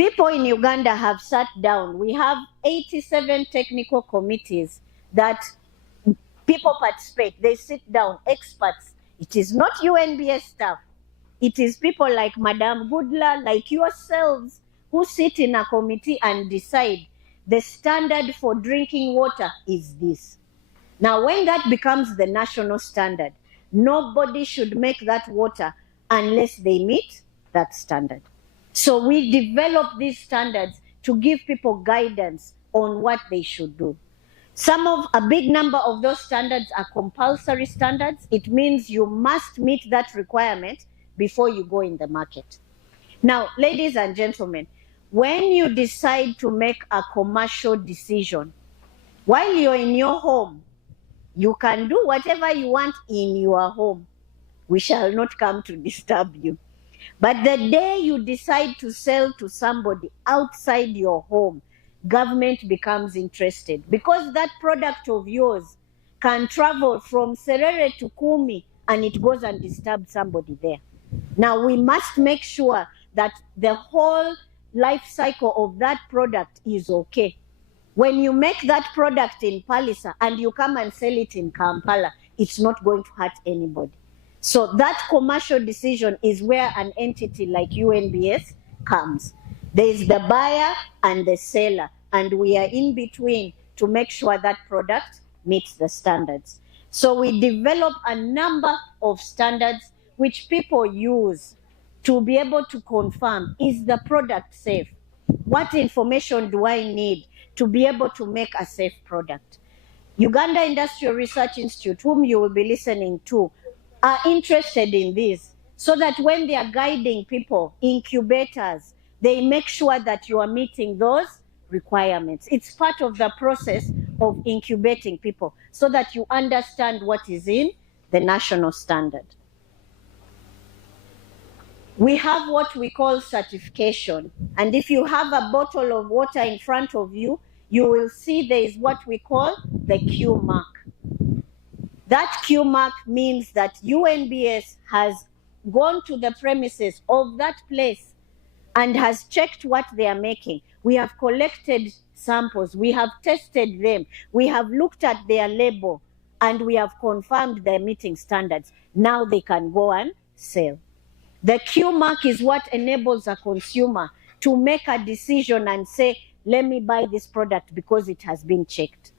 People in Uganda have sat down. We have 87 technical committees that people participate. They sit down, experts. It is not UNBS staff. It is people like Madame Gudla, like yourselves, who sit in a committee and decide the standard for drinking water is this. Now, when that becomes the national standard, nobody should make that water unless they meet that standard. So we develop these standards to give people guidance on what they should do. A big number of those standards are compulsory standards. It means you must meet that requirement before you go in the market. Now, ladies and gentlemen, when you decide to make a commercial decision, while you're in your home, you can do whatever you want in your home. We shall not come to disturb you. But the day you decide to sell to somebody outside your home, government becomes interested, because that product of yours can travel from Serere to Kumi and it goes and disturbs somebody there. Now, we must make sure that the whole life cycle of that product is okay. When you make that product in Palisa and you come and sell it in Kampala, it's not going to hurt anybody. So that commercial decision is where an entity like UNBS comes. There is the buyer and the seller, and we are in between to make sure that product meets the standards. So we develop a number of standards which people use to be able to confirm, is the product safe? What information do I need to be able to make a safe product? Uganda Industrial Research Institute, whom you will be listening to, are interested in this, so that when they are guiding people, incubators, they make sure that you are meeting those requirements. It's part of the process of incubating people, so that you understand what is in the national standard. We have what we call certification. And if you have a bottle of water in front of you, you will see there is what we call the Q mark. That Q mark means that UNBS has gone to the premises of that place and has checked what they are making. We have collected samples, we have tested them, we have looked at their label, and we have confirmed they're meeting standards. Now they can go and sell. The Q mark is what enables a consumer to make a decision and say, let me buy this product because it has been checked.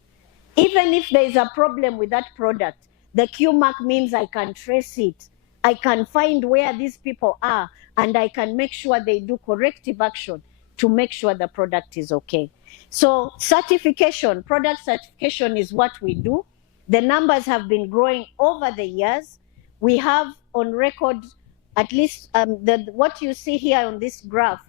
Even if there is a problem with that product, the Q mark means I can trace it. I can find where these people are, and I can make sure they do corrective action to make sure the product is okay. So certification, product certification is what we do. The numbers have been growing over the years. We have on record at least what you see here on this graph.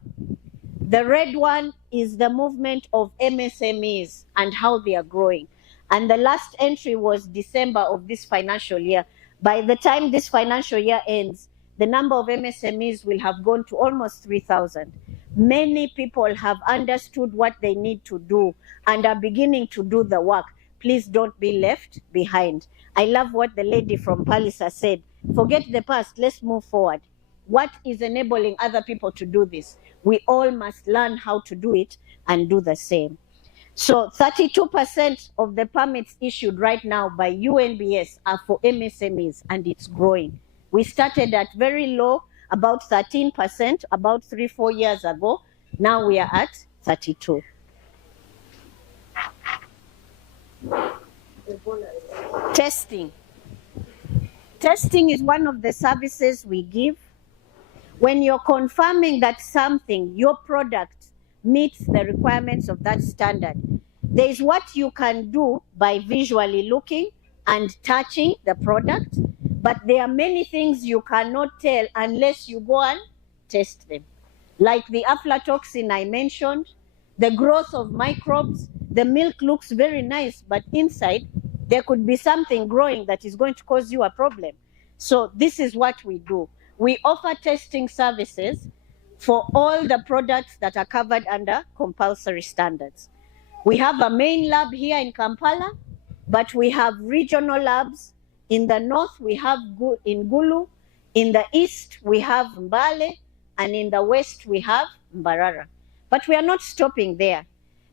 The red one is the movement of MSMEs and how they are growing. And the last entry was December of this financial year. By the time this financial year ends, the number of MSMEs will have gone to almost 3,000. Many people have understood what they need to do and are beginning to do the work. Please don't be left behind. I love what the lady from Palisa said. Forget the past, let's move forward. What is enabling other people to do this? We all must learn how to do it and do the same. So 32% of the permits issued right now by UNBS are for MSMEs, and it's growing. We started at very low, about 13%, about 3-4 years ago. Now we are at 32. Testing. Testing is one of the services we give. When you're confirming that something, your product, meets the requirements of that standard, there is what you can do by visually looking and touching the product, but there are many things you cannot tell unless you go and test them. Like the aflatoxin I mentioned, the growth of microbes. The milk looks very nice, but inside there could be something growing that is going to cause you a problem. So this is what we do. We offer testing services for all the products that are covered under compulsory standards. We have a main lab here in Kampala, but we have regional labs. In the north, we have in Gulu. In the east, we have Mbale. And in the west, we have Mbarara. But we are not stopping there.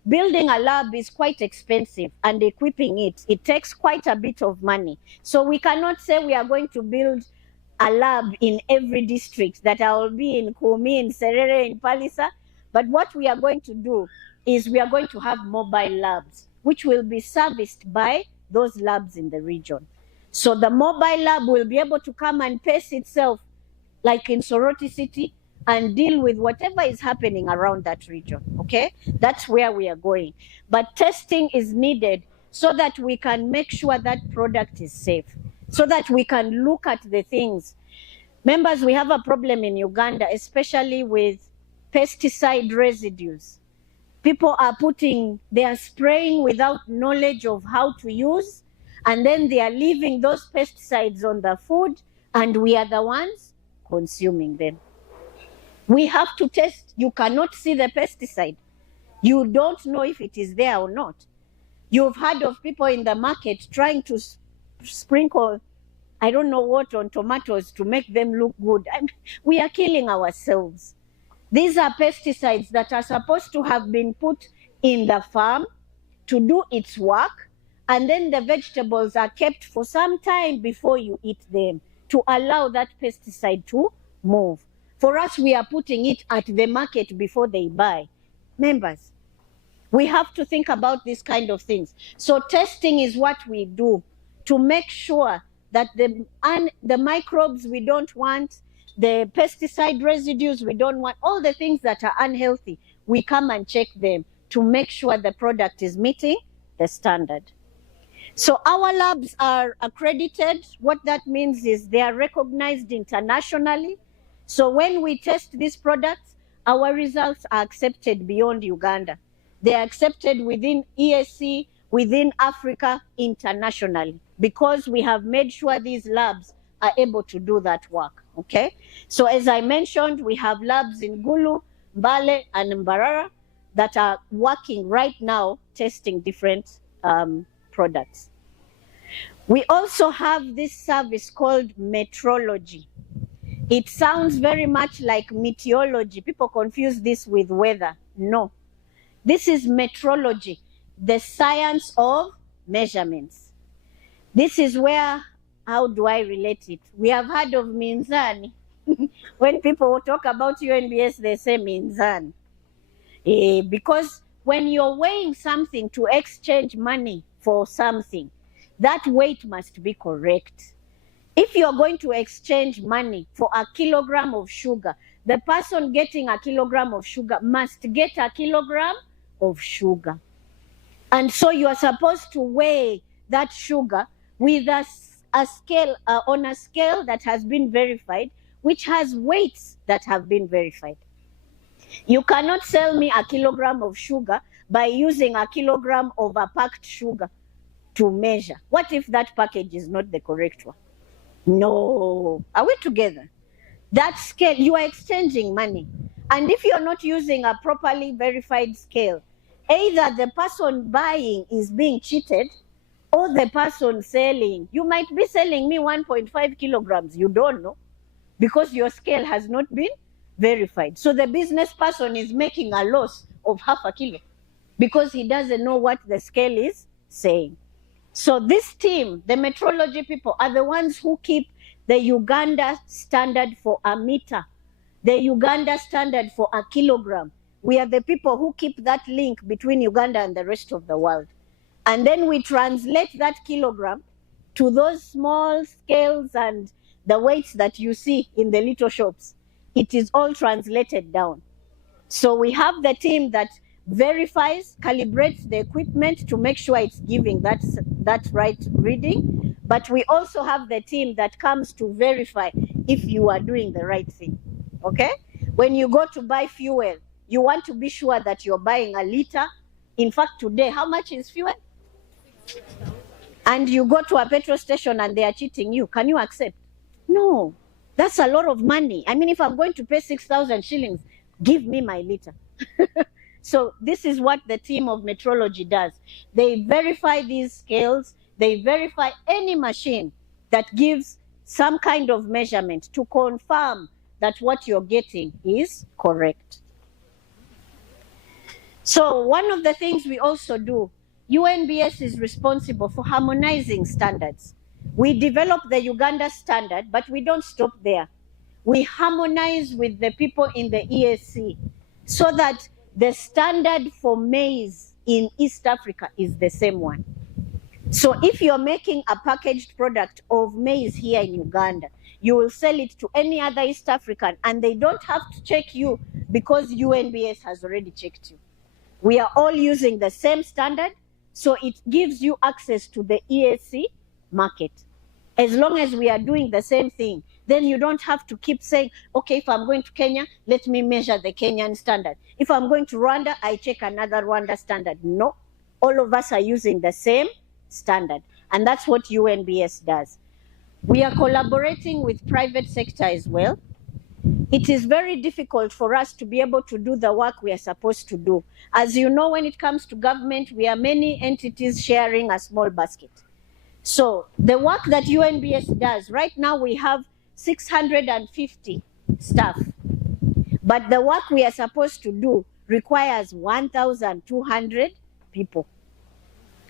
Building a lab is quite expensive, and equipping it takes quite a bit of money. So we cannot say we are going to build a lab in every district, that I will be in Kumi, in Serere, in Palisa. But what we are going to do is we are going to have mobile labs, which will be serviced by those labs in the region. So the mobile lab will be able to come and pace itself, like in Soroti City, and deal with whatever is happening around that region, okay? That's where we are going. But testing is needed so that we can make sure that product is safe, so that we can look at the things. Members, we have a problem in Uganda, especially with pesticide residues. People are they are spraying without knowledge of how to use, and then they are leaving those pesticides on the food, and we are the ones consuming them. We have to test. You cannot see the pesticide. You don't know if it is there or not. You've heard of people in the market trying to sprinkle, I don't know what, on tomatoes to make them look good. We are killing ourselves. These are pesticides that are supposed to have been put in the farm to do its work, and then the vegetables are kept for some time before you eat them to allow that pesticide to move. For us, we are putting it at the market before they buy. Members, we have to think about these kind of things. So testing is what we do to make sure that the microbes we don't want, the pesticide residues we don't want, all the things that are unhealthy, we come and check them to make sure the product is meeting the standard. So our labs are accredited. What that means is they are recognized internationally. So when we test these products, our results are accepted beyond Uganda. They are accepted within ESC, within Africa, internationally, because we have made sure these labs are able to do that work, okay? So as I mentioned, we have labs in Gulu, Mbale, and Mbarara that are working right now testing different products. We also have this service called metrology. It sounds very much like meteorology. People confuse this with weather. No. This is metrology, the science of measurements. This is where, how do I relate it? We have heard of Minzani. When people talk about UNBS, they say Minzani. Because when you're weighing something to exchange money for something, that weight must be correct. If you're going to exchange money for a kilogram of sugar, the person getting a kilogram of sugar must get a kilogram of sugar. And so you are supposed to weigh that sugar with a scale, on a scale that has been verified, which has weights that have been verified. You cannot sell me a kilogram of sugar by using a kilogram of a packed sugar to measure. What if that package is not the correct one? No. Are we together? That scale, you are exchanging money. And if you're not using a properly verified scale, either the person buying is being cheated or the person selling. You might be selling me 1.5 kilograms. You don't know, because your scale has not been verified. So the business person is making a loss of half a kilo because he doesn't know what the scale is saying. So this team, the metrology people, are the ones who keep the Uganda standard for a meter, the Uganda standard for a kilogram. We are the people who keep that link between Uganda and the rest of the world. And then we translate that kilogram to those small scales and the weights that you see in the little shops. It is all translated down. So we have the team that verifies, calibrates the equipment to make sure it's giving that right reading. But we also have the team that comes to verify if you are doing the right thing, okay? When you go to buy fuel, you want to be sure that you're buying a liter. In fact, today, how much is fuel? And you go to a petrol station and they are cheating you. Can you accept? No, that's a lot of money. I mean, if I'm going to pay 6,000 shillings, give me my liter. So this is what the team of metrology does. They verify these scales. They verify any machine that gives some kind of measurement to confirm that what you're getting is correct. So one of the things we also do, UNBS is responsible for harmonizing standards. We develop the Uganda standard, but we don't stop there. We harmonize with the people in the EAC so that the standard for maize in East Africa is the same one. So if you're making a packaged product of maize here in Uganda, you will sell it to any other East African and they don't have to check you because UNBS has already checked you. We are all using the same standard, so it gives you access to the EAC market. As long as we are doing the same thing, then you don't have to keep saying, okay, if I'm going to Kenya, let me measure the Kenyan standard. If I'm going to Rwanda, I check another Rwanda standard. No, all of us are using the same standard. And that's what UNBS does. We are collaborating with private sector as well. It is very difficult for us to be able to do the work we are supposed to do. As you know, when it comes to government, we are many entities sharing a small basket. So the work that UNBS does, right now we have 650 staff. But the work we are supposed to do requires 1,200 people.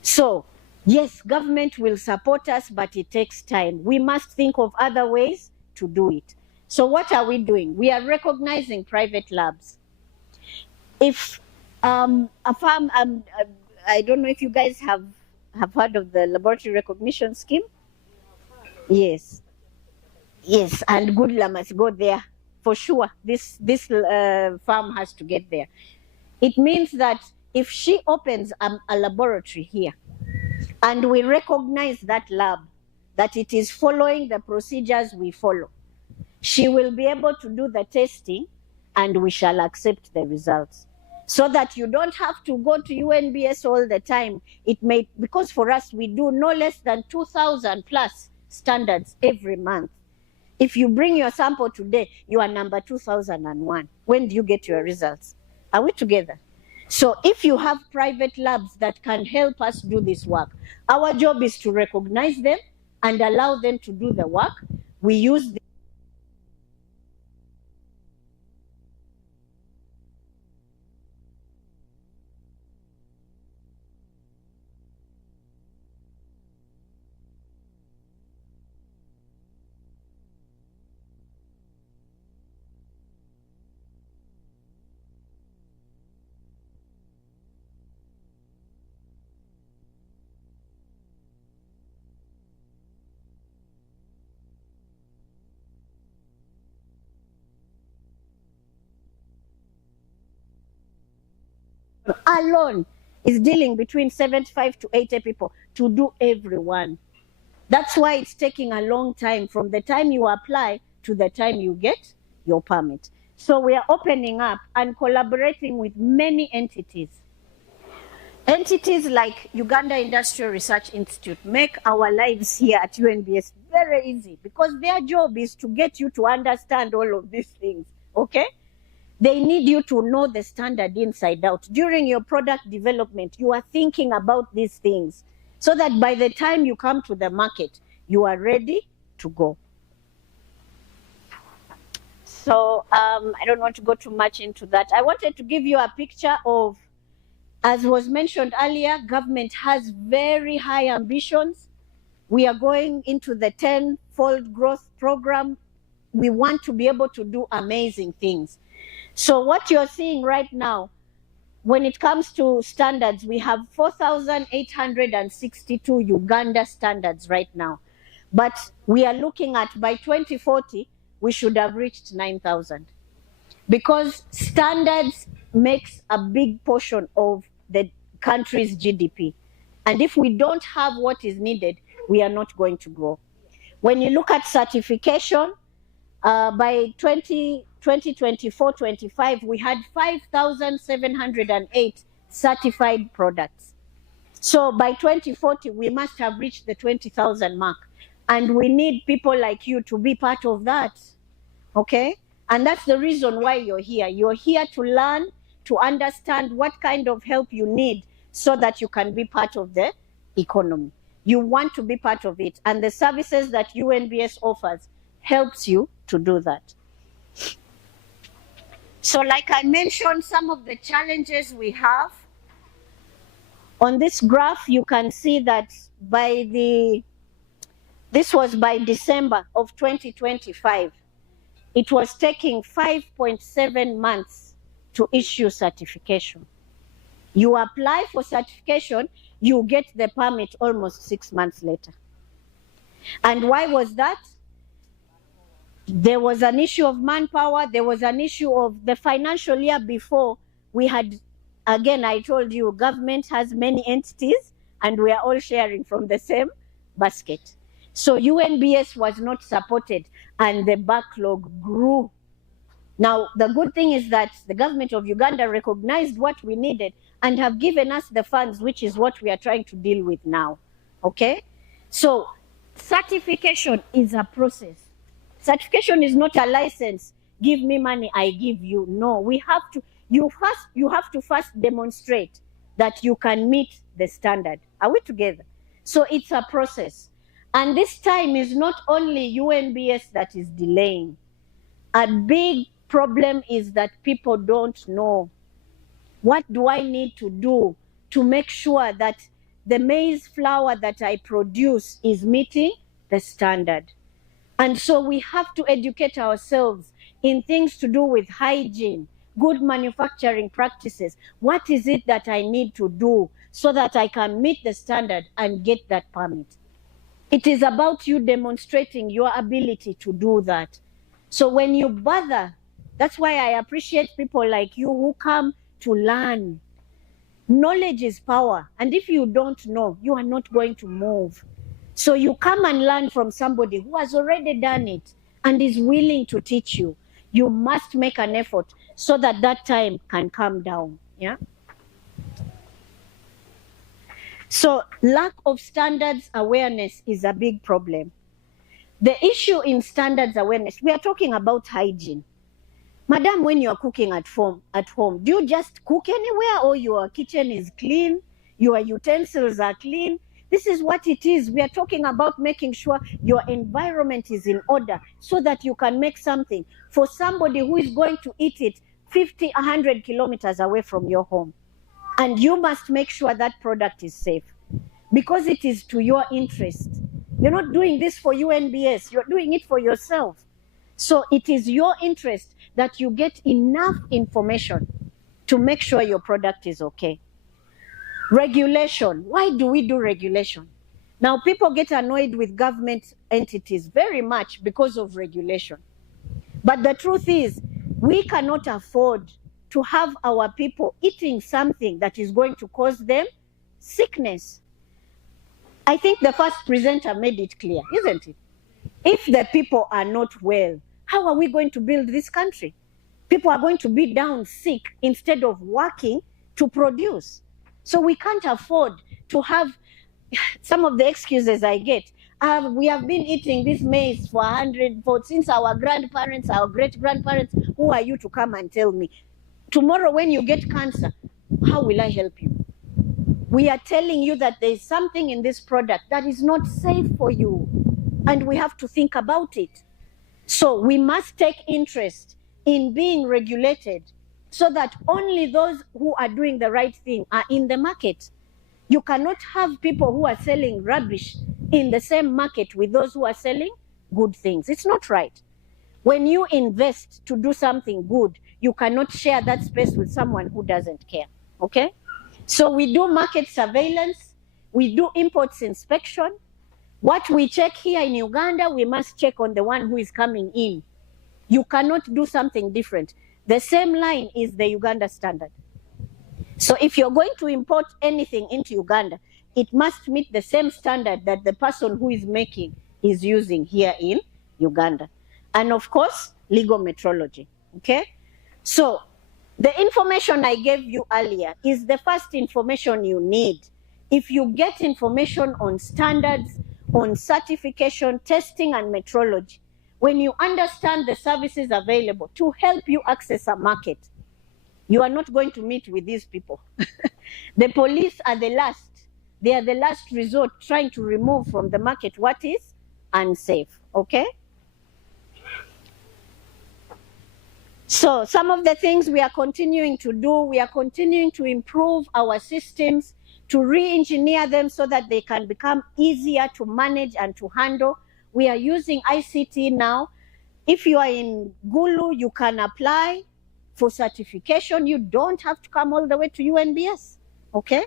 So yes, government will support us, but it takes time. We must think of other ways to do it. So what are we doing? We are recognizing private labs. If a farm, I don't know if you guys have heard of the laboratory recognition scheme. Yes, yes, and Goodla must go there for sure. This farm has to get there. It means that if she opens a laboratory here, and we recognize that lab, that it is following the procedures we follow, she will be able to do the testing and we shall accept the results. So that you don't have to go to UNBS all the time. It may, because for us, we do no less than 2,000 plus standards every month. If you bring your sample today, you are number 2001. When do you get your results? Are we together? So if you have private labs that can help us do this work, our job is to recognize them and allow them to do the work. We use the alone is dealing between 75 to 80 people to do everyone. That's why it's taking a long time from the time you apply to the time you get your permit. So we are opening up and collaborating with many entities. Entities like Uganda Industrial Research Institute make our lives here at UNBS very easy because their job is to get you to understand all of these things, okay? They need you to know the standard inside out. During your product development, you are thinking about these things so that by the time you come to the market, you are ready to go. So I don't want to go too much into that. I wanted to give you a picture of, as was mentioned earlier, government has very high ambitions. We are going into the 10-fold growth program. We want to be able to do amazing things. So what you're seeing right now, when it comes to standards, we have 4,862 Uganda standards right now. But we are looking at, by 2040, we should have reached 9,000. Because standards makes a big portion of the country's GDP. And if we don't have what is needed, we are not going to grow. When you look at certification, by 2024-25, we had 5,708 certified products. So by 2040, we must have reached the 20,000 mark. And we need people like you to be part of that, okay? And that's the reason why you're here. You're here to learn, to understand what kind of help you need so that you can be part of the economy. You want to be part of it. And the services that UNBS offers helps you to do that. So like I mentioned, some of the challenges we have. On this graph, you can see that this was by December of 2025. It was taking 5.7 months to issue certification. You apply for certification, you get the permit almost 6 months later. And why was that? There was an issue of manpower. There was an issue of the financial year before. We had, again, I told you, government has many entities and we are all sharing from the same basket. So UNBS was not supported and the backlog grew. Now, the good thing is that the government of Uganda recognized what we needed and have given us the funds, which is what we are trying to deal with now. Okay? So certification is a process. Certification is not a license. Give me money, I give you. No, we have to, you have to first demonstrate that you can meet the standard. Are we together? So it's a process. And this time is not only UNBS that is delaying. A big problem is that people don't know, what do I need to do to make sure that the maize flour that I produce is meeting the standard? And so we have to educate ourselves in things to do with hygiene, good manufacturing practices. What is it that I need to do so that I can meet the standard and get that permit? It is about you demonstrating your ability to do that. So when you bother, that's why I appreciate people like you who come to learn. Knowledge is power. And if you don't know, you are not going to move. So you come and learn from somebody who has already done it and is willing to teach you. You must make an effort so that that time can come down. Yeah. So lack of standards awareness is a big problem. The issue in standards awareness, we are talking about hygiene. Madam, when you are cooking at home, do you just cook anywhere or your kitchen is clean? Your utensils are clean? This is what it is. We are talking about making sure your environment is in order so that you can make something for somebody who is going to eat it 50, 100 kilometers away from your home. And you must make sure that product is safe because it is to your interest. You're not doing this for UNBS. You're doing it for yourself. So it is your interest that you get enough information to make sure your product is okay. Regulation. Why do we do regulation? Now, people get annoyed with government entities very much because of regulation. But the truth is, we cannot afford to have our people eating something that is going to cause them sickness. I think the first presenter made it clear, isn't it? If the people are not well, how are we going to build this country? People are going to be down sick instead of working to produce. So we can't afford to have some of the excuses I get. We have been eating this maize for since our grandparents, our great-grandparents. Who are you to come and tell me? Tomorrow when you get cancer, how will I help you? We are telling you that there is something in this product that is not safe for you. And we have to think about it. So we must take interest in being regulated so that only those who are doing the right thing are in the market. You cannot have people who are selling rubbish in the same market with those who are selling good things. It's not right. When you invest to do something good, you cannot share that space with someone who doesn't care. Okay? So we do market surveillance, we do imports inspection. What we check here in Uganda, we must check on the one who is coming in. You cannot do something different. The same line is the Uganda standard. So if you're going to import anything into Uganda, it must meet the same standard that the person who is making is using here in Uganda. And of course, legal metrology, okay? So the information I gave you earlier is the first information you need. If you get information on standards, on certification, testing, and metrology, when you understand the services available to help you access a market, you are not going to meet with these people. The police are the last. They are the last resort trying to remove from the market what is unsafe, okay? So some of the things we are continuing to do, we are continuing to improve our systems, to re-engineer them so that they can become easier to manage and to handle. We are using ICT now. If you are in Gulu, you can apply for certification. You don't have to come all the way to UNBS, okay?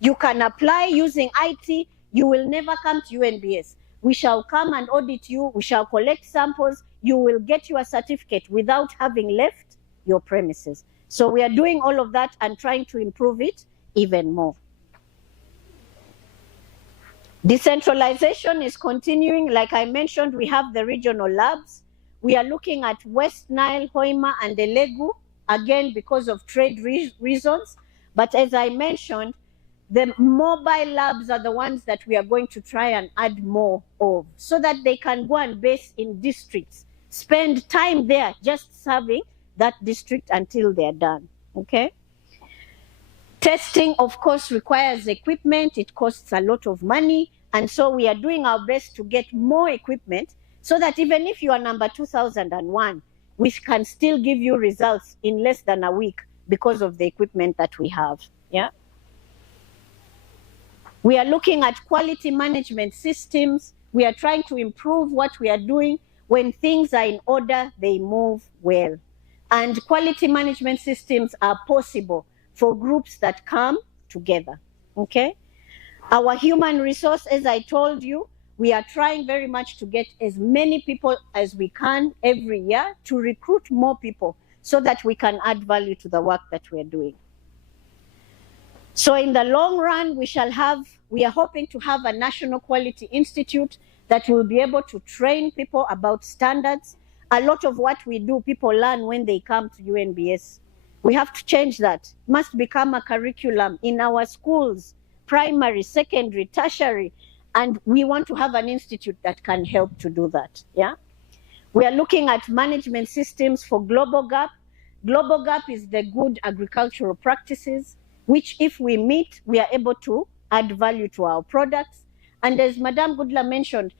You can apply using IT. You will never come to UNBS. We shall come and audit you. We shall collect samples. You will get your certificate without having left your premises. So we are doing all of that and trying to improve it even more. Decentralization is continuing. Like I mentioned, we have the regional labs. We are looking at West Nile, Hoima, and Elegu, again, because of trade reasons. But as I mentioned, the mobile labs are the ones that we are going to try and add more of, so that they can go and base in districts, spend time there just serving that district until they're done, okay? Testing, of course, requires equipment. It costs a lot of money. And so we are doing our best to get more equipment so that even if you are number 2001, we can still give you results in less than a week because of the equipment that we have, yeah? We are looking at quality management systems. We are trying to improve what we are doing. When things are in order, they move well. And quality management systems are possible for groups that come together, okay? Our human resource, as I told you, we are trying very much to get as many people as we can every year, to recruit more people so that we can add value to the work that we're doing. So in the long run, we are hoping to have a national quality institute that will be able to train people about standards. A lot of what we do, people learn when they come to UNBS. We have to change that. It must become a curriculum in our schools, primary, secondary, tertiary, and we want to have an institute that can help to do that, yeah? We are looking at management systems for Global Gap. Global Gap is the good agricultural practices, which if we meet, we are able to add value to our products. And as Madame Gudla mentioned,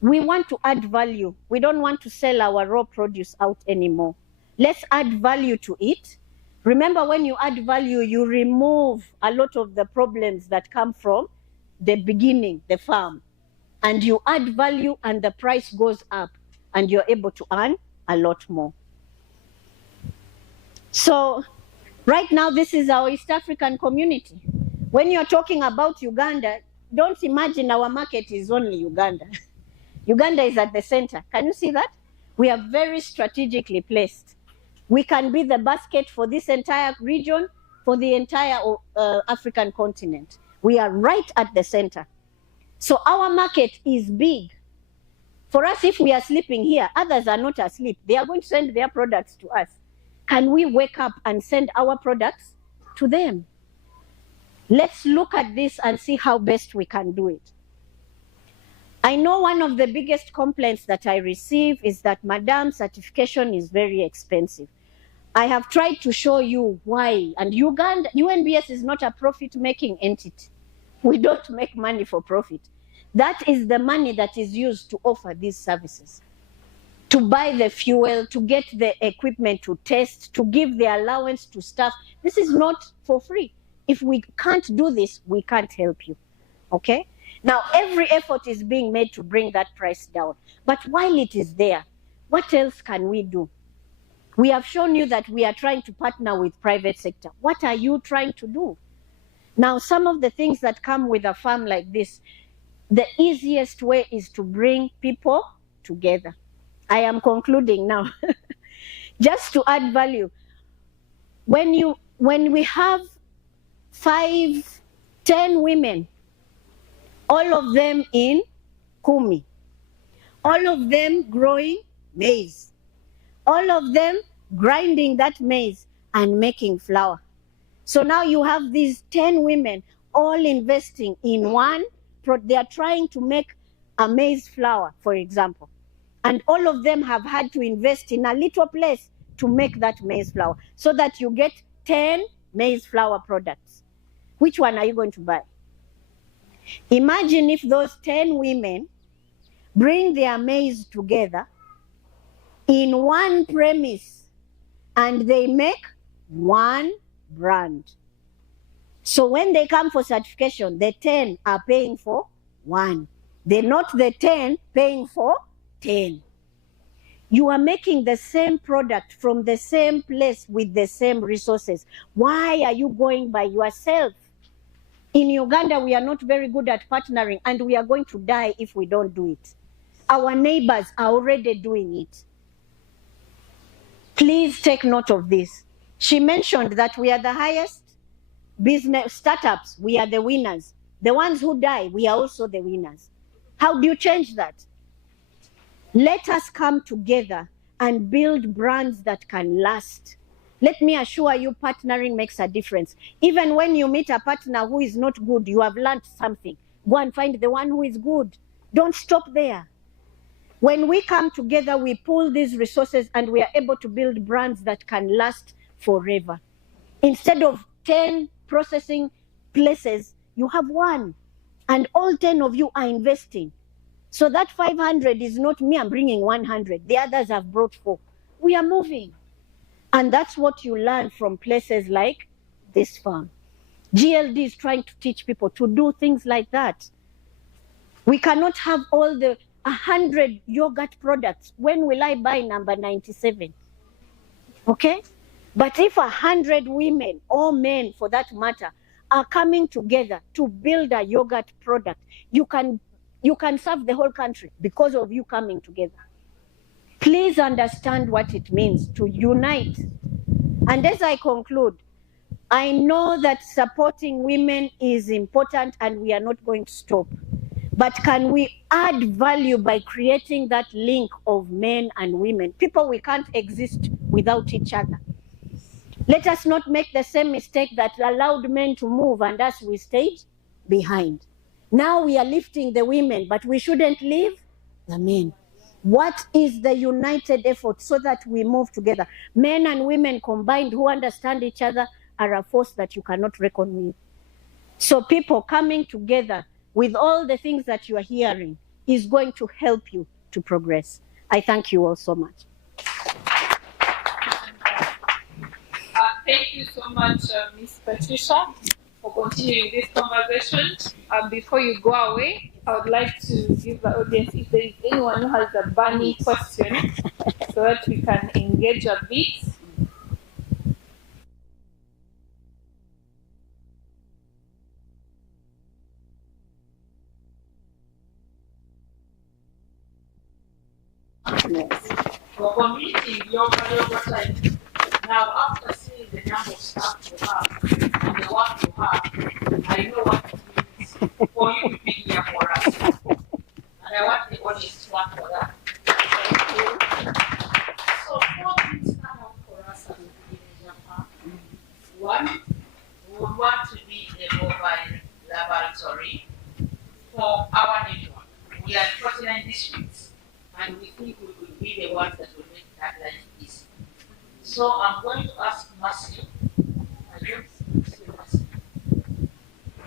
we want to add value. We don't want to sell our raw produce out anymore. Let's add value to it. Remember, when you add value, you remove a lot of the problems that come from the beginning, the farm. And you add value and the price goes up and you're able to earn a lot more. So right now, this is our East African community. When you're talking about Uganda, don't imagine our market is only Uganda. Uganda is at the center. Can you see that? We are very strategically placed. We can be the basket for this entire region, for the entire African continent. We are right at the center. So our market is big. For us, if we are sleeping here, others are not asleep. They are going to send their products to us. Can we wake up and send our products to them? Let's look at this and see how best we can do it. I know one of the biggest complaints that I receive is that, Madam, certification is very expensive. I have tried to show you why. And UNBS is not a profit-making entity. We don't make money for profit. That is the money that is used to offer these services, to buy the fuel, to get the equipment to test, to give the allowance to staff. This is not for free. If we can't do this, we can't help you, okay? Now, every effort is being made to bring that price down. But while it is there, what else can we do? We have shown you that we are trying to partner with private sector. What are you trying to do? Now, some of the things that come with a farm like this, the easiest way is to bring people together. I am concluding now. Just to add value. When we have 5, 10 women, all of them in Kumi, all of them growing maize, all of them grinding that maize and making flour. So now you have these 10 women all investing in one. They are trying to make a maize flour, for example. And all of them have had to invest in a little place to make that maize flour, so that you get 10 maize flour products. Which one are you going to buy? Imagine if those 10 women bring their maize together in one premise and they make one brand. So when they come for certification, the 10 are paying for one. They're not the 10 paying for 10. You are making the same product from the same place with the same resources. Why are you going by yourself? In Uganda, we are not very good at partnering, and we are going to die if we don't do it. Our neighbors are already doing it. Please take note of this. She mentioned that we are the highest business startups. We are the winners. The ones who die, we are also the winners. How do you change that? Let us come together and build brands that can last. Let me assure you, partnering makes a difference. Even when you meet a partner who is not good, you have learned something. Go and find the one who is good. Don't stop there. When we come together, we pool these resources and we are able to build brands that can last forever. Instead of 10 processing places, you have one. And all 10 of you are investing. So that 500 is not me, I'm bringing 100. The others have brought 4. We are moving. And that's what you learn from places like this farm. GLD is trying to teach people to do things like that. We cannot have all the 100 yogurt products. When will I buy number 97? Okay? But if 100 women or men, for that matter, are coming together to build a yogurt product, you can serve the whole country because of you coming together. Please understand what it means to unite. And as I conclude, I know that supporting women is important and we are not going to stop. But can we add value by creating that link of men and women? People, we can't exist without each other. Let us not make the same mistake that allowed men to move and us we stayed behind. Now we are lifting the women, but we shouldn't leave the men. What is the united effort so that we move together? Men and women combined who understand each other are a force that you cannot reckon with. So people coming together with all the things that you are hearing is going to help you to progress. I thank you all so much. Thank you so much, Ms. Patricia, for continuing this conversation. Before you go away, I would like to give the audience, if there is anyone who has a burning question, so that we can engage a bit. Yes. For community yoga time. Now, after seeing the number of staff you have and the work you have, I know what it means for you to be here for us. And I want the audience to work for that. So, 4 things stand out for us as a Gudie Leisure Farm. One, we would want to be a mobile laboratory for our network. We are 49 districts, and we think we will be the ones that will make that life easy. So I'm going to ask Matthew. I don't see Matthew.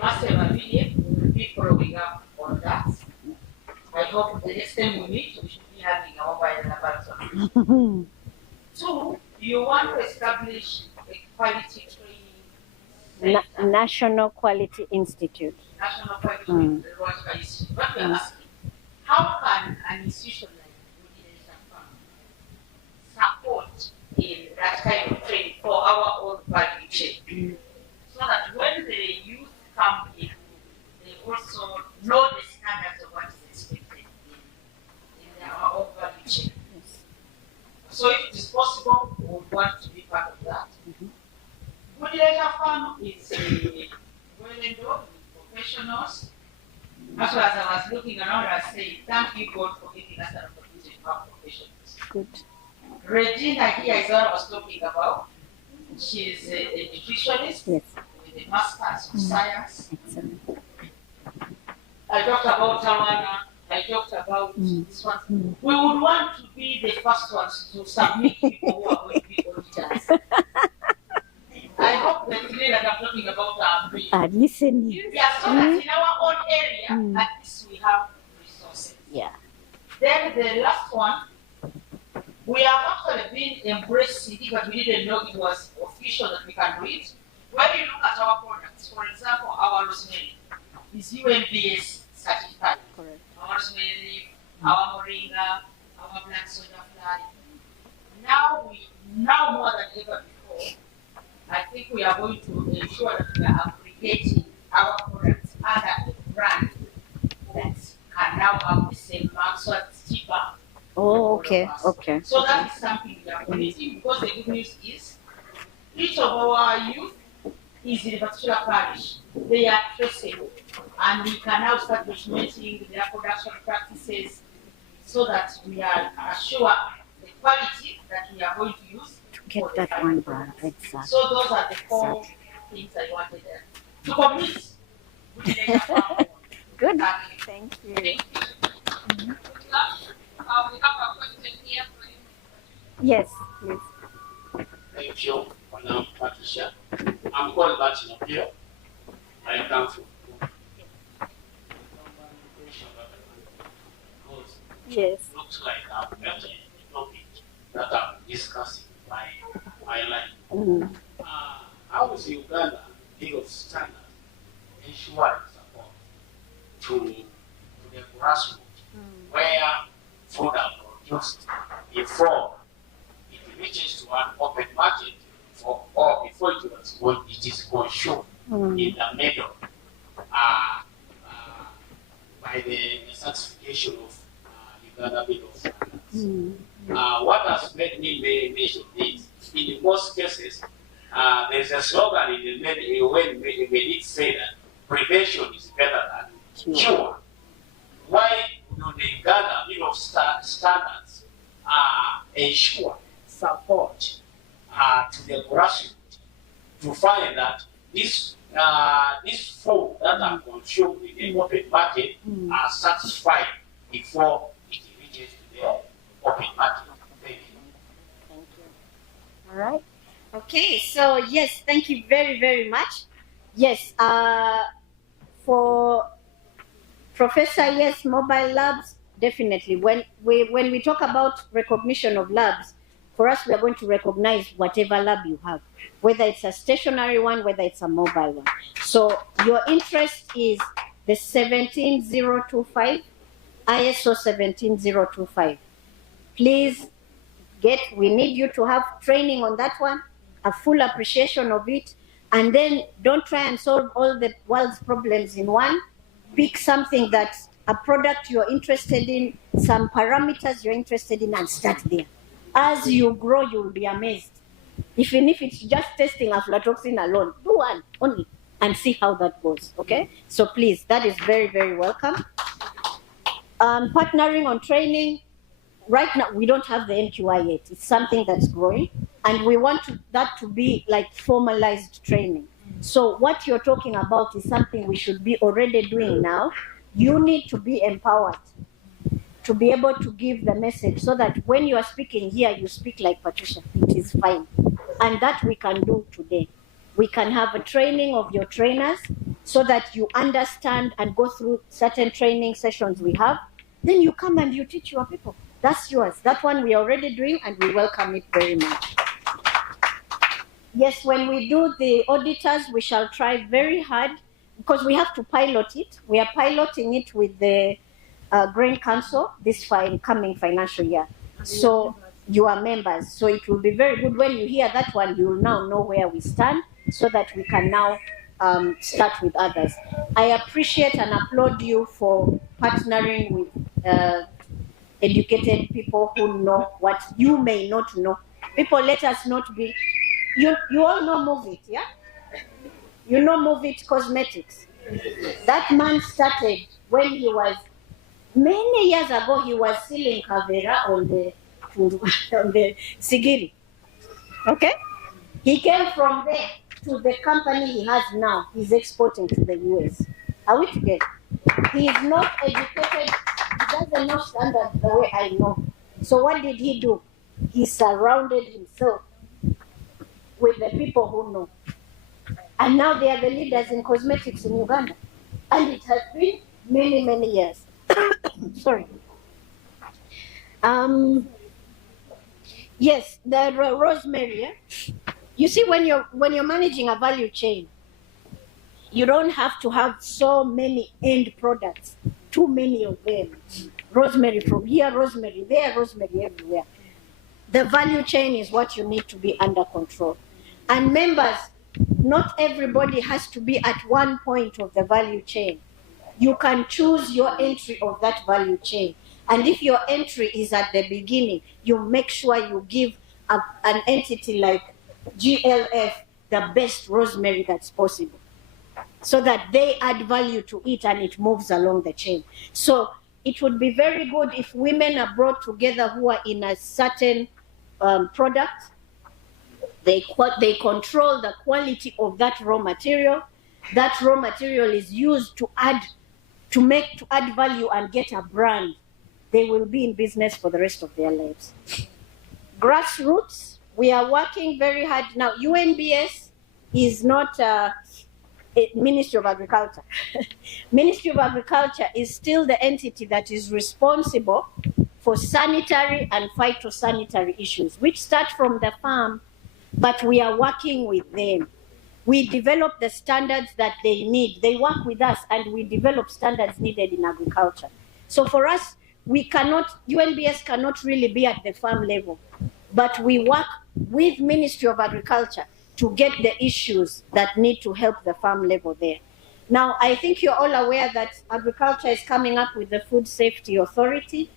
Matthew Maville will be following up on that. I hope the next time we meet, we should be having a mobile laboratory. 2, you want to establish a quality training center. National Quality Institute. National Quality Institute. What we are asking, how can an institution like Gudie Leisure Farm support in that kind of training for our own value chain? So that when the youth come in, they also know the standards of what is expected in our own value chain. So if it is possible, we would want to be part of that. Gudie Leisure Farm is well endowed with professionals. As well as I was looking around, I was saying, thank you God for giving us an opportunity to have professionals. Good. Regina here is what I was talking about. She is a nutritionist, Yes. with a master's of science. Excellent. I talked about Tawana. I talked about this one. We would want to be the first ones to submit people who are going to be auditors. I hope that today that I'm talking about our brain. Listen. Yeah, so that in our own area, at least we have resources. Yeah. Then the last one, We have actually been embracing it, but we didn't know it was official that we can do it. When you look at our products, for example, our rosemary is UMBS certified. Correct. Our rosemary, our moringa, our black soda fly. Now more than ever before, I think we are going to ensure that we are aggregating our products under a brand that can now have the same mark, so it's cheaper. Oh, okay, okay. So that is something we are committing, because the good news is each of our youth is in a particular parish. They are traceable, and we can now start documenting their production practices so that we are assured the quality that we are going to use. Get that one back, exactly. So those are the four things I wanted to commit. Gudie Leisure Farm. Good. Thank you. We have a question here for you. Yes, please. Thank you, Madam Patricia. I'm called Martin Opio. I come from Yes. looks like I've met a topic that I'm discussing my life. Mm. How is Uganda deal of standard ensuring support to the grassroots where food are produced before it reaches to an open market or before it is consumed in the middle by the certification of Uganda Bill of Standards. What has made me mention this, in most cases, there's a slogan in the when it say that prevention is better than cure. Why do the Uganda Bill of Standards ensure support to the grassroots to find that this food that are consumed in the open market are satisfied before it reaches to the open market? Thank you. Thank you. All right. Okay, so yes, thank you very, very much. Yes, for Professor, yes, mobile labs, definitely. When we talk about recognition of labs, for us, we are going to recognize whatever lab you have, whether it's a stationary one, whether it's a mobile one. So your interest is the 17025, ISO 17025. Please we need you to have training on that one, a full appreciation of it, and then don't try and solve all the world's problems in one. Pick something that's a product you're interested in, some parameters you're interested in, and start there. As you grow, you'll be amazed. Even if it's just testing aflatoxin alone, do one only and see how that goes, okay? So please, that is very, very welcome. Partnering on training, right now, we don't have the MQI yet. It's something that's growing, and we want that to be like formalized training. So what you're talking about is something we should be already doing now. You need to be empowered to be able to give the message so that when you are speaking here, you speak like Patricia. It is fine. And that we can do today. We can have a training of your trainers so that you understand and go through certain training sessions we have. Then you come and you teach your people. That's yours. That one we are already doing, and we welcome it very much. Yes, when we do the auditors, we shall try very hard because we have to pilot it. We are piloting it with the Grain Council this coming financial year. So you are members. So it will be very good when you hear that one, you will now know where we stand so that we can now start with others. I appreciate and applaud you for partnering with educated people who know what you may not know. People, let us not be, you all know Move It, yeah? You know Move It Cosmetics. That man started when he was, many years ago, he was selling Kavera on the Sigiri. Okay? He came from there to the company he has now. He's exporting to the US. Are we together? He is not educated. He doesn't know standards the way I know. So what did he do? He surrounded himself with the people who know. And now they are the leaders in cosmetics in Uganda. And it has been many, many years. Sorry. Yes, the rosemary. Yeah? You see, when you're managing a value chain, you don't have to have so many end products, too many of them. Rosemary from here, rosemary there, rosemary everywhere. The value chain is what you need to be under control. And members, not everybody has to be at one point of the value chain. You can choose your entry of that value chain. And if your entry is at the beginning, you make sure you give an entity like GLF the best rosemary that's possible, so that they add value to it and it moves along the chain. So it would be very good if women are brought together who are in a certain product. They control the quality of that raw material. That raw material is used to add value and get a brand. They will be in business for the rest of their lives. Grassroots, we are working very hard now. UNBS is not Ministry of Agriculture. Ministry of Agriculture is still the entity that is responsible for sanitary and phytosanitary issues, which start from the farm, but we are working with them. We develop the standards that they need. They work with us and we develop standards needed in agriculture. So for us, UNBS cannot really be at the farm level, but we work with Ministry of Agriculture to get the issues that need to help the farm level there. Now, I think you're all aware that agriculture is coming up with the Food Safety Authority.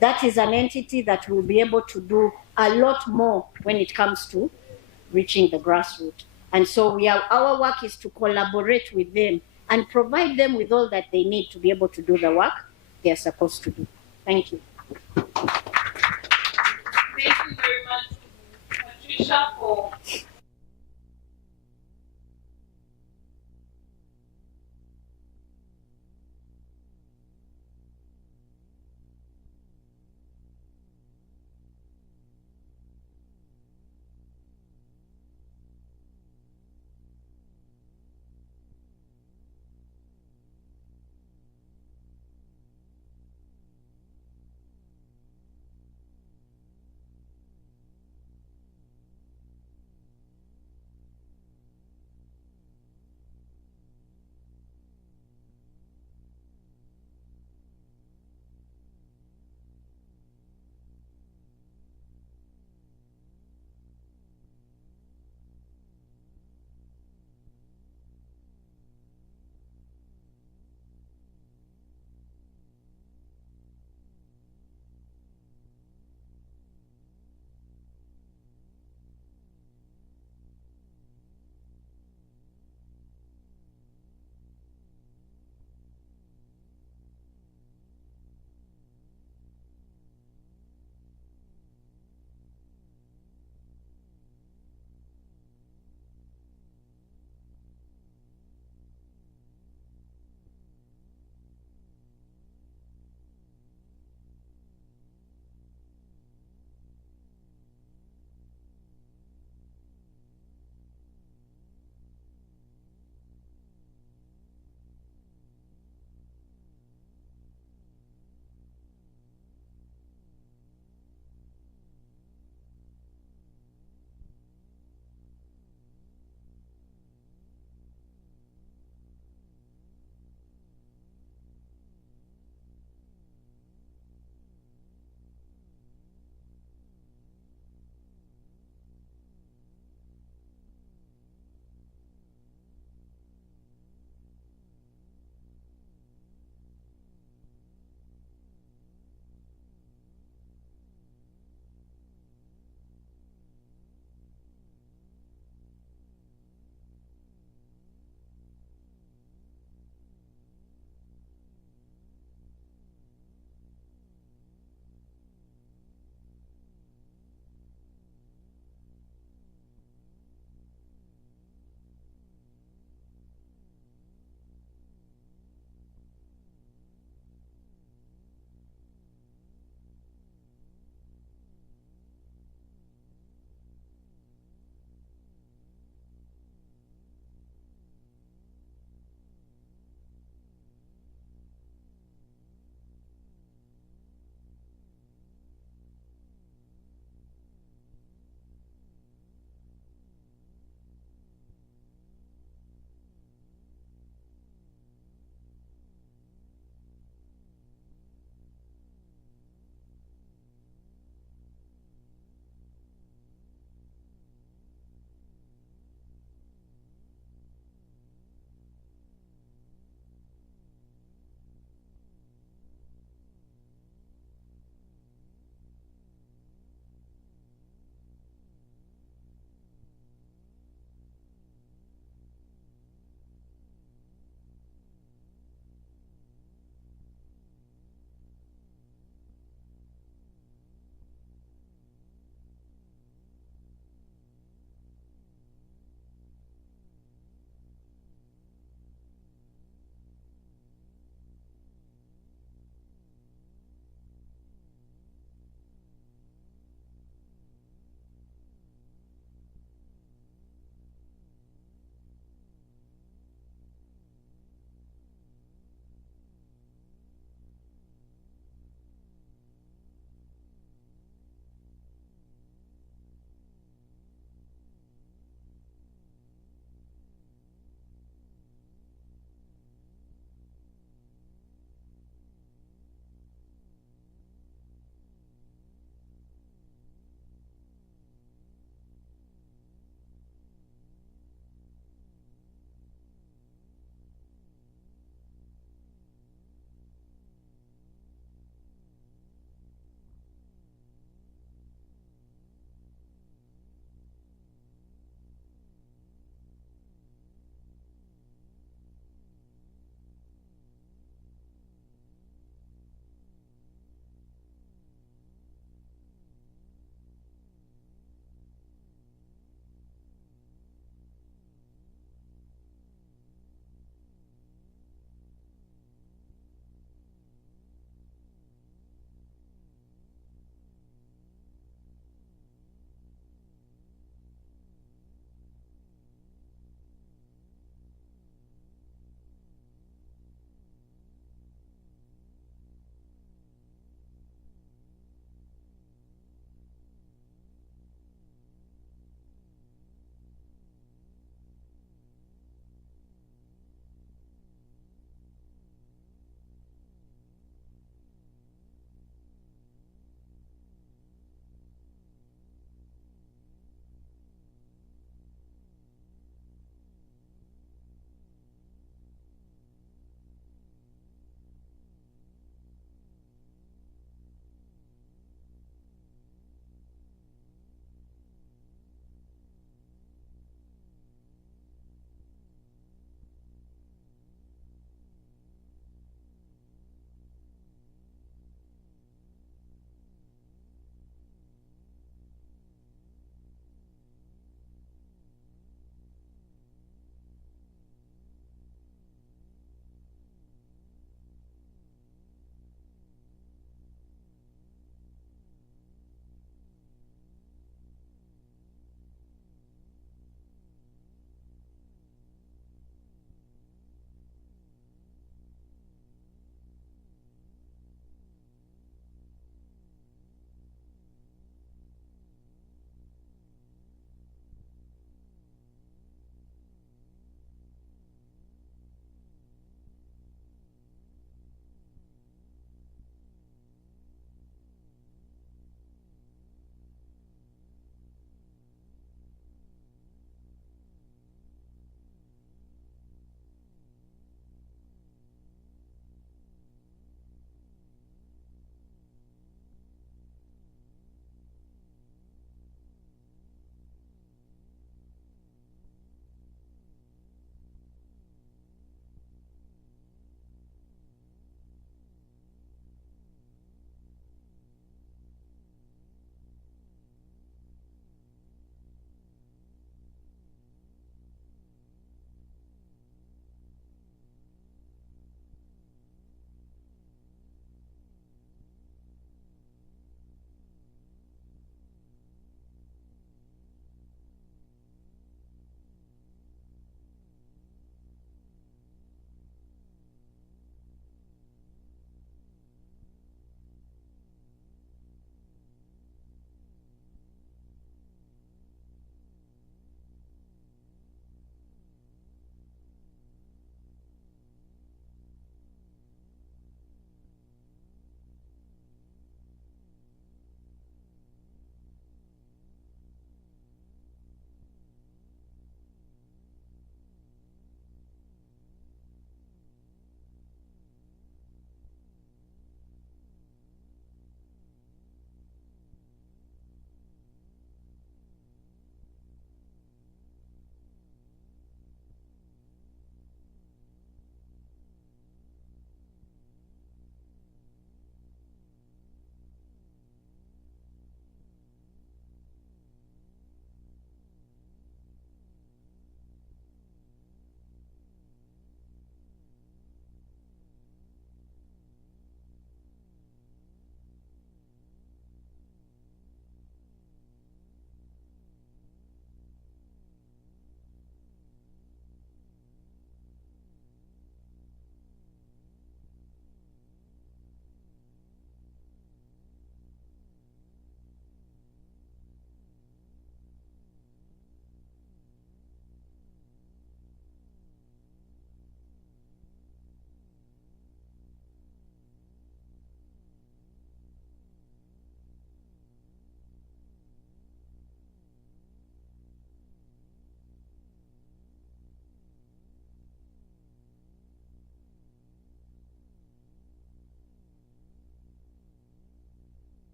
That is an entity that will be able to do a lot more when it comes to reaching the grassroots. And so our work is to collaborate with them and provide them with all that they need to be able to do the work they're supposed to do. Thank you. Thank you very much, Patricia, for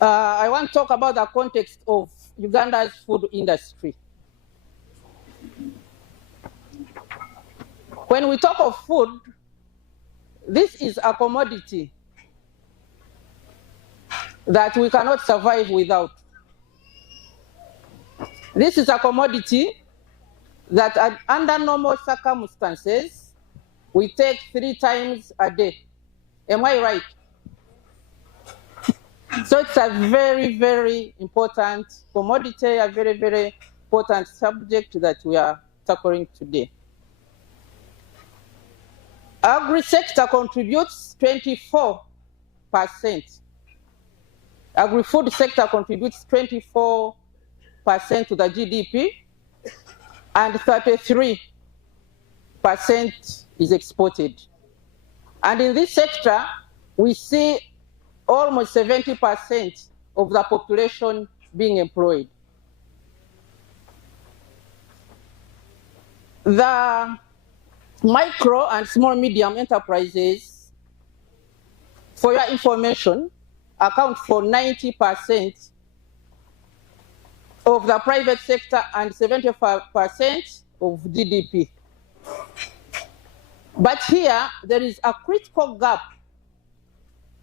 I want to talk about the context of Uganda's food industry. When we talk of food, this is a commodity that we cannot survive without. This is a commodity that under normal circumstances, we take 3 times a day. Am I right? So it's a very, very important commodity, a very, very important subject that we are tackling today. Agri-sector contributes 24%. Agri-food sector contributes 24% to the GDP, and 33% is exported. And in this sector, we see almost 70% of the population being employed. The micro and small medium enterprises, for your information, account for 90% of the private sector and 75% of GDP. But here, there is a critical gap,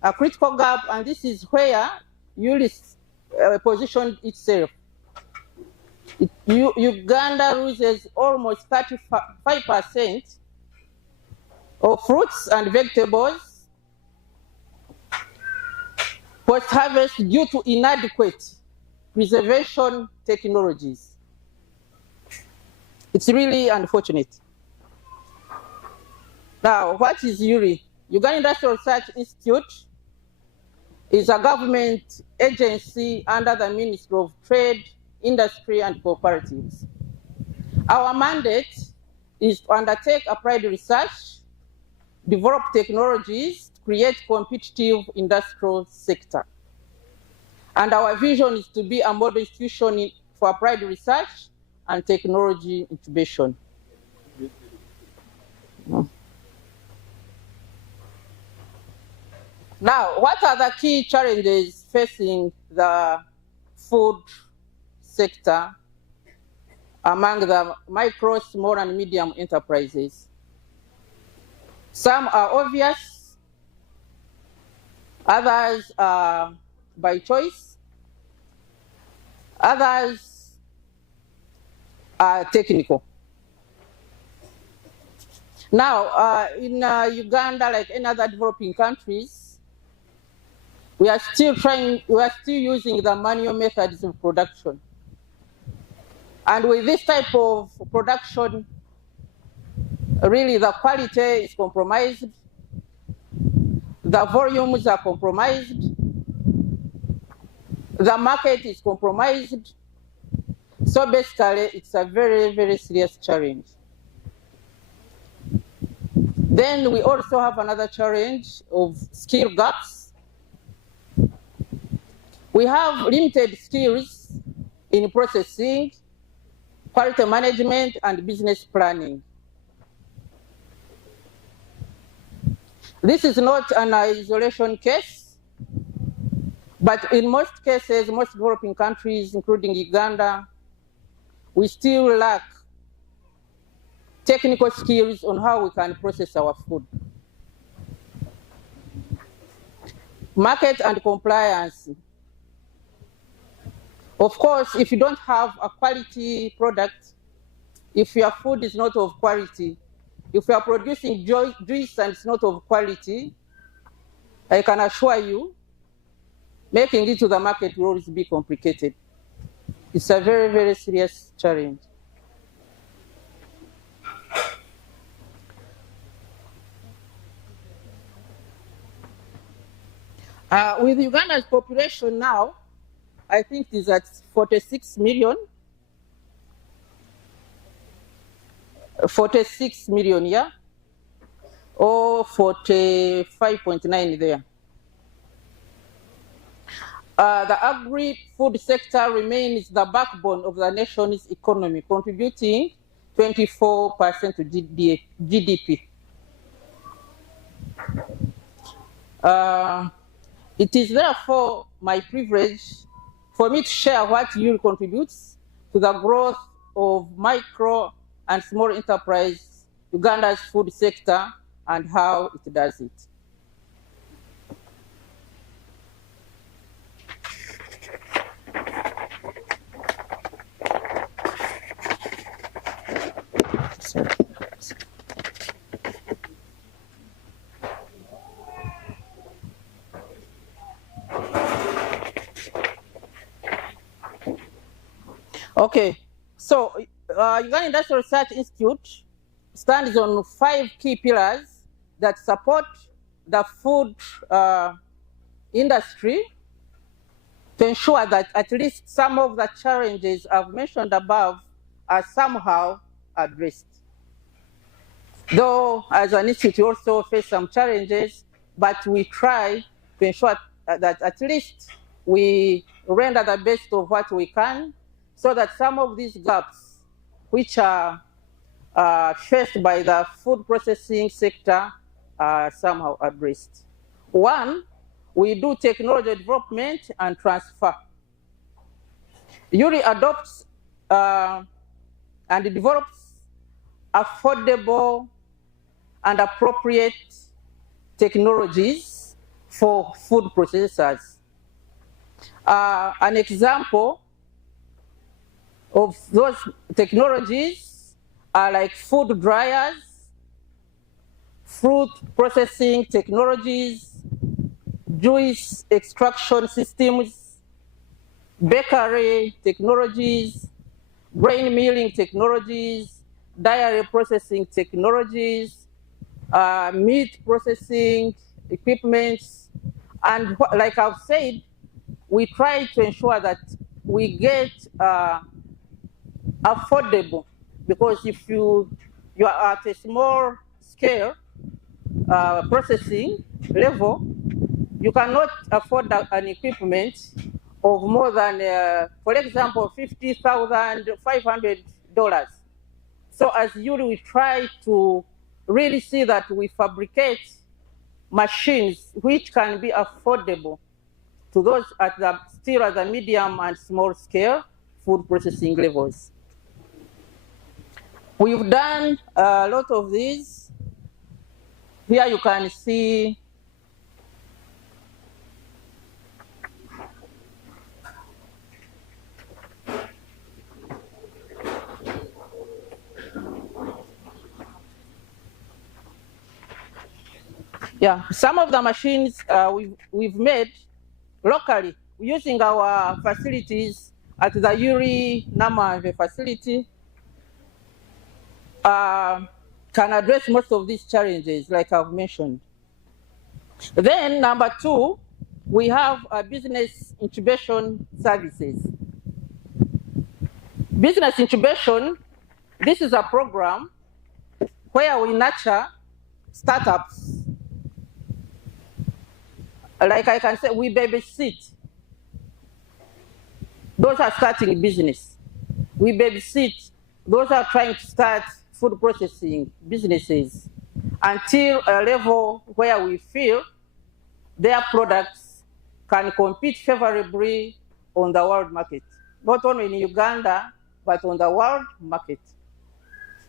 and this is where ULIS positioned itself. Uganda loses almost 35% of fruits and vegetables post-harvest due to inadequate preservation technologies. It's really unfortunate. Now, what is URI? Uganda Industrial Research Institute is a government agency under the Ministry of Trade, Industry and Cooperatives. Our mandate is to undertake applied research, develop technologies to create competitive industrial sector. And our vision is to be a model institution for applied research and technology incubation. Now, what are the key challenges facing the food sector among the micro, small, and medium enterprises? Some are obvious, others are by choice, others are technical. Now, in Uganda, like any other developing countries, we are still using the manual methods of production. And with this type of production, really the quality is compromised, the volumes are compromised, the market is compromised. So basically, it's a very, very serious challenge. Then we also have another challenge of skill gaps. We have limited skills in processing, quality management, and business planning. This is not an isolation case, but in most cases, most developing countries, including Uganda, we still lack technical skills on how we can process our food. Market and compliance. Of course, if you don't have a quality product, if your food is not of quality, if you are producing juice and it's not of quality, I can assure you, making it to the market will always be complicated. It's a very, very serious challenge. With Uganda's population now, I think it is at 46 million. 46 million, yeah? Or 45.9 there. The agri-food sector remains the backbone of the nation's economy, contributing 24% to GDP. It is therefore my privilege for me to share what URI contributes to the growth of micro and small enterprise, Uganda's food sector, and how it does it. Okay, so Uganda Industrial Research Institute stands on 5 key pillars that support the food industry to ensure that at least some of the challenges I've mentioned above are somehow addressed. Though as an institute we also face some challenges, but we try to ensure that at least we render the best of what we can, so that some of these gaps which are faced by the food processing sector are somehow addressed. One, we do technology development and transfer. URI adopts and develops affordable and appropriate technologies for food processors. An example of those technologies are like food dryers, fruit processing technologies, juice extraction systems, bakery technologies, grain milling technologies, dairy processing technologies, meat processing equipments, and like I've said, we try to ensure that we get affordable, because if you are at a small scale processing level, you cannot afford an equipment of more than, for example, $50,500. So as URI, we try to really see that we fabricate machines which can be affordable to those still at the medium and small scale food processing levels. We've done a lot of these. Here you can see some of the machines we've made locally using our facilities at the URI Namave facility. Can address most of these challenges, like I've mentioned. Then, number 2, we have business incubation services. Business incubation, this is a program where we nurture startups. Like I can say, we babysit those are starting business. We babysit those are trying to start food processing businesses until a level where we feel their products can compete favorably on the world market, not only in Uganda, but on the world market.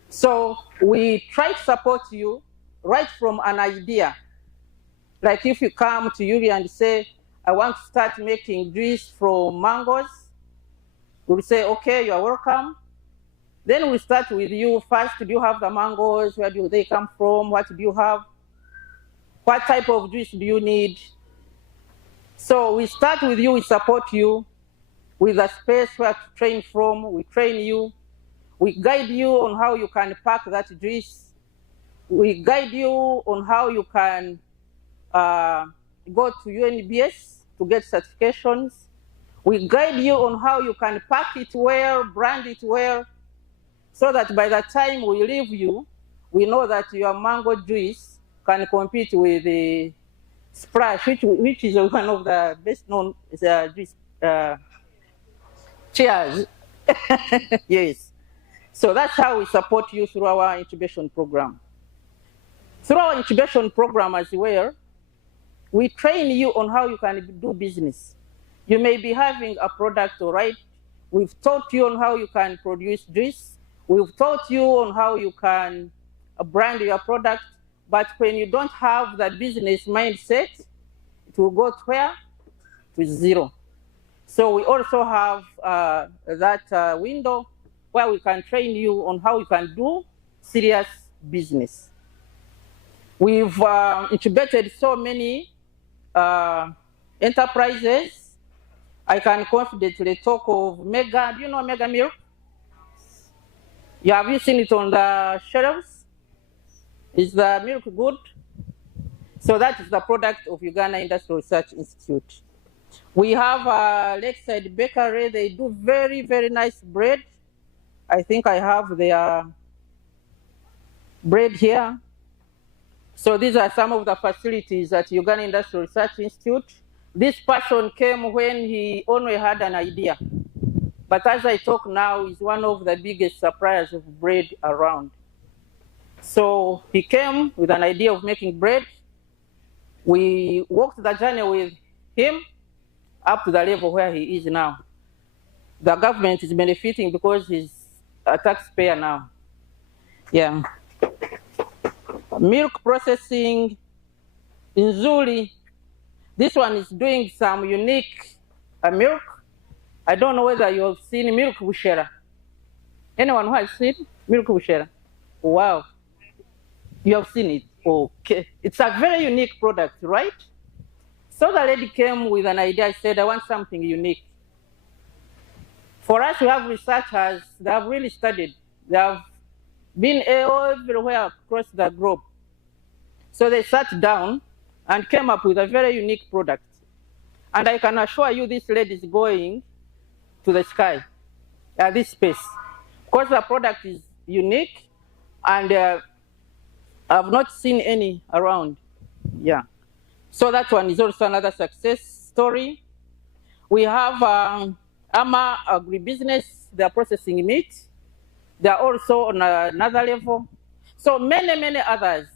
So we try to support you right from an idea. Like if you come to URI and say, I want to start making juice from mangoes, we'll say, okay, you're welcome. Then we start with you. First, do you have the mangoes? Where do they come from? What do you have? What type of juice do you need? So we start with you, we support you with a space where to train from. We train you. We guide you on how you can pack that juice. We guide you on how you can go to UNBS to get certifications. We guide you on how you can pack it well, brand it well, so that by the time we leave you, we know that your mango juice can compete with the Splash, which is one of the best known juice. Cheers. Yes. So that's how we support you through our incubation program. Through our incubation program as well, we train you on how you can do business. You may be having a product, all right? We've taught you on how you can produce this. We've taught you on how you can brand your product. But when you don't have that business mindset, it will go to where? To zero. So we also have that window where we can train you on how you can do serious business. We've incubated so many enterprises. I can confidently talk of Mega. Do you know Mega Milk? Have you seen it on the shelves? Is the milk good? So that is the product of Uganda Industrial Research Institute. We have a Lakeside Bakery. They do very, very nice bread. I think I have their bread here. So these are some of the facilities at Uganda Industrial Research Institute. This person came when he only had an idea. But as I talk now, he's one of the biggest suppliers of bread around. So he came with an idea of making bread. We walked the journey with him up to the level where he is now. The government is benefiting because he's a taxpayer now. Yeah. Milk processing in Zuli. This one is doing some unique milk. I don't know whether you have seen milk bushera. Anyone who has seen milk bushera? Wow. You have seen it? Okay. It's a very unique product, right? So the lady came with an idea. I said, I want something unique. For us, we have researchers that have really studied. They have been everywhere across the globe. So they sat down and came up with a very unique product. And I can assure you this lady is going to the sky at this space. Because the product is unique and I've not seen any around. Yeah. So that one is also another success story. We have AMA agribusiness. They're processing meat. They're also on another level. So many, many others.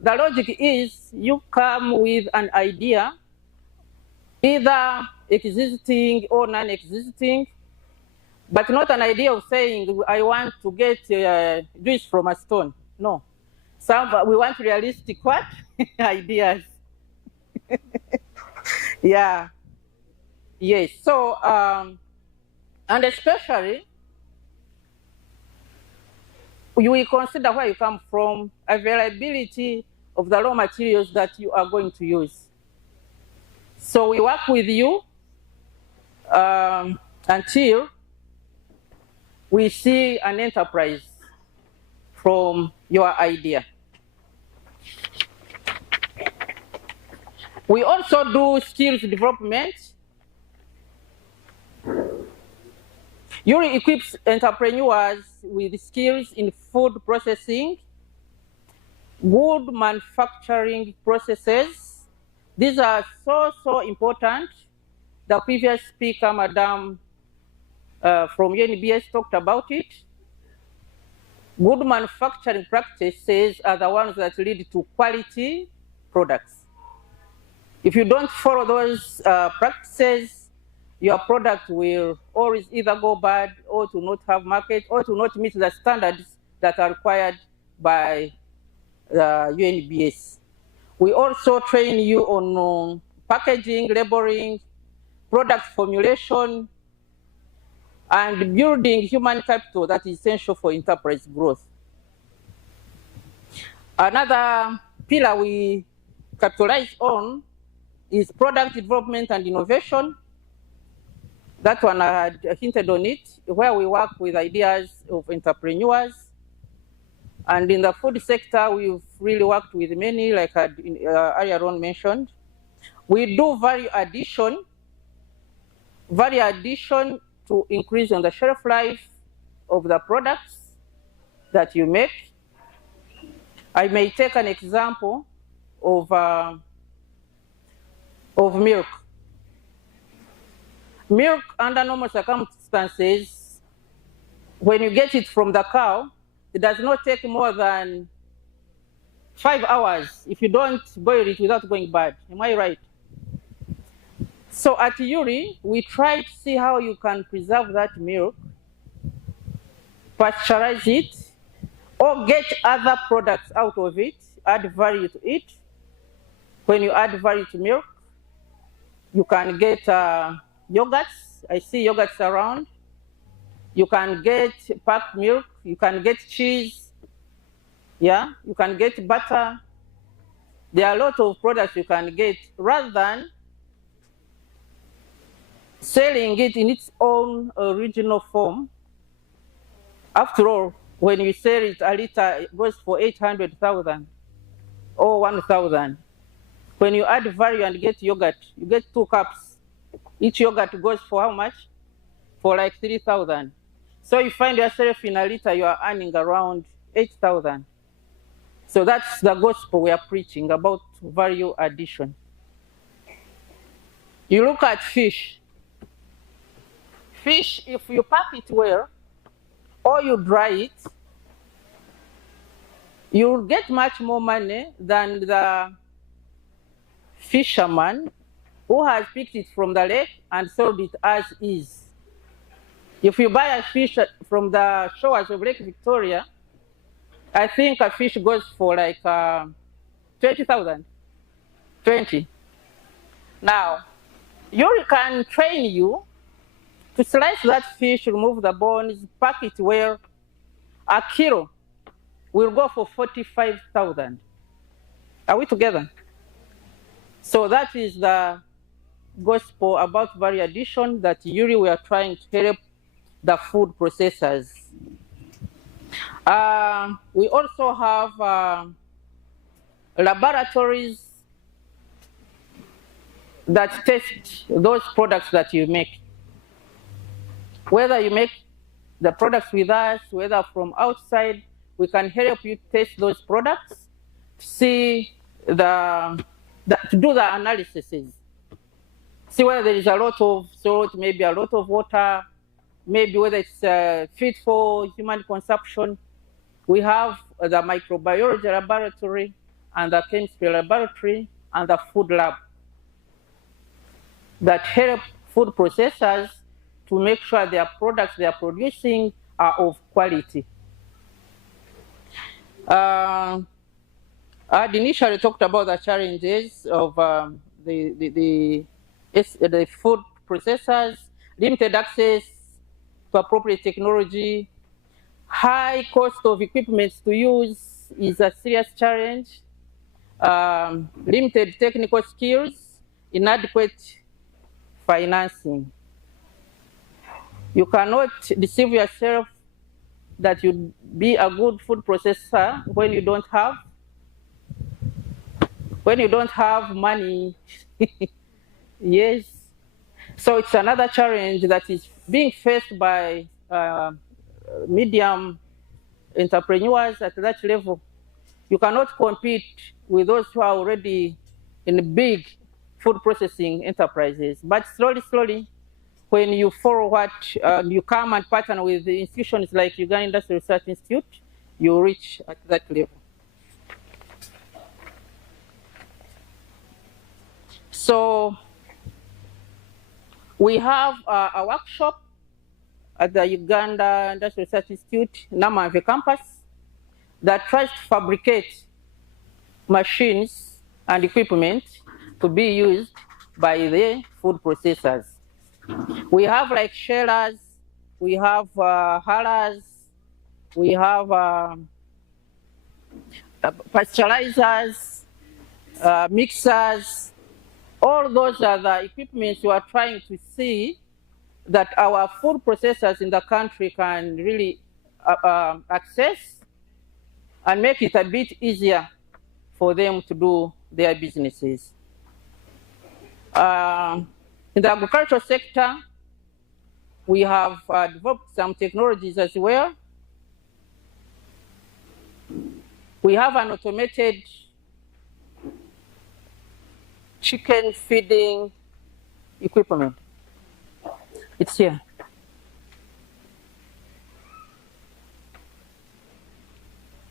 The logic is you come with an idea, either existing or non-existing, but not an idea of saying, I want to get juice from a stone. No. We want realistic what? Ideas. Yeah. Yes. So, and especially, you will consider where you come from, availability of the raw materials that you are going to use. So we work with you until we see an enterprise from your idea. We also do skills development. URI equips entrepreneurs with skills in food processing, good manufacturing processes. These are so important. The previous speaker, Madam from UNBS, talked about it. Good manufacturing practices are the ones that lead to quality products. If you don't follow those practices, your product will always either go bad or to not have market or to not meet the standards that are required by the UNBS. We also train you on packaging, labeling, product formulation, and building human capital that is essential for enterprise growth. Another pillar we capitalize on is product development and innovation. That one I had hinted on it, where we work with ideas of entrepreneurs. And in the food sector, we've really worked with many, like I earlier on mentioned. We do value addition to increase on the shelf life of the products that you make. I may take an example of milk. Milk, under normal circumstances, when you get it from the cow, it does not take more than 5 hours if you don't boil it without going bad. Am I right? So at URI, we try to see how you can preserve that milk, pasteurize it, or get other products out of it, add value to it. When you add value to milk, you can get yogurts. I see yogurts around. You can get packed milk. You can get cheese. Yeah, you can get butter. There are a lot of products you can get rather than selling it in its own original form. After all, when you sell it, a liter it goes for 800,000 or 1,000. When you add value and get yogurt, you get 2 cups. Each yogurt goes for how much? For like 3,000. So you find yourself in a liter, you are earning around 8,000. So that's the gospel we are preaching about value addition. You look at fish. Fish, if you pack it well, or you dry it, you'll get much more money than the fisherman who has picked it from the lake and sold it as is. If you buy a fish from the shores of Lake Victoria, I think a fish goes for like 20,000. 20. Now, you can train you to slice that fish, remove the bones, pack it well. A kilo will go for 45,000. Are we together? So that is the gospel about value addition that URI we are trying to help the food processors. We also have laboratories that test those products that you make. Whether you make the products with us, whether from outside, we can help you test those products, to see to do the analyses. See whether there is a lot of salt, maybe a lot of water, maybe whether it's fit for human consumption. We have the microbiology laboratory and the chemistry laboratory and the food lab that help food processors to make sure their products they are producing are of quality. I had initially talked about the challenges of the food processors, limited access to appropriate technology, high cost of equipment to use is a serious challenge, limited technical skills, inadequate financing. You cannot deceive yourself that you'd be a good food processor when you don't have money. Yes. So it's another challenge that is being faced by medium entrepreneurs at that level. You cannot compete with those who are already in big food processing enterprises. But slowly, when you follow what you come and partner with the institutions like Uganda Industrial Research Institute, you reach at that level. So we have a workshop at the Uganda Industrial Research Institute, Namave campus, that tries to fabricate machines and equipment to be used by the food processors. We have like shellers, we have hullers, we have pasteurizers, mixers. All those are the equipments we are trying to see that our food processors in the country can really access and make it a bit easier for them to do their businesses. In the agricultural sector, we have developed some technologies as well. We have an automated chicken feeding equipment. It's here.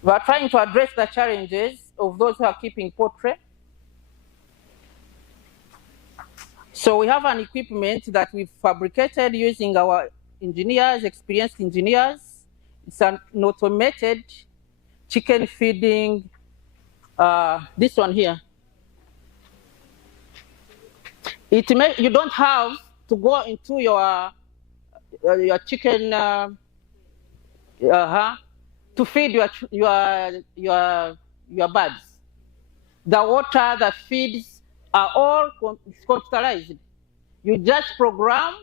We are trying to address the challenges of those who are keeping poultry. So we have an equipment that we've fabricated using our engineers, experienced engineers. It's an automated chicken feeding, this one here. You don't have to go into your chicken to feed your birds. The water, the feeds are all computerized. You just program,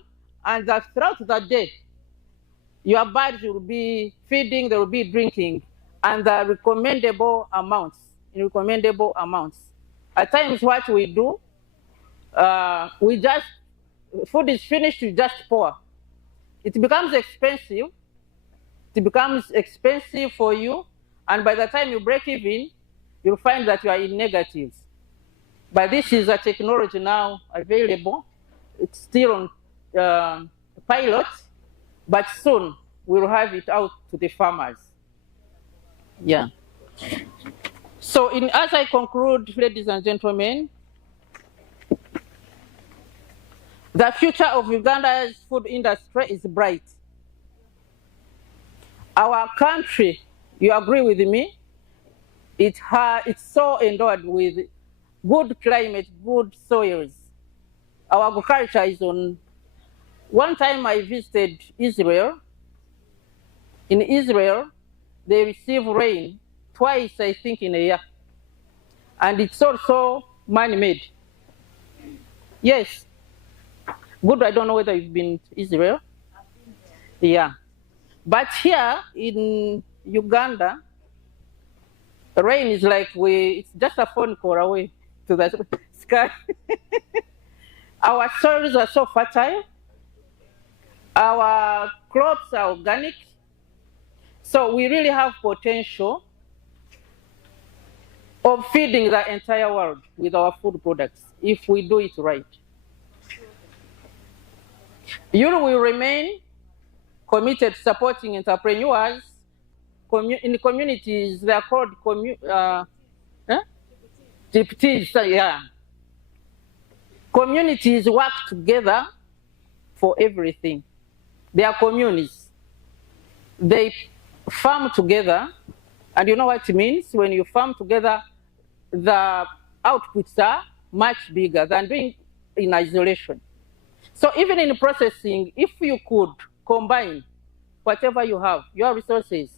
and throughout the day, your birds will be feeding, they will be drinking, and the recommendable amounts. At times, what we do, food is finished, we just pour. It becomes expensive. It becomes expensive for you, and by the time you break even, you'll find that you are in negatives. But this is a technology now available. It's still on pilot, but soon we'll have it out to the farmers. Yeah. So as I conclude, ladies and gentlemen, the future of Uganda's food industry is bright. Our country, you agree with me, it's so endowed with good climate, good soils. Our agriculture is on. One time I visited Israel. In Israel, they receive rain twice, I think, in a year. And it's also man-made. Yes. Good, I don't know whether you've been to Israel. Yeah. But here in Uganda, rain is like it's just a phone call away to the sky. Our soils are so fertile. Our crops are organic. So we really have potential of feeding the entire world with our food products if we do it right. You will remain committed to supporting entrepreneurs in the communities. They are called DPTs. Yeah. Communities work together for everything. They are communities. They farm together, and you know what it means? When you farm together, the outputs are much bigger than doing in isolation. So even in processing, if you could combine whatever you have, your resources,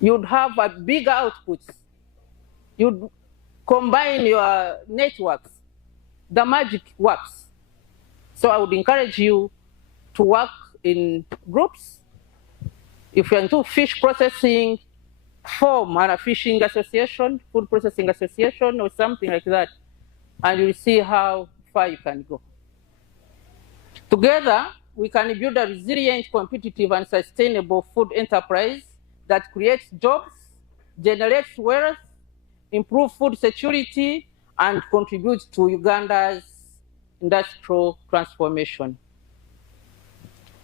you'd have a bigger output. You'd combine your networks. The magic works. So I would encourage you to work in groups. If you're into fish processing, form a fishing association, food processing association, or something like that, and you'll see how far you can go. Together, we can build a resilient, competitive, and sustainable food enterprise that creates jobs, generates wealth, improves food security, and contributes to Uganda's industrial transformation.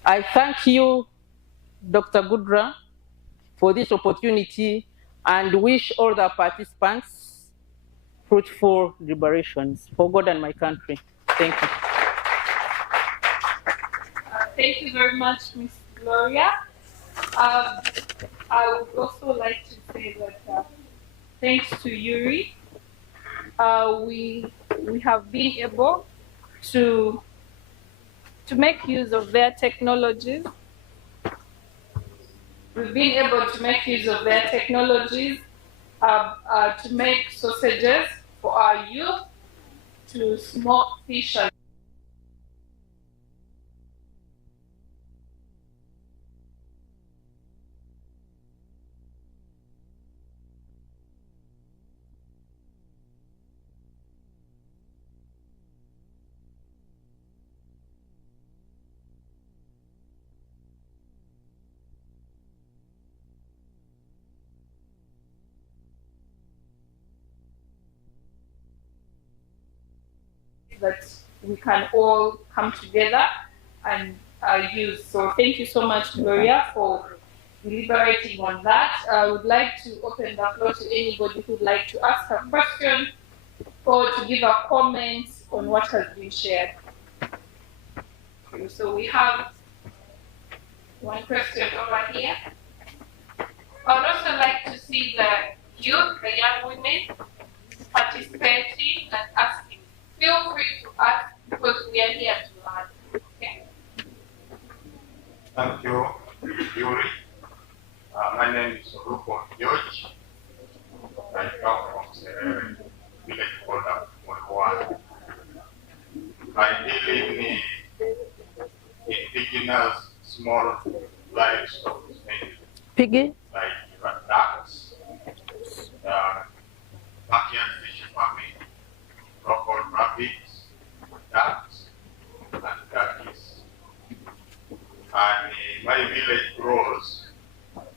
I thank you, Dr. Gudra, for this opportunity and wish all the participants fruitful liberations for God and my country. Thank you. Thank you very much, Ms. Gloria. I would also like to say that thanks to Yuri, we have been able to make use of their technologies. We've been able to make use of their technologies to make sausages for our youth, to smoke fish. That we can all come together and use. So thank you so much, Gloria, for deliberating on that. I would like to open the floor to anybody who'd like to ask a question or to give a comment on what has been shared. So we have one question over here. I would also like to see the youth, the young women, participating and asking. Feel free to ask because we are here to learn. Okay? Thank you, Yuri. My name is Rupo George. I come from the village called Mwanwa. I deal in indigenous small livestock, Piggy? like ducks, backyard fish farming, local rabbits, ducks, and turkeys. And my village grows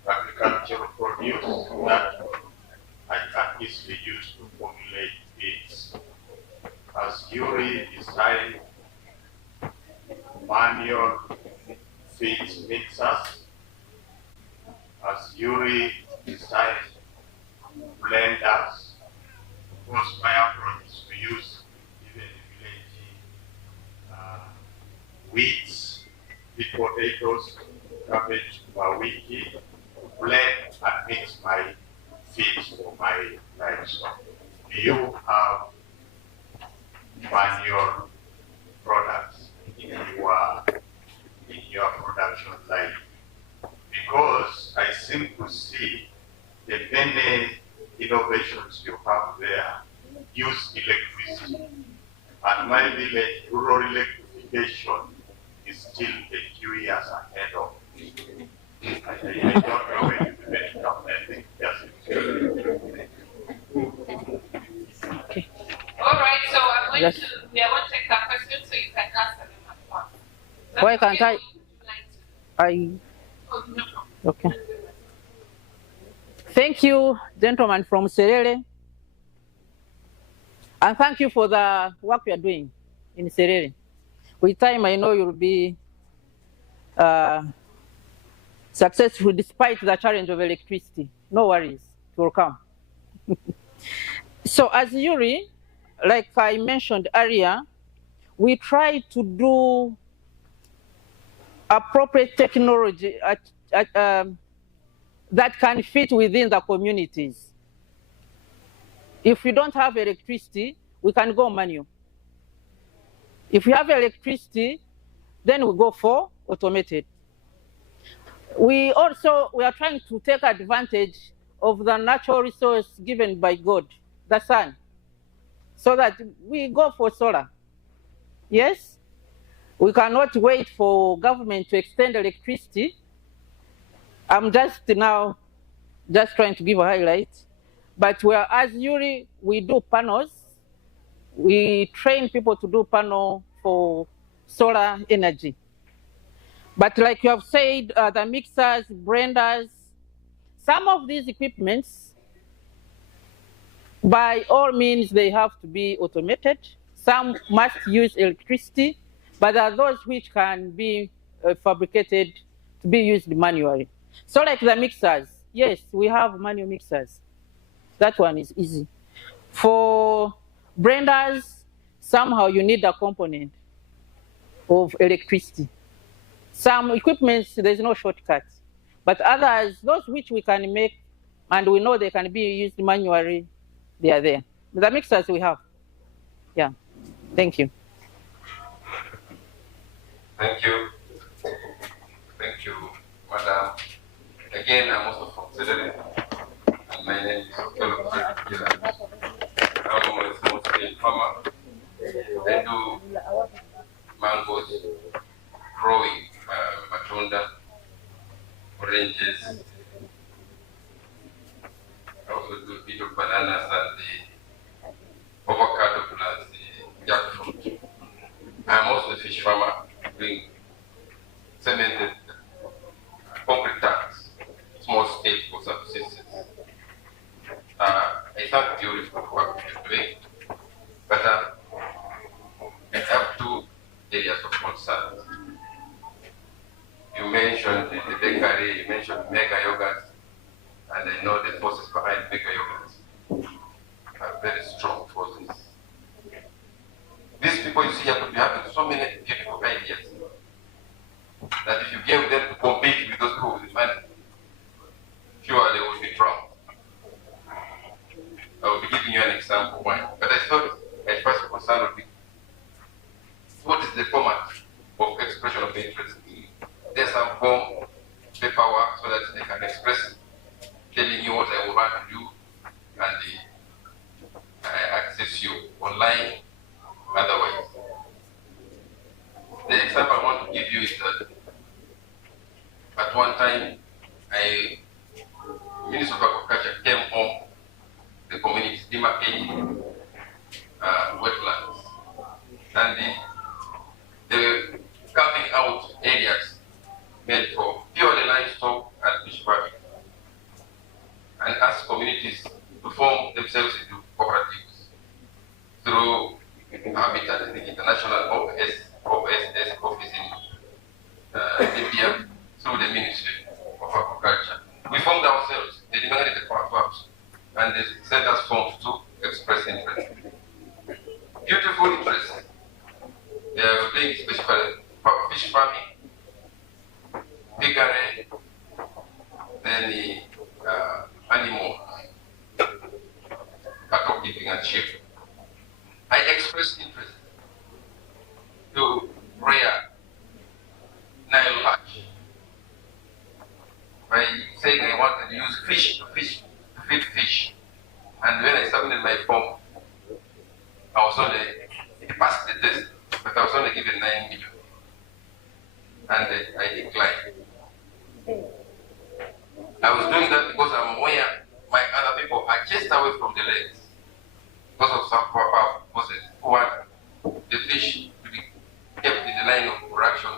agricultural produce that I can easily use to formulate feeds. As Yuri designed manual feeds mixers, as Yuri designed blenders, was my approach to use even village wheats, sweet potatoes, cabbage, wiki, blend and mix my feeds for my livestock. Do you have manual products in your production line? Because I seem to see the many innovations you have there use electricity. And my village, rural electrification is still a few years ahead of me. I don't know when you will come. I think Okay. All right, so we are going to take that question so you can answer them at once. Why can't I? Oh, no problem. Okay. Thank you, gentlemen from Serere. And thank you for the work you are doing in Serere. With time, I know you'll be successful despite the challenge of electricity. No worries, it will come. So as Yuri, like I mentioned earlier, we try to do appropriate technology that can fit within the communities. If we don't have electricity, we can go manual. If we have electricity, then we go for automated. We are trying to take advantage of the natural resource given by God, the sun, so that we go for solar. Yes? We cannot wait for government to extend electricity. I'm just trying to give a highlight. But as Yuri, we do panels. We train people to do panel for solar energy. But like you have said, the mixers, blenders, some of these equipments, by all means, they have to be automated. Some must use electricity, but there are those which can be fabricated to be used manually. So like the mixers, yes, we have manual mixers. That one is easy. For blenders, somehow you need a component of electricity. Some equipments, there's no shortcut. But others, those which we can make, and we know they can be used manually, they are there. The mixers we have. Yeah. Thank you. Thank you. Thank you, Madam. Again, I'm also from Sydney, and my name is Gudie. I'm a small-scale farmer. I do mangoes, growing matunda, oranges. I also do a bit of bananas and the avocado plus the jackfruit. I'm also a fish farmer doing cemented concrete tanks, small scale for subsistence. I thank you for the work you're doing, but I have two areas of concern. You mentioned the bakery, you mentioned mega yogurt, and I know the forces behind mega yogurt. concerned with what is the format of expression of interest. There's some form, paperwork, so that they can express, telling you what I would want to do, and I access you online, otherwise. The example I want to give you is that at one time, Minister of Agriculture came home, the community demarcating wetlands, and they were carving out areas made for purely livestock and fish farming, and asked communities to form themselves into cooperatives through Habitat, the International OSS office in India, through the Ministry of Agriculture. We formed ourselves, they demanded the farms, and they sent us forms to express interest. Beautiful interest. They are doing specifically fish farming, piggery, then animals, cattle keeping and sheep. I expressed interest to rear Nile perch by saying I wanted to use fish to feed fish. And when I submitted my form, I was only, it passed the test, but I was only given 9 million. And I declined. I was doing that because I'm aware my other people are chased away from the lakes because of some power forces who want the fish to be kept in the line of production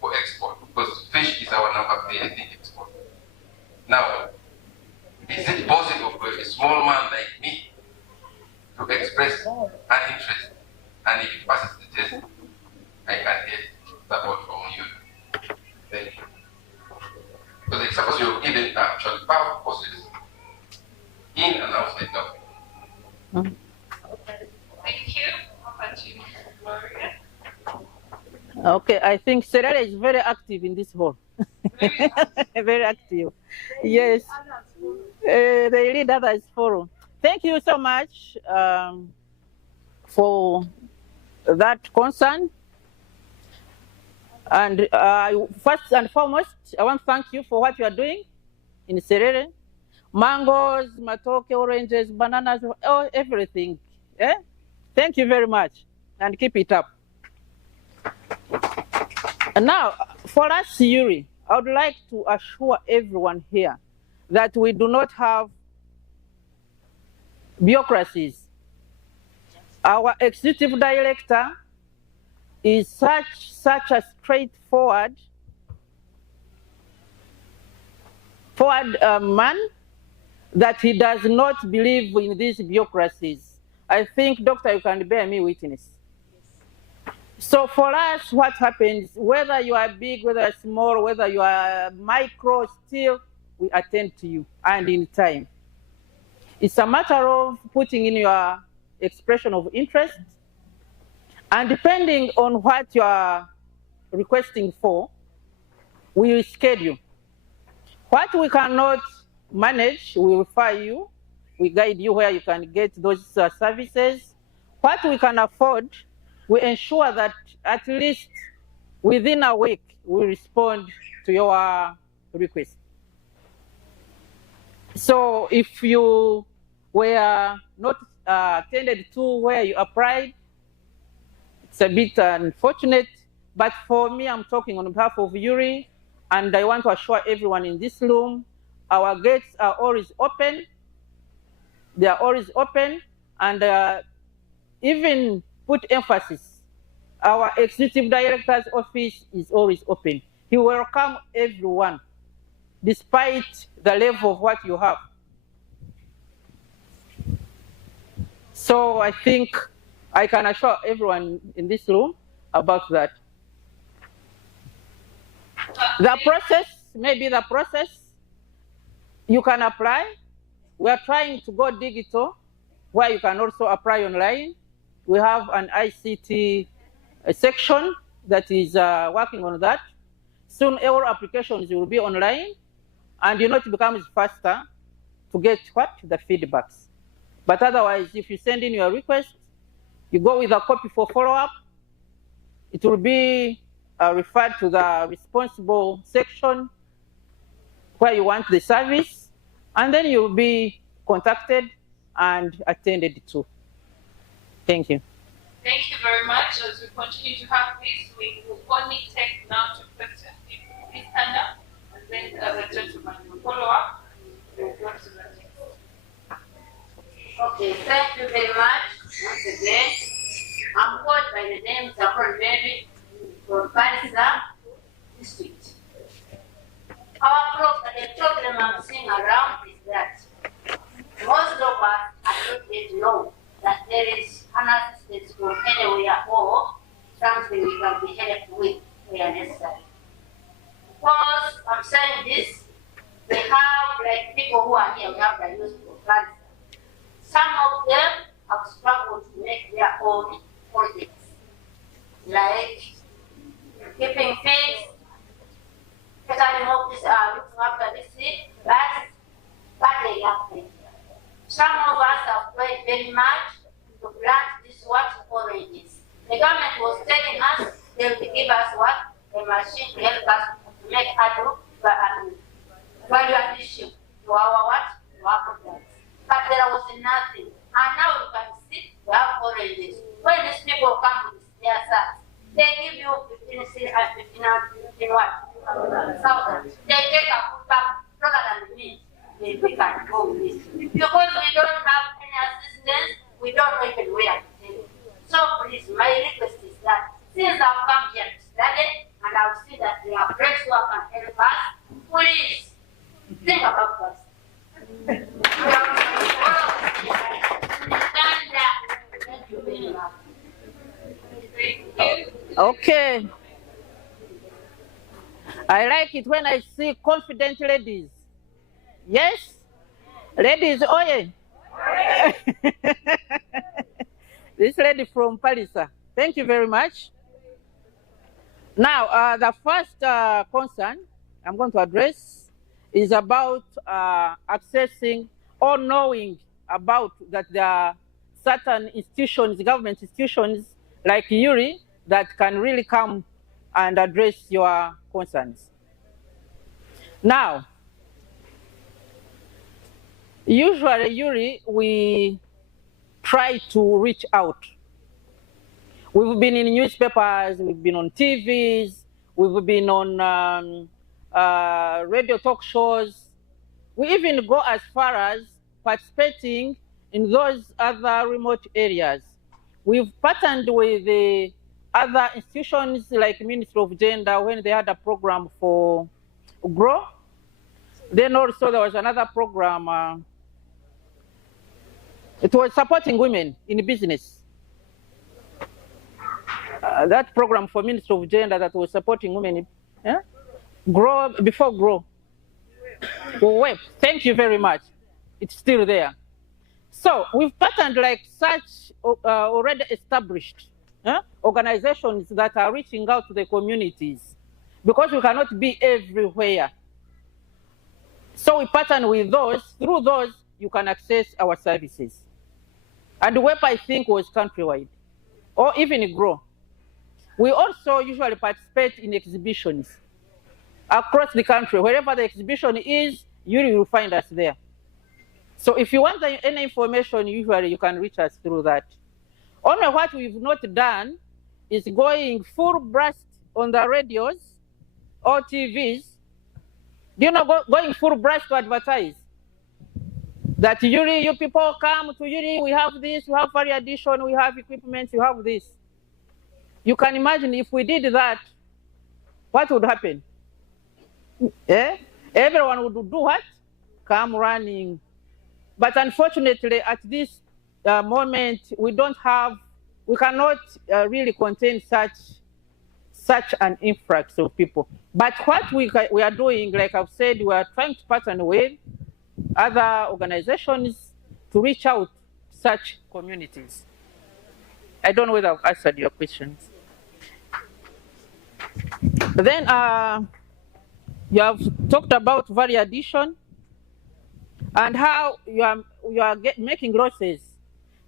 for export, because fish is our number 3, I think, export. Now, is it possible for a small man like me to express an interest, and if it passes the test, I can get support from you? Thank you. Because the examples you've given are actually powerful forces in and outside government. Thank you. Over to you, Gloria. Okay, I think Serere is very active in this hall. Very active. Yes. They lead others forum. Thank you so much for that concern. And first and foremost, I want to thank you for what you are doing in Serere. Mangoes, matoke, oranges, bananas, oh, everything. Eh? Thank you very much, and keep it up. And now, for us, Yuri, I would like to assure everyone here that we do not have bureaucracies. Our executive director is such a straightforward man that he does not believe in these bureaucracies. I think, Doctor, you can bear me witness. So for us, what happens, whether you are big, whether you are small, whether you are micro, still, we attend to you, and in time. It's a matter of putting in your expression of interest, and depending on what you are requesting for, we will schedule. What we cannot manage, we refer you, we guide you where you can get those services. What we can afford, we ensure that at least within a week, we respond to your request. So if you were not attended to where you applied, it's a bit unfortunate, but for me, I'm talking on behalf of Yuri, and I want to assure everyone in this room, our gates are always open. They are always open, and even put emphasis, our executive director's office is always open. He will welcome everyone, despite the level of what you have. So I think I can assure everyone in this room about that. The process, maybe the process, you can apply. We are trying to go digital, where you can also apply online. We have an ICT section that is working on that. Soon, all applications will be online, and it becomes faster to get what? The feedbacks. But otherwise, if you send in your request, You go with a copy for follow-up. It will be referred to the responsible section where you want the service, and then you'll be contacted and attended to. Thank you. Thank you very much. As we continue to have this, we will only take now 2 questions. Please stand up, and then the gentleman will follow up. We'll go to the next. Okay, thank you very much once again. I'm called by the name Zafran Mary from Palisa district. Our problem I'm seeing around is that most of us are not yet know that there is an assistance from anywhere or something we can be helped with where necessary. Because I'm saying this, we have like people who are here, we have diagnosed for cancer. Some of them have struggled to make their own projects, like keeping figs, taking off this, looking after this seed, but they have faith. Some of us have prayed very much to plant this oranges. The government was telling us they will give us a machine to help us to make value addition to our products. But there was nothing. And now you can see we have oranges. When these people come with their sacks, they give you 15 seed and 15 what? Thousand. They take a food back rather than me. We can go with this. Because we don't have any assistance, we don't know even where to take it. So please, my request is that since I've come here to study and I've seen that there are friends who can help us, please think about us. Thank you very much. Okay. I like it when I see confident ladies. Yes? Ladies, oye. This lady from Palisa. Thank you very much. Now, the first concern I'm going to address is about accessing or knowing about that there are certain institutions, government institutions like URI, that can really come and address your concerns. Now, usually, URI, we try to reach out. We've been in newspapers, we've been on TVs, we've been on radio talk shows. We even go as far as participating in those other remote areas. We've partnered with the other institutions like Ministry of Gender when they had a program for GROW. Then also there was another program, it was supporting women in business. That program for Ministry of Gender that was supporting women, GROW, before GROW. Well, thank you very much. It's still there. So we've partnered like such already established organizations that are reaching out to the communities because we cannot be everywhere. So we partner with those. Through those, you can access our services. And WEP, I think, was countrywide, or even GROW. We also usually participate in exhibitions across the country. Wherever the exhibition is, you will find us there. So if you want any information, usually you can reach us through that. Only what we've not done is going full blast on the radios or TVs. Do you know going full blast to advertise? That URI, you people come to URI, we have this, we have value addition, we have equipment, you have this. You can imagine if we did that, what would happen? Everyone would do what? Come running. But unfortunately, at this moment, we cannot really contain such an influx of people. But what we are doing, like I've said, we are trying to partner with other organizations to reach out to such communities. I don't know whether I've answered your questions. Then you have talked about value addition and how you are making losses,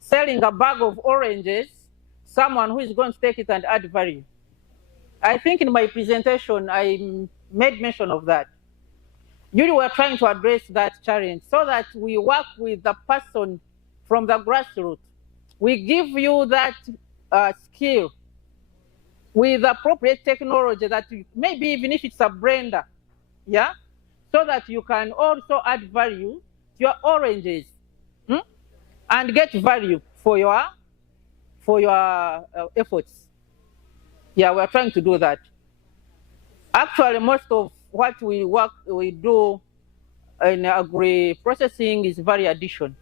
selling a bag of oranges someone who is going to take it and add value. I think in my presentation, I made mention of that. Usually we're trying to address that challenge so that we work with the person from the grassroots. We give you that skill with appropriate technology that maybe even if it's a blender, yeah, so that you can also add value to your oranges and get value for your efforts. Yeah, we're trying to do that. Actually, most of what we do in agri-processing is value addition.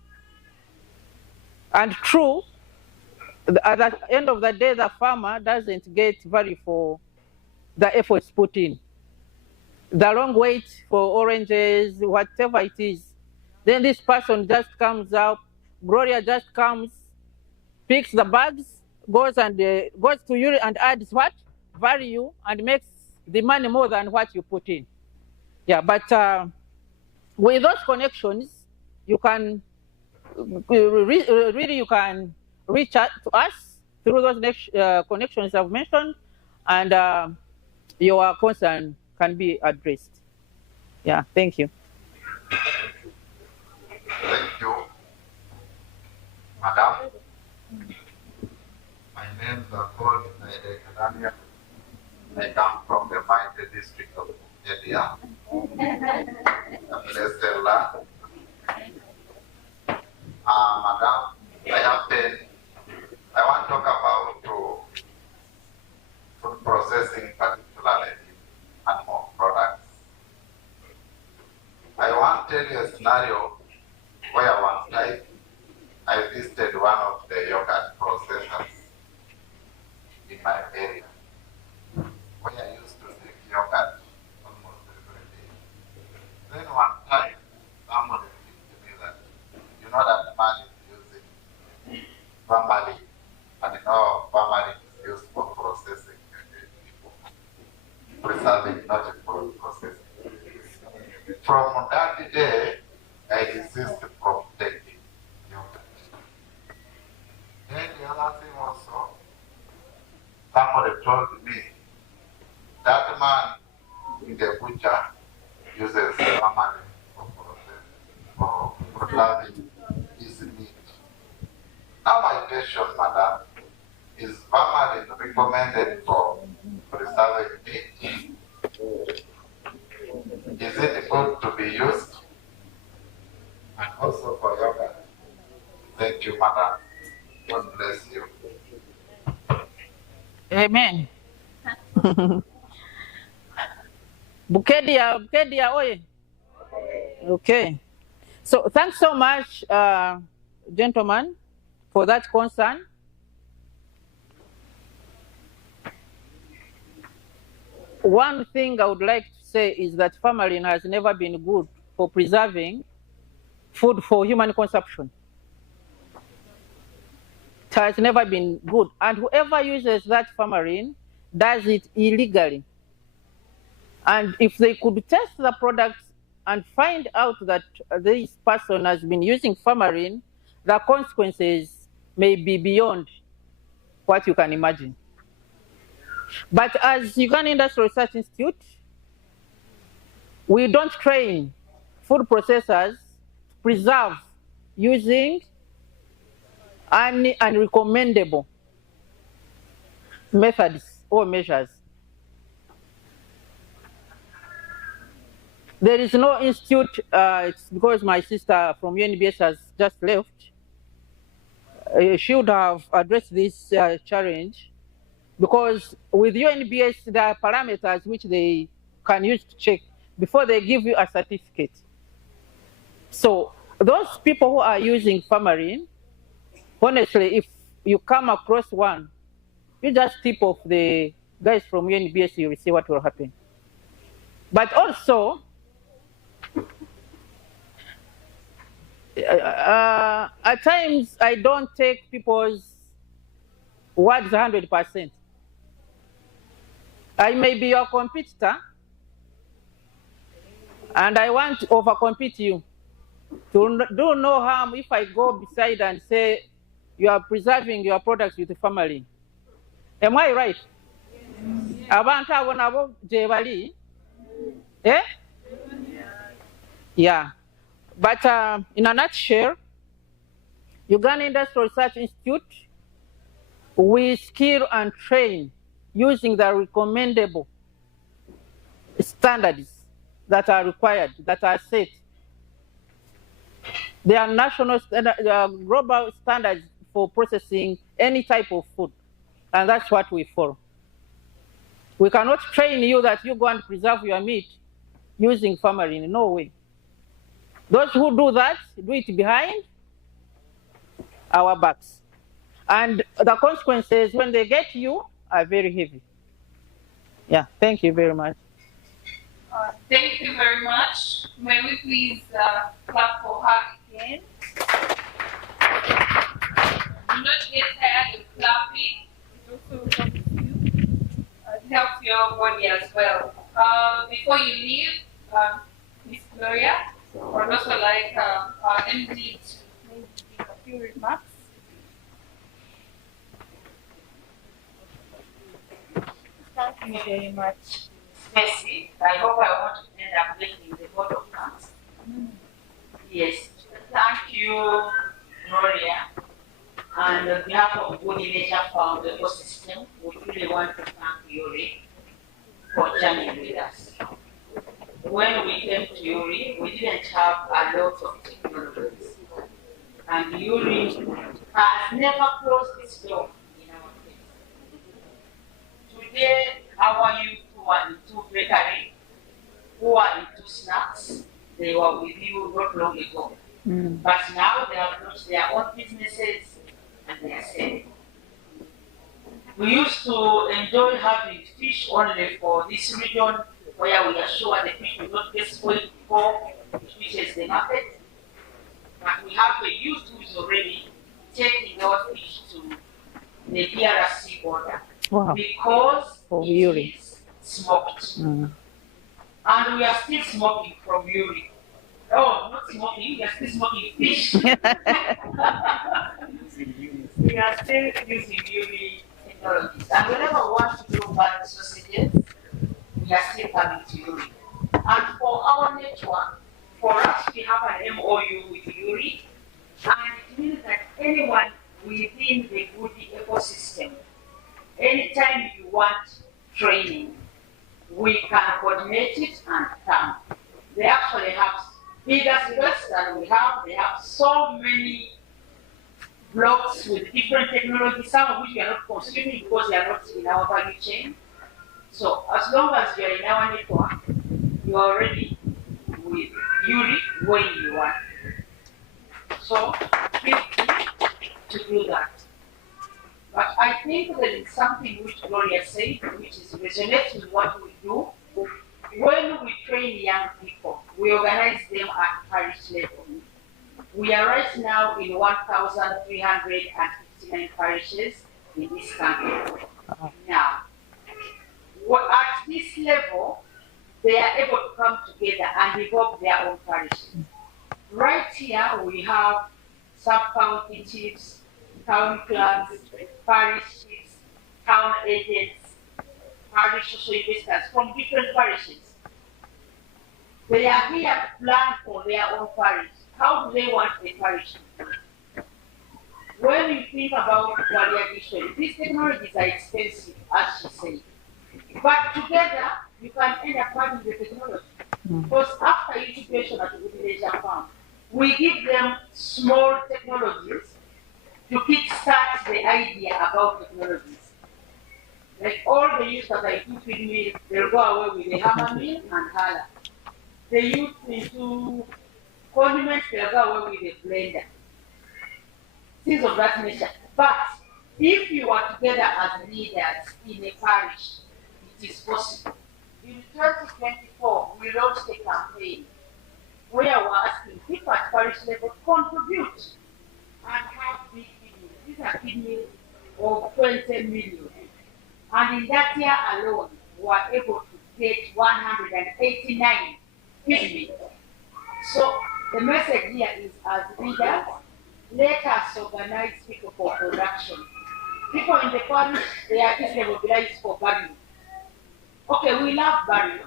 And true, at the end of the day, the farmer doesn't get value for the efforts put in. The long wait for oranges, whatever it is. Then this person just comes out, Gloria just comes, picks the bags, goes to you and adds what? Value, and makes the money more than what you put in. Yeah, but with those connections, you can really you can reach out to us through those connections I've mentioned, and your concern can be addressed. Yeah, thank you. Thank you, Madam. My name is called Kadania. I come from the mighty district of India. Blessed land. Madam, I want to talk about food processing, particularly animal products. I want to tell you a scenario where one time I visited one of the yogurt processors in my area, where I used to drink yogurt almost every day. Then one time, someone said to me that, you know that man is using formalin, and you know formalin is used for processing people, preserving, not for processing. From that day, I desist from taking yogurt. Then the other thing also, somebody told me that man in the butcher uses formalin for preserving his meat. Now my question, madam, is formalin recommended for preserving meat? Is it good to be used? And also for yogurt. Thank you, madam. God bless you. Amen. Bukedia, oye. Okay. So thanks so much, gentlemen, for that concern. One thing I would like to say is that formalin has never been good for preserving food for human consumption. It has never been good. And whoever uses that formalin does it illegally. And if they could test the products and find out that this person has been using formalin, the consequences may be beyond what you can imagine. But as Uganda Industrial Research Institute, we don't train food processors to preserve using unrecommendable methods or measures. There is no institute, it's because my sister from UNBS has just left. She would have addressed this challenge, because with UNBS, there are parameters which they can use to check before they give you a certificate. So those people who are using formalin, honestly, if you come across one, you just tip off the guys from UNBS, you will see what will happen. But also, at times I don't take people's words 100%. I may be your competitor, and I want to overcompete you. To do no harm if I go beside and say you are preserving your products with formalin. Am I right? Abantu abo nabo gye bali. Eh? Yeah. But in a nutshell, Uganda Industrial Research Institute, we skill and train using the recommendable standards that are required, that are set. There are national global standards for processing any type of food, and that's what we follow. We cannot train you that you go and preserve your meat using formalin, no way. Those who do that, do it behind our backs. And the consequences when they get you are very heavy. Yeah, thank you very much. Thank you very much. May we please clap for her again? Do not get tired of clapping. It also helps you. It helps your body as well. Before you leave, Miss Gloria, I would also like our MD to maybe give a few remarks. Thank you very much, Messi. I hope I won't end up making the vote of thanks. Yes, thank you, Gloria. And on behalf of Gudie Leisure Farm ecosystem, we really want to thank Yuri for journeying with us. When we came to Yuri, we didn't have a lot of technologies. And Yuri has never closed its door in our case. Today, our youth who are into bakery, who are into snacks, they were with you not long ago. But now they have launched their own businesses and they are selling. We used to enjoy having fish only for this region where we are sure the fish will not get spoiled before it reaches the market. But we have a youth who is already taking our fish to the DRC border. Wow. Because it Yuri is smoked. And we are still smoking from Yuri. Oh, not smoking, we are still smoking fish. We are still using Yuri technologies. And whenever we want to do bad sausages, we are still coming to Yuri. And for our network, for us to have an MOU with Yuri, and it means that anyone within the Gudie ecosystem, anytime you want training, we can coordinate it and come. They actually have bigger space than we have. They have so many blocks with different technologies, some of which we are not consuming because they are not in our value chain. So as long as you are in our network, you are already with Yuri when you want. So feel free to do that. But I think there is something which Gloria said, which is resonates with what we do. When we train young people, we organize them at parish level. We are right now in 1,359 parishes in this country. Now, at this level, they are able to come together and develop their own parishes. Right here, we have sub-county chiefs, town clerks, parish chiefs, town agents, parish social investors from different parishes. They are here to plan for their own parish. How do they want a parish? When you think about value addition, these technologies are expensive, as she said. But together, you can end up having the technology. Because after incubation at Gudie Leisure Farm, we give them small technologies to kickstart the idea about technologies. Like all the youth that I do feed me, they'll go away with the hammer mill and hala. The youth into condiments, they'll go away with a blender. Things of that nature. But if you are together as leaders in a parish, it is possible. In 2024, we launched a campaign where we're asking people at parish level to contribute and have big kidneys. These are kidneys of 20 million. And in that year alone, we were able to get 189 kidneys. So the message here is, as leaders, let us organize people for production. People in the parish, they are just mobilized for burial. Okay, we love burial.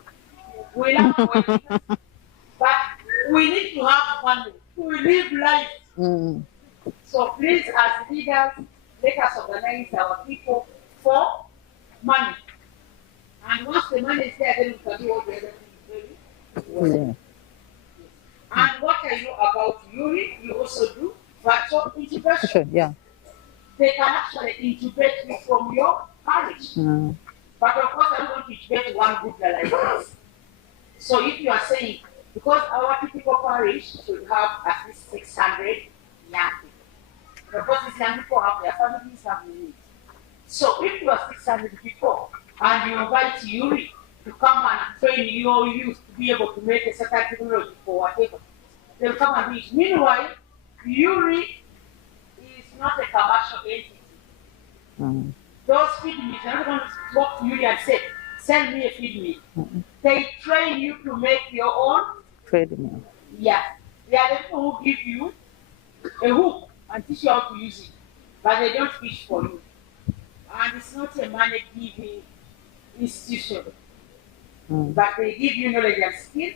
We love wedding. But we need to have money to live life. So please, as leaders, let us organize our people for money. And once the money is there, then we can do all the other things very. And what I know about Yuri, you also do virtual integration. Yeah. They can actually integrate you from your parish. But of course, I don't want to integrate one group like this. So if you are saying, because our typical parish should have at least 600 young people. Because these young people have their families, have needs. So if you are 600 people and you invite Yuri to come and train your youth to be able to make a certain technology for whatever, they'll come and do it. Meanwhile, Yuri is not a commercial entity. Those feed meals, everyone walk to Yuri and say, send me a feed meal. They train you to make your own Trade meal. Yeah. They are the people who give you a hook and teach you how to use it. But they don't fish for you. And it's not a money giving institution. But they give you knowledge and skill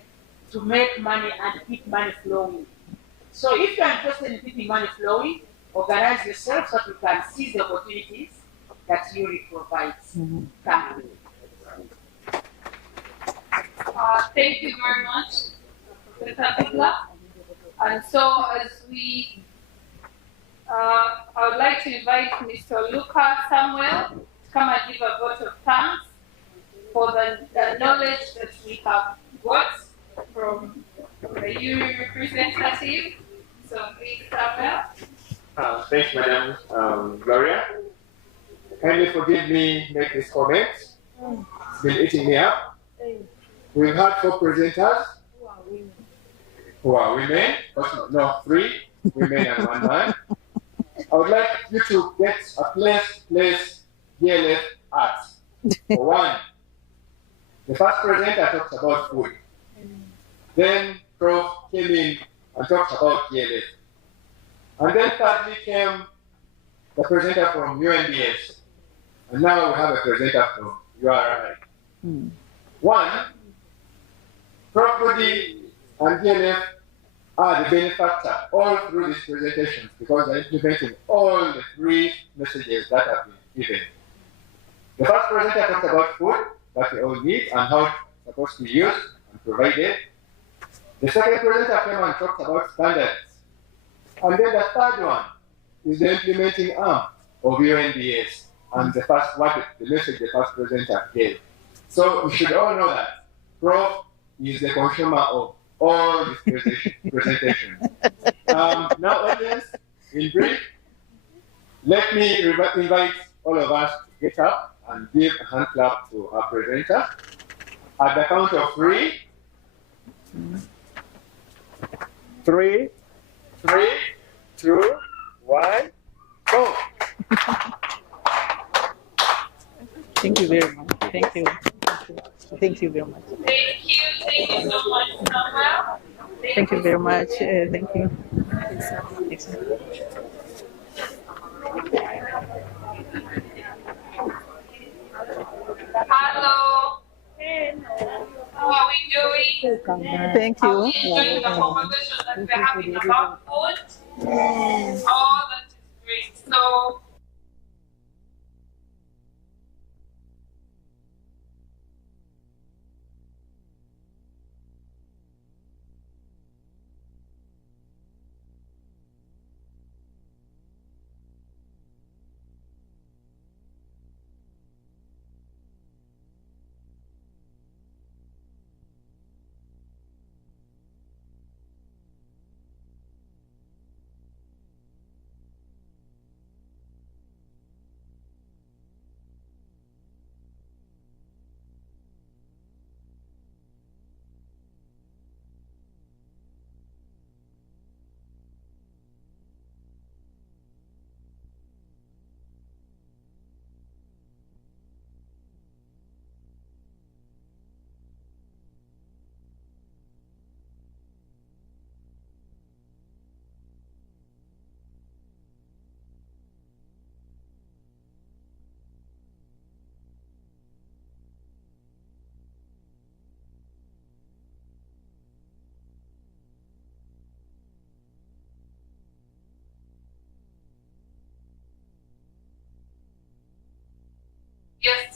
to make money and keep money flowing. So if you are interested in keeping money flowing, organize yourself so that you can seize the opportunities that Yuri provides. Thank you. Thank you very much, Professor Bigla. And so as we, I would like to invite Mr. Luca Samuel to come and give a vote of thanks for the knowledge that we have got from the UNI representative. So please, Samuel. Thanks, Madam Gloria. Kindly forgive me make this comment. It's been eating me up. We've had 4 presenters who are women. No, 3 women and 1 man. I would like you to get a place DLF art. For 1, the first presenter talks about food. Then Prof came in and talked about DLF. And then thirdly came the presenter from UNDS. And now we have a presenter from URI. 1, Prof Gudie and DLF are the benefactor all through these presentations because they're implementing all the 3 messages that have been given. The first presenter talked about food that we all need and how it's supposed to be used and provided. The second presenter came and talked about standards. And then the third one is the implementing arm of UNDS and the message the first presenter gave. So we should all know that Prof is the consumer of all these presentations. Now, audience, in brief, let me invite all of us to get up and give a hand clap to our presenter. At the count of 3, 3, 2, 1, go! Thank you very much. Thank you. Thank you very much. Thank you so much, Samuel. Thank you very much. Thank you. Hello. How are we doing? Thank Are we you. enjoying the conversation that we're having about food? Oh, that is great. So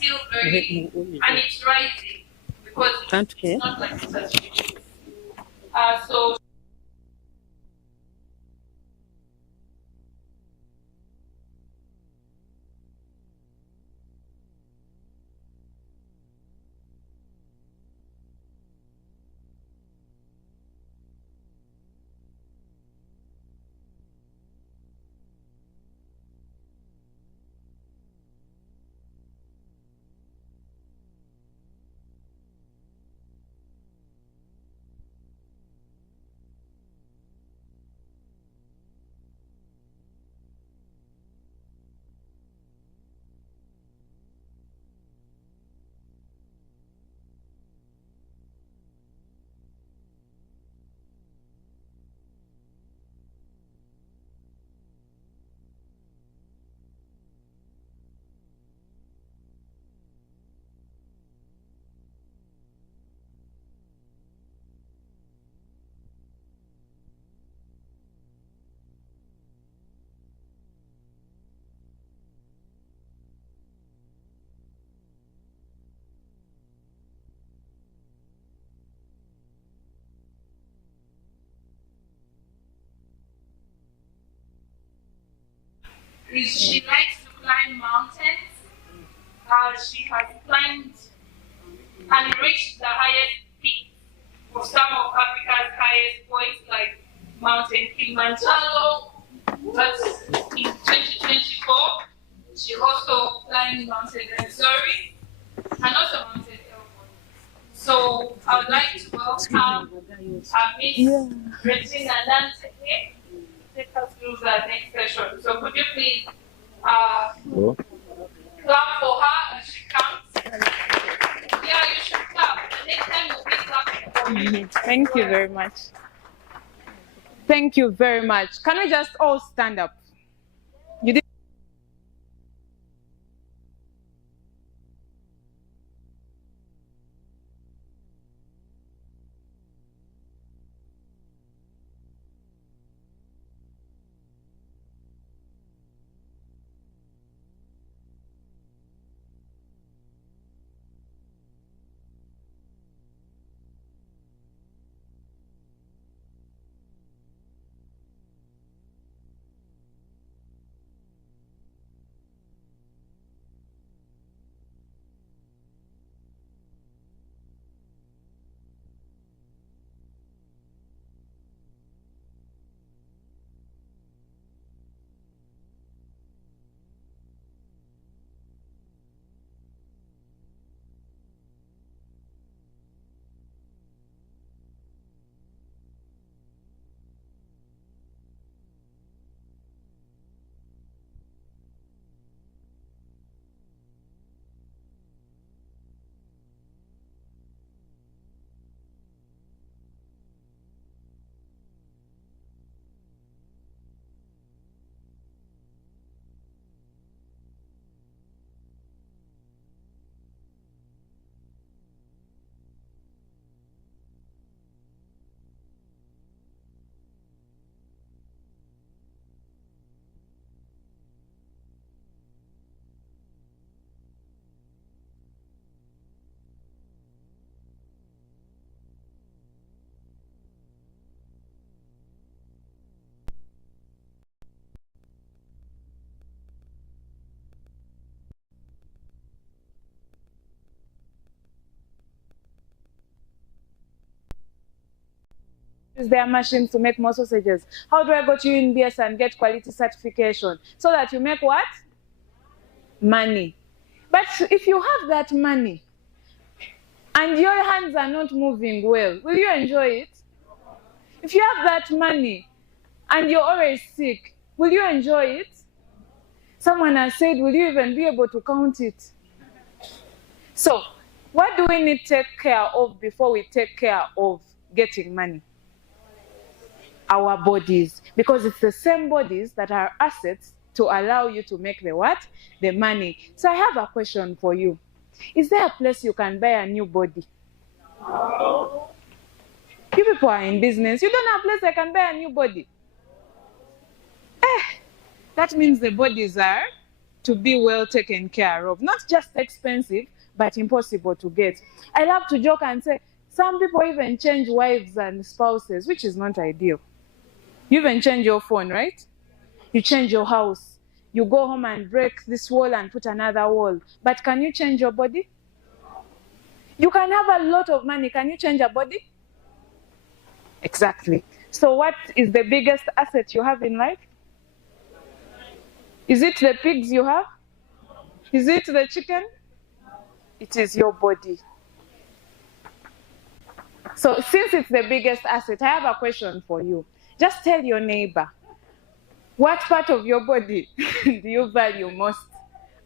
still very, and it's rising because it's not like it has reduced. So she likes to climb mountains. She has climbed and reached the highest peak of some of Africa's highest points, like Mountain Kilimanjaro. But in 2024, she also climbed Mountain Missouri and also Mountain Elbow. So I would like to welcome Miss Regina Nante here to take us through the next session. So could you please clap for her as she comes? Yeah, you should clap. The next time we'll be clapping for you. Thank you very much. Thank you very much. Can we just all stand up? You did. Use their machines to make more sausages. How do I go to UNBS and get quality certification? So that you make what? Money. But if you have that money and your hands are not moving well, will you enjoy it? If you have that money and you're always sick, will you enjoy it? Someone has said, will you even be able to count it? So, what do we need to take care of before we take care of getting money? Our bodies, because it's the same bodies that are assets to allow you to make the what? The money. So I have a question for you. Is there a place you can buy a new body? You people are in business. You don't have a place I can buy a new body. That means the bodies are to be well taken care of. Not just expensive, but impossible to get. I love to joke and say, some people even change wives and spouses, which is not ideal. You even change your phone, right? You change your house. You go home and break this wall and put another wall. But can you change your body? You can have a lot of money. Can you change your body? Exactly. So what is the biggest asset you have in life? Is it the pigs you have? Is it the chicken? It is your body. So since it's the biggest asset, I have a question for you. Just tell your neighbor, what part of your body do you value most?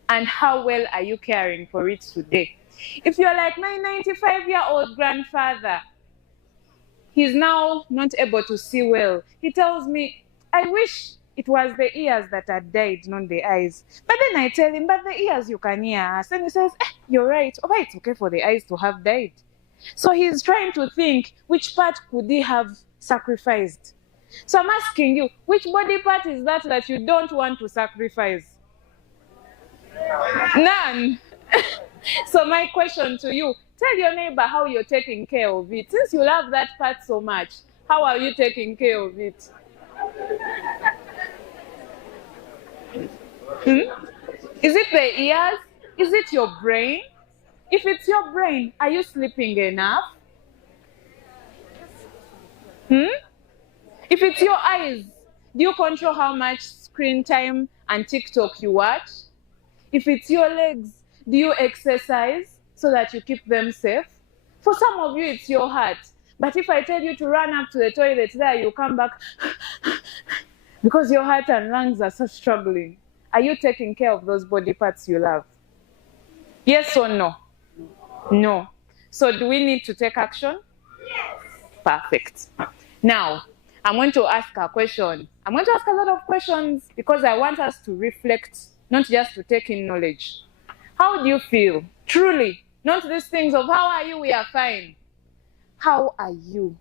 And how well are you caring for it today? If you're like my 95-year-old grandfather, he's now not able to see well. He tells me, I wish it was the ears that had died, not the eyes. But then I tell him, but the ears you can hear us. And he says, you're right. Oh, but it's okay for the eyes to have died. So he's trying to think, which part could he have sacrificed? So I'm asking you, which body part is that you don't want to sacrifice? None. So my question to you, tell your neighbor how you're taking care of it. Since you love that part so much, how are you taking care of it? Is it the ears? Is it your brain? If it's your brain, are you sleeping enough? If it's your eyes, do you control how much screen time and TikTok you watch? If it's your legs, do you exercise so that you keep them safe? For some of you, it's your heart. But if I tell you to run up to the toilet there, you come back because your heart and lungs are so struggling. Are you taking care of those body parts you love? Yes or no? No. So do we need to take action? Yes. Perfect. Now, I'm going to ask a question. I'm going to ask a lot of questions because I want us to reflect, not just to take in knowledge. How do you feel? Truly. Not these things of how are you, we are fine. How are you?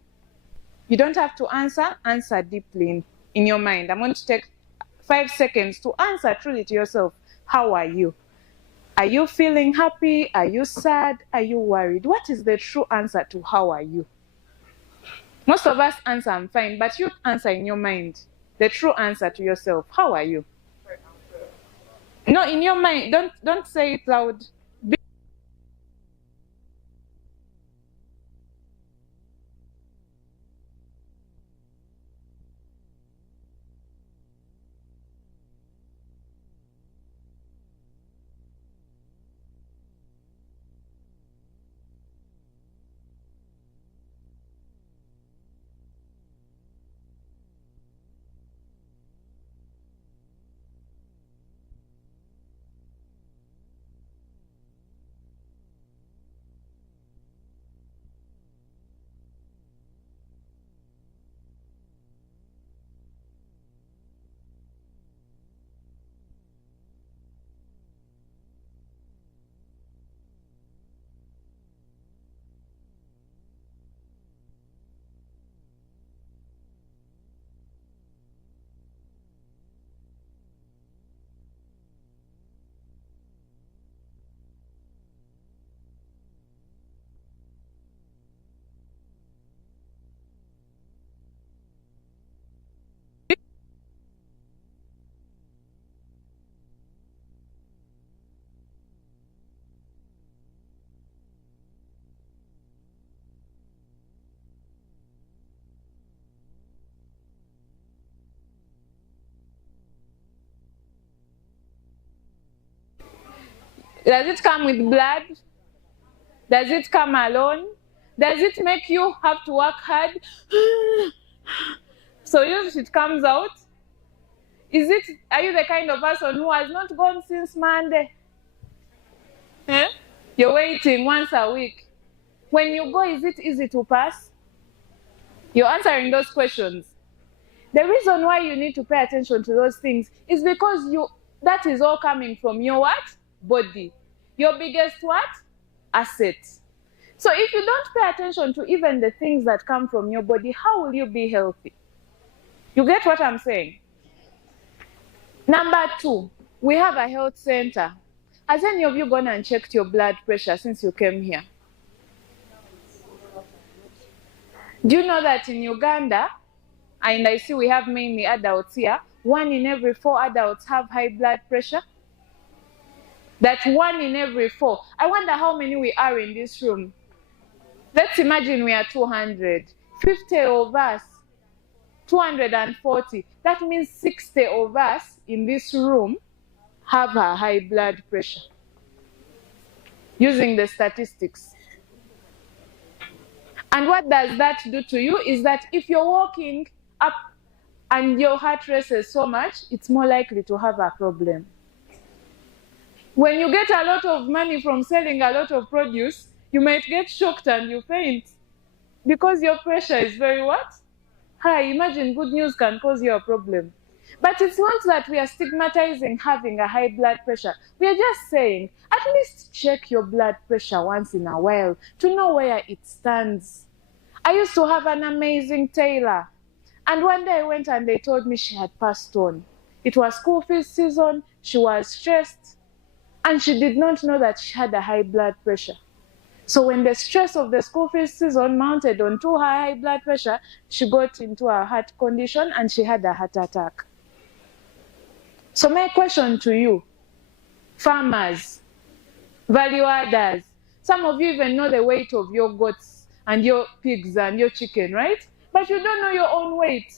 You don't have to answer deeply in your mind. I'm going to take 5 seconds to answer truly to yourself. How are you? Are you feeling happy? Are you sad? Are you worried? What is the true answer to how are you? Most of us answer I'm fine, but you answer in your mind. The true answer to yourself. How are you? No, in your mind. Don't say it loud. Does it come with blood? Does it come alone? Does it make you have to work hard? So if it comes out, are you the kind of person who has not gone since Monday? You're waiting once a week. When you go, is it easy to pass? You're answering those questions. The reason why you need to pay attention to those things is because that is all coming from your what? Body. Your biggest what? Asset. So if you don't pay attention to even the things that come from your body, how will you be healthy? You get what I'm saying? Number 2, we have a health center. Has any of you gone and checked your blood pressure since you came here? Do you know that in Uganda, and I see we have mainly adults here, 1 in every 4 adults have high blood pressure? That 1 in every 4. I wonder how many we are in this room. Let's imagine we are 200. 50 of us, 240. That means 60 of us in this room have a high blood pressure. Using the statistics. And what does that do to you is that if you're walking up and your heart races so much, it's more likely to have a problem. When you get a lot of money from selling a lot of produce, you might get shocked and you faint because your pressure is very what? High. Imagine good news can cause you a problem. But it's not that we are stigmatizing having a high blood pressure. We are just saying, at least check your blood pressure once in a while to know where it stands. I used to have an amazing tailor. And one day I went and they told me she had passed on. It was school fees season, she was stressed, and she did not know that she had a high blood pressure. So when the stress of the school fees season mounted onto her high blood pressure, she got into a heart condition and she had a heart attack. So my question to you, farmers, value adders, some of you even know the weight of your goats and your pigs and your chicken, right? But you don't know your own weight.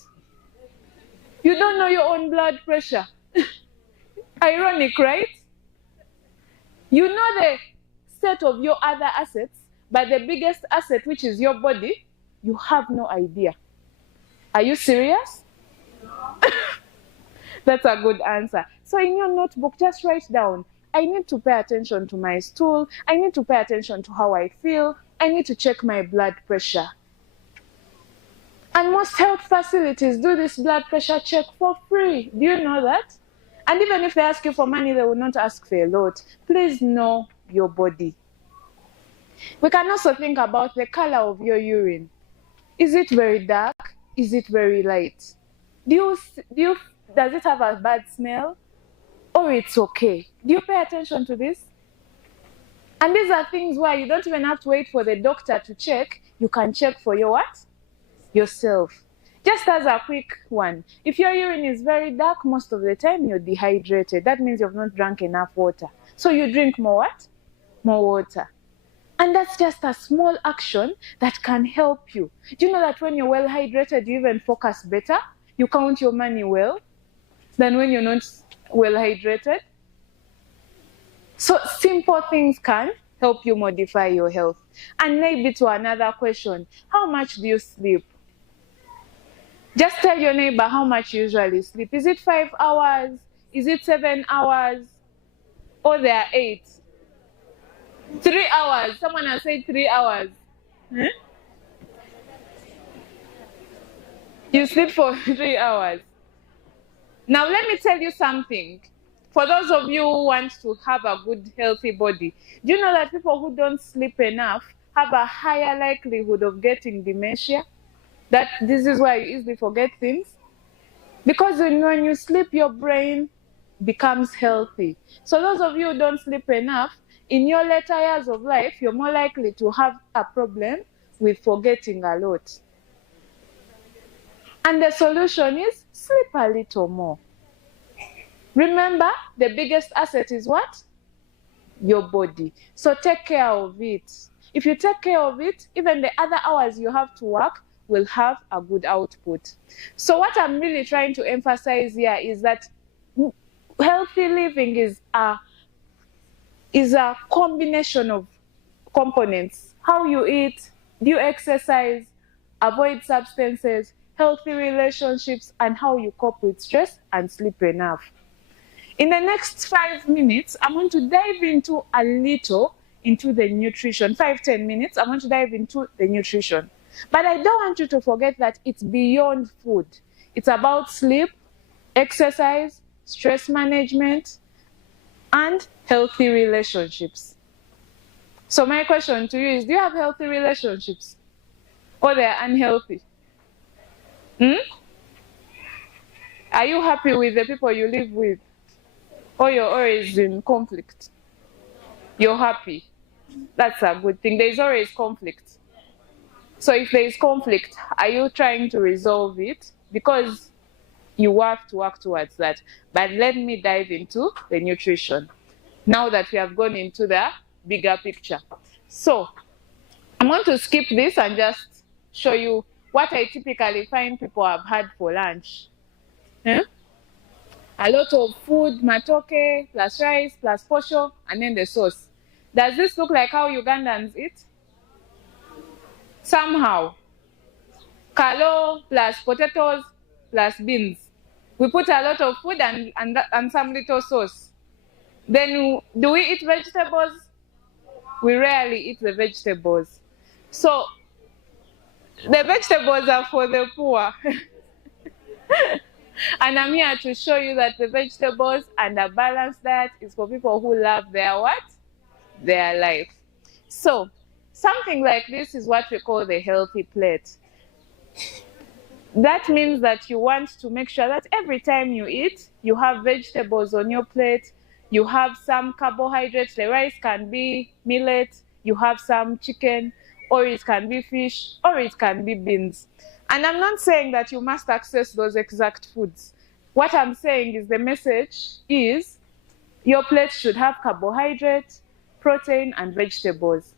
You don't know your own blood pressure. Ironic, right? You know the set of your other assets, but the biggest asset, which is your body, you have no idea. Are you serious? That's a good answer. So in your notebook, just write down, I need to pay attention to my stool. I need to pay attention to how I feel. I need to check my blood pressure. And most health facilities do this blood pressure check for free. Do you know that? And even if they ask you for money, they will not ask for a lot. Please know your body. We can also think about the color of your urine. Is it very dark? Is it very light? Does it have a bad smell? Or it's okay? Do you pay attention to this? And these are things where you don't even have to wait for the doctor to check. You can check for your what? Yourself. Just as a quick one, if your urine is very dark, most of the time you're dehydrated. That means you've not drunk enough water. So you drink more what? More water. And that's just a small action that can help you. Do you know that when you're well hydrated, you even focus better? You count your money well than when you're not well hydrated? So simple things can help you modify your health. And maybe to another question, how much do you sleep? Just tell your neighbor how much you usually sleep. Is it 5 hours? Is it 7 hours? Or there are 8? 3 hours. Someone has said 3 hours. You sleep for 3 hours. Now let me tell you something. For those of you who want to have a good, healthy body, do you know that people who don't sleep enough have a higher likelihood of getting dementia? That this is why you easily forget things. Because when you sleep, your brain becomes healthy. So those of you who don't sleep enough, in your later years of life, you're more likely to have a problem with forgetting a lot. And the solution is sleep a little more. Remember, the biggest asset is what? Your body. So take care of it. If you take care of it, even the other hours you have to work will have a good output. So what I'm really trying to emphasize here is that healthy living is a combination of components. How you eat, do you exercise, avoid substances, healthy relationships, and how you cope with stress and sleep enough. In the next 5 minutes, I'm going to dive into a little into the nutrition. 5-10 minutes, I'm going to dive into the nutrition. But I don't want you to forget that it's beyond food. It's about sleep, exercise, stress management, and healthy relationships. So my question to you is, do you have healthy relationships? Or they're unhealthy? Are you happy with the people you live with? or you're always in conflict? You're happy. That's a good thing. There's always conflict. So if there is conflict, are you trying to resolve it? Because you have to work towards that. But let me dive into the nutrition, now that we have gone into the bigger picture. So I'm going to skip this and just show you what I typically find people have had for lunch. A lot of food, matoke, plus rice, plus posho, and then the sauce. Does this look like how Ugandans eat? Somehow. Kalo plus potatoes plus beans. We put a lot of food and some little sauce. Then do we eat vegetables? We rarely eat the vegetables. So the vegetables are for the poor. And I'm here to show you that the vegetables and a balanced diet is for people who love their what? Their life. So something like this is what we call the healthy plate. That means that you want to make sure that every time you eat, you have vegetables on your plate, you have some carbohydrates. The rice can be millet, you have some chicken, or it can be fish, or it can be beans. And I'm not saying that you must access those exact foods. What I'm saying is the message is your plate should have carbohydrates, protein, and vegetables.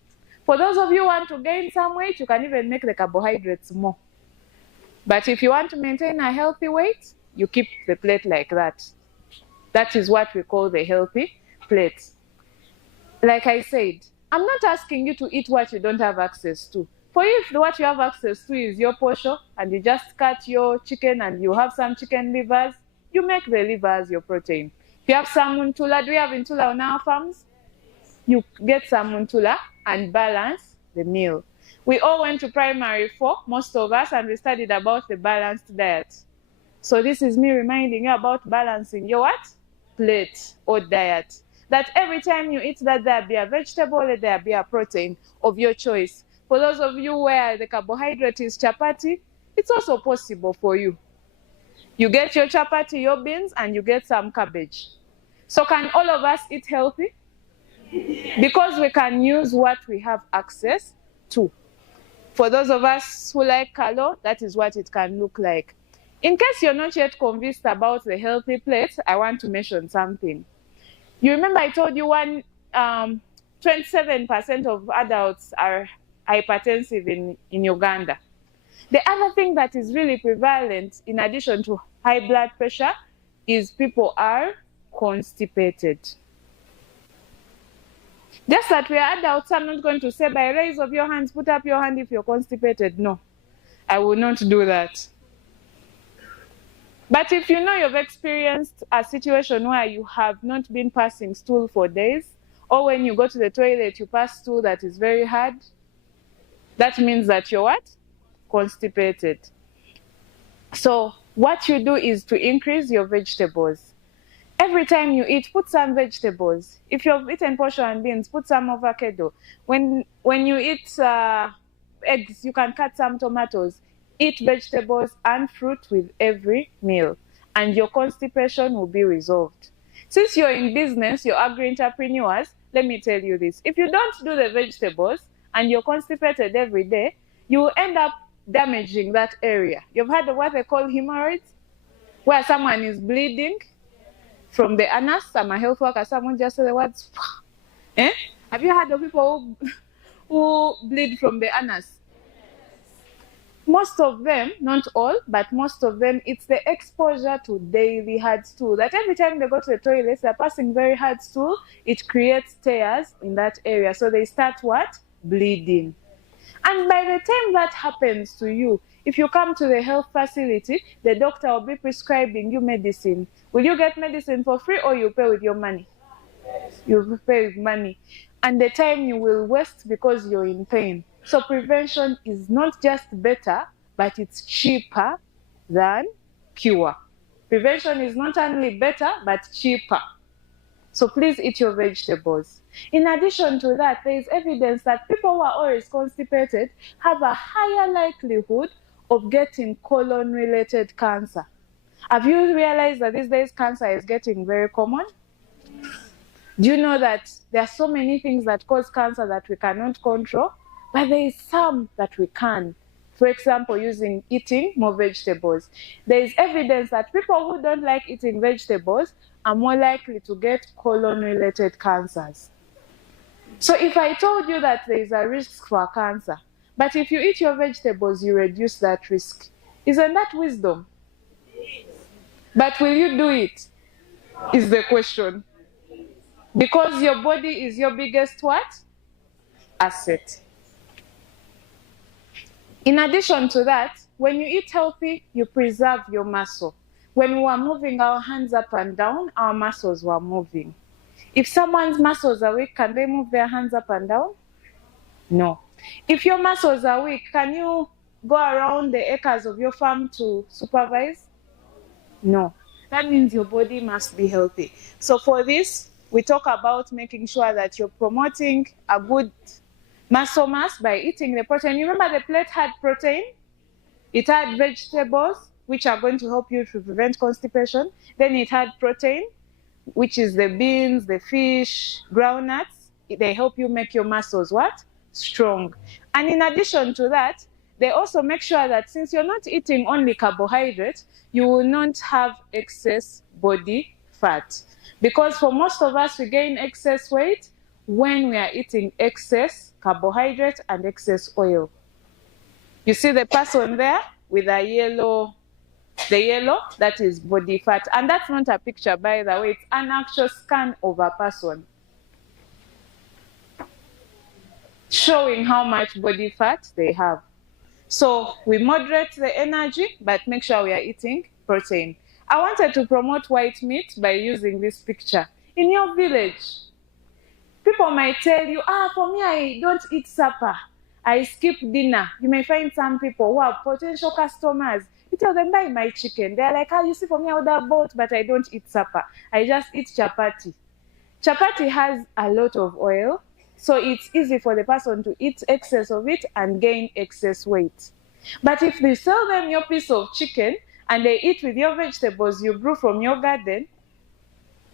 For those of you who want to gain some weight, you can even make the carbohydrates more. But if you want to maintain a healthy weight, you keep the plate like that. That is what we call the healthy plate. Like I said, I'm not asking you to eat what you don't have access to. For you, if what you have access to is your posho, and you just cut your chicken and you have some chicken livers, you make the livers your protein. If you have some muntula, do we have muntula on our farms? You get some muntula and balance the meal. We all went to primary 4, most of us, and we studied about the balanced diet. So this is me reminding you about balancing your what? Plate or diet. That every time you eat that, there be a vegetable or there be a protein of your choice. For those of you where the carbohydrate is chapati, it's also possible for you. You get your chapati, your beans, and you get some cabbage. So can all of us eat healthy? Because we can use what we have access to. For those of us who like kalo, that is what it can look like. In case you're not yet convinced about the healthy plate, I want to mention something. You remember I told you 27% of adults are hypertensive in Uganda. The other thing that is really prevalent, in addition to high blood pressure, is people are constipated. Just that we are adults, I'm not going to say by raise of your hands, put up your hand if you're constipated. No, I will not do that. But if you know you've experienced a situation where you have not been passing stool for days, or when you go to the toilet, you pass stool that is very hard, that means that you're what? Constipated. So what you do is to increase your vegetables. Every time you eat, put some vegetables. If you've eaten posho and beans, put some avocado. When you eat eggs, you can cut some tomatoes. Eat vegetables and fruit with every meal, and your constipation will be resolved. Since you're in business, you're agri-entrepreneurs, let me tell you this. If you don't do the vegetables and you're constipated every day, you will end up damaging that area. You've heard of what they call hemorrhoids, where someone is bleeding from the anus. I'm a health worker, someone just said the words. Have you heard of people who bleed from the anus? Most of them, not all, but most of them, it's the exposure to daily hard stool. That every time they go to the toilet, they're passing very hard stool, it creates tears in that area. So they start what? Bleeding. And by the time that happens to you, if you come to the health facility, the doctor will be prescribing you medicine. Will you get medicine for free or you pay with your money? You pay with money. And the time you will waste because you're in pain. So prevention is not just better, but it's cheaper than cure. Prevention is not only better, but cheaper. So please eat your vegetables. In addition to that, there is evidence that people who are always constipated have a higher likelihood of getting colon-related cancer. Have you realized that these days cancer is getting very common? Do you know that there are so many things that cause cancer that we cannot control, but there is some that we can? For example, eating more vegetables. There is evidence that people who don't like eating vegetables are more likely to get colon-related cancers. So if I told you that there is a risk for cancer, but if you eat your vegetables, you reduce that risk, isn't that wisdom? But will you do it, is the question. Because your body is your biggest what? Asset. In addition to that, when you eat healthy, you preserve your muscle. When we are moving our hands up and down, our muscles were moving. If someone's muscles are weak, can they move their hands up and down? No. If your muscles are weak, can you go around the acres of your farm to supervise? No. That means your body must be healthy. So for this, we talk about making sure that you're promoting a good muscle mass by eating the protein. You remember the plate had protein? It had vegetables, which are going to help you to prevent constipation. Then it had protein, which is the beans, the fish, groundnuts. They help you make your muscles what? Strong. And in addition to that, they also make sure that since you're not eating only carbohydrates, you will not have excess body fat. Because for most of us, we gain excess weight when we are eating excess carbohydrate and excess oil. You see the person there with the yellow, that is body fat. And that's not a picture, by the way, it's an actual scan of a person showing how much body fat they have. So we moderate the energy, but make sure we are eating protein. I wanted to promote white meat by using this picture. In your village, people might tell you, for me, I don't eat supper. I skip dinner. You may find some people who are potential customers. You tell them, buy my chicken. They're like, you see, for me, I would have bought, but I don't eat supper. I just eat chapati. Chapati has a lot of oil, so it's easy for the person to eat excess of it and gain excess weight. But if you sell them your piece of chicken and they eat with your vegetables you grew from your garden,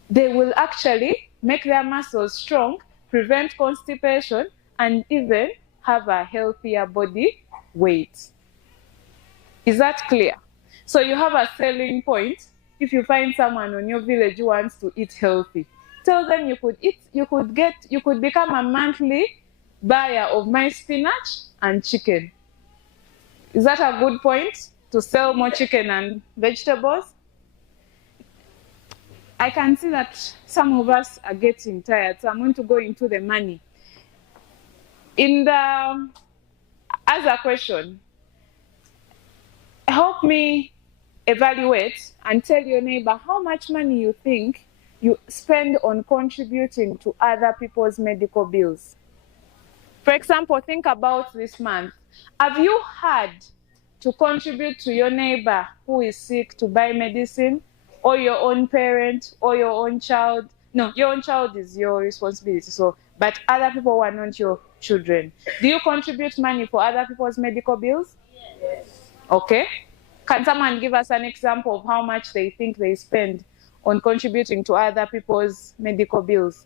they will actually make their muscles strong, prevent constipation, and even have a healthier body weight. Is that clear? So you have a selling point. If you find someone in your village who wants to eat healthy, tell them you could become a monthly buyer of my spinach and chicken. Is that a good point to sell more chicken and vegetables? I can see that some of us are getting tired, so I'm going to go into the money. As a question, help me evaluate and tell your neighbor how much money you think you spend on contributing to other people's medical bills. For example, think about this month. Have you had to contribute to your neighbor who is sick to buy medicine, or your own parent, or your own child? No, your own child is your responsibility, but other people who are not your children. Do you contribute money for other people's medical bills? Yes. Okay. Can someone give us an example of how much they think they spend on contributing to other people's medical bills?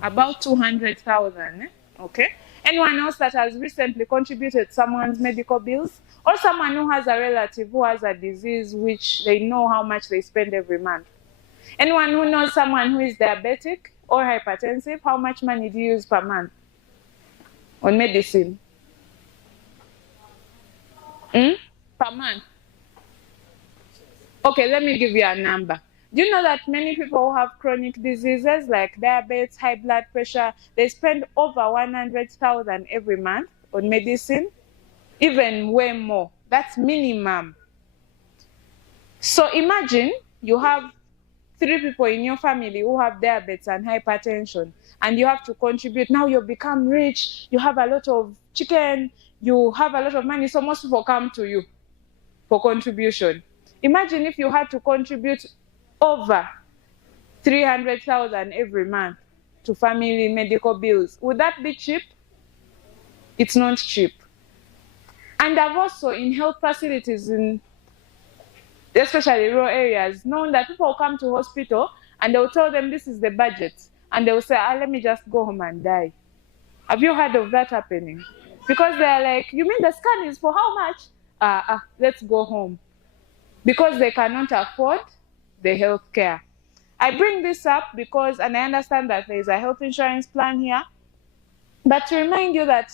About 200,000. Okay. Anyone else that has recently contributed someone's medical bills? Or someone who has a relative who has a disease which they know how much they spend every month? Anyone who knows someone who is diabetic or hypertensive, how much money do you use per month on medicine? Per month? Okay, let me give you a number. Do you know that many people who have chronic diseases like diabetes, high blood pressure, they spend over 100,000 every month on medicine? Even way more. That's minimum. So imagine you have 3 people in your family who have diabetes and hypertension, and you have to contribute. Now you've become rich, you have a lot of chicken, you have a lot of money, so most people come to you for contribution. Imagine if you had to contribute over 300,000 every month to family medical bills. Would that be cheap? It's not cheap. And I've also, in health facilities in especially rural areas, knowing that people will come to hospital and they'll tell them this is the budget, and they'll say, let me just go home and die. Have you heard of that happening? Because they're like, you mean the scan is for how much? Let's go home. Because they cannot afford the health care. I bring this up because, and I understand that there is a health insurance plan here, but to remind you that,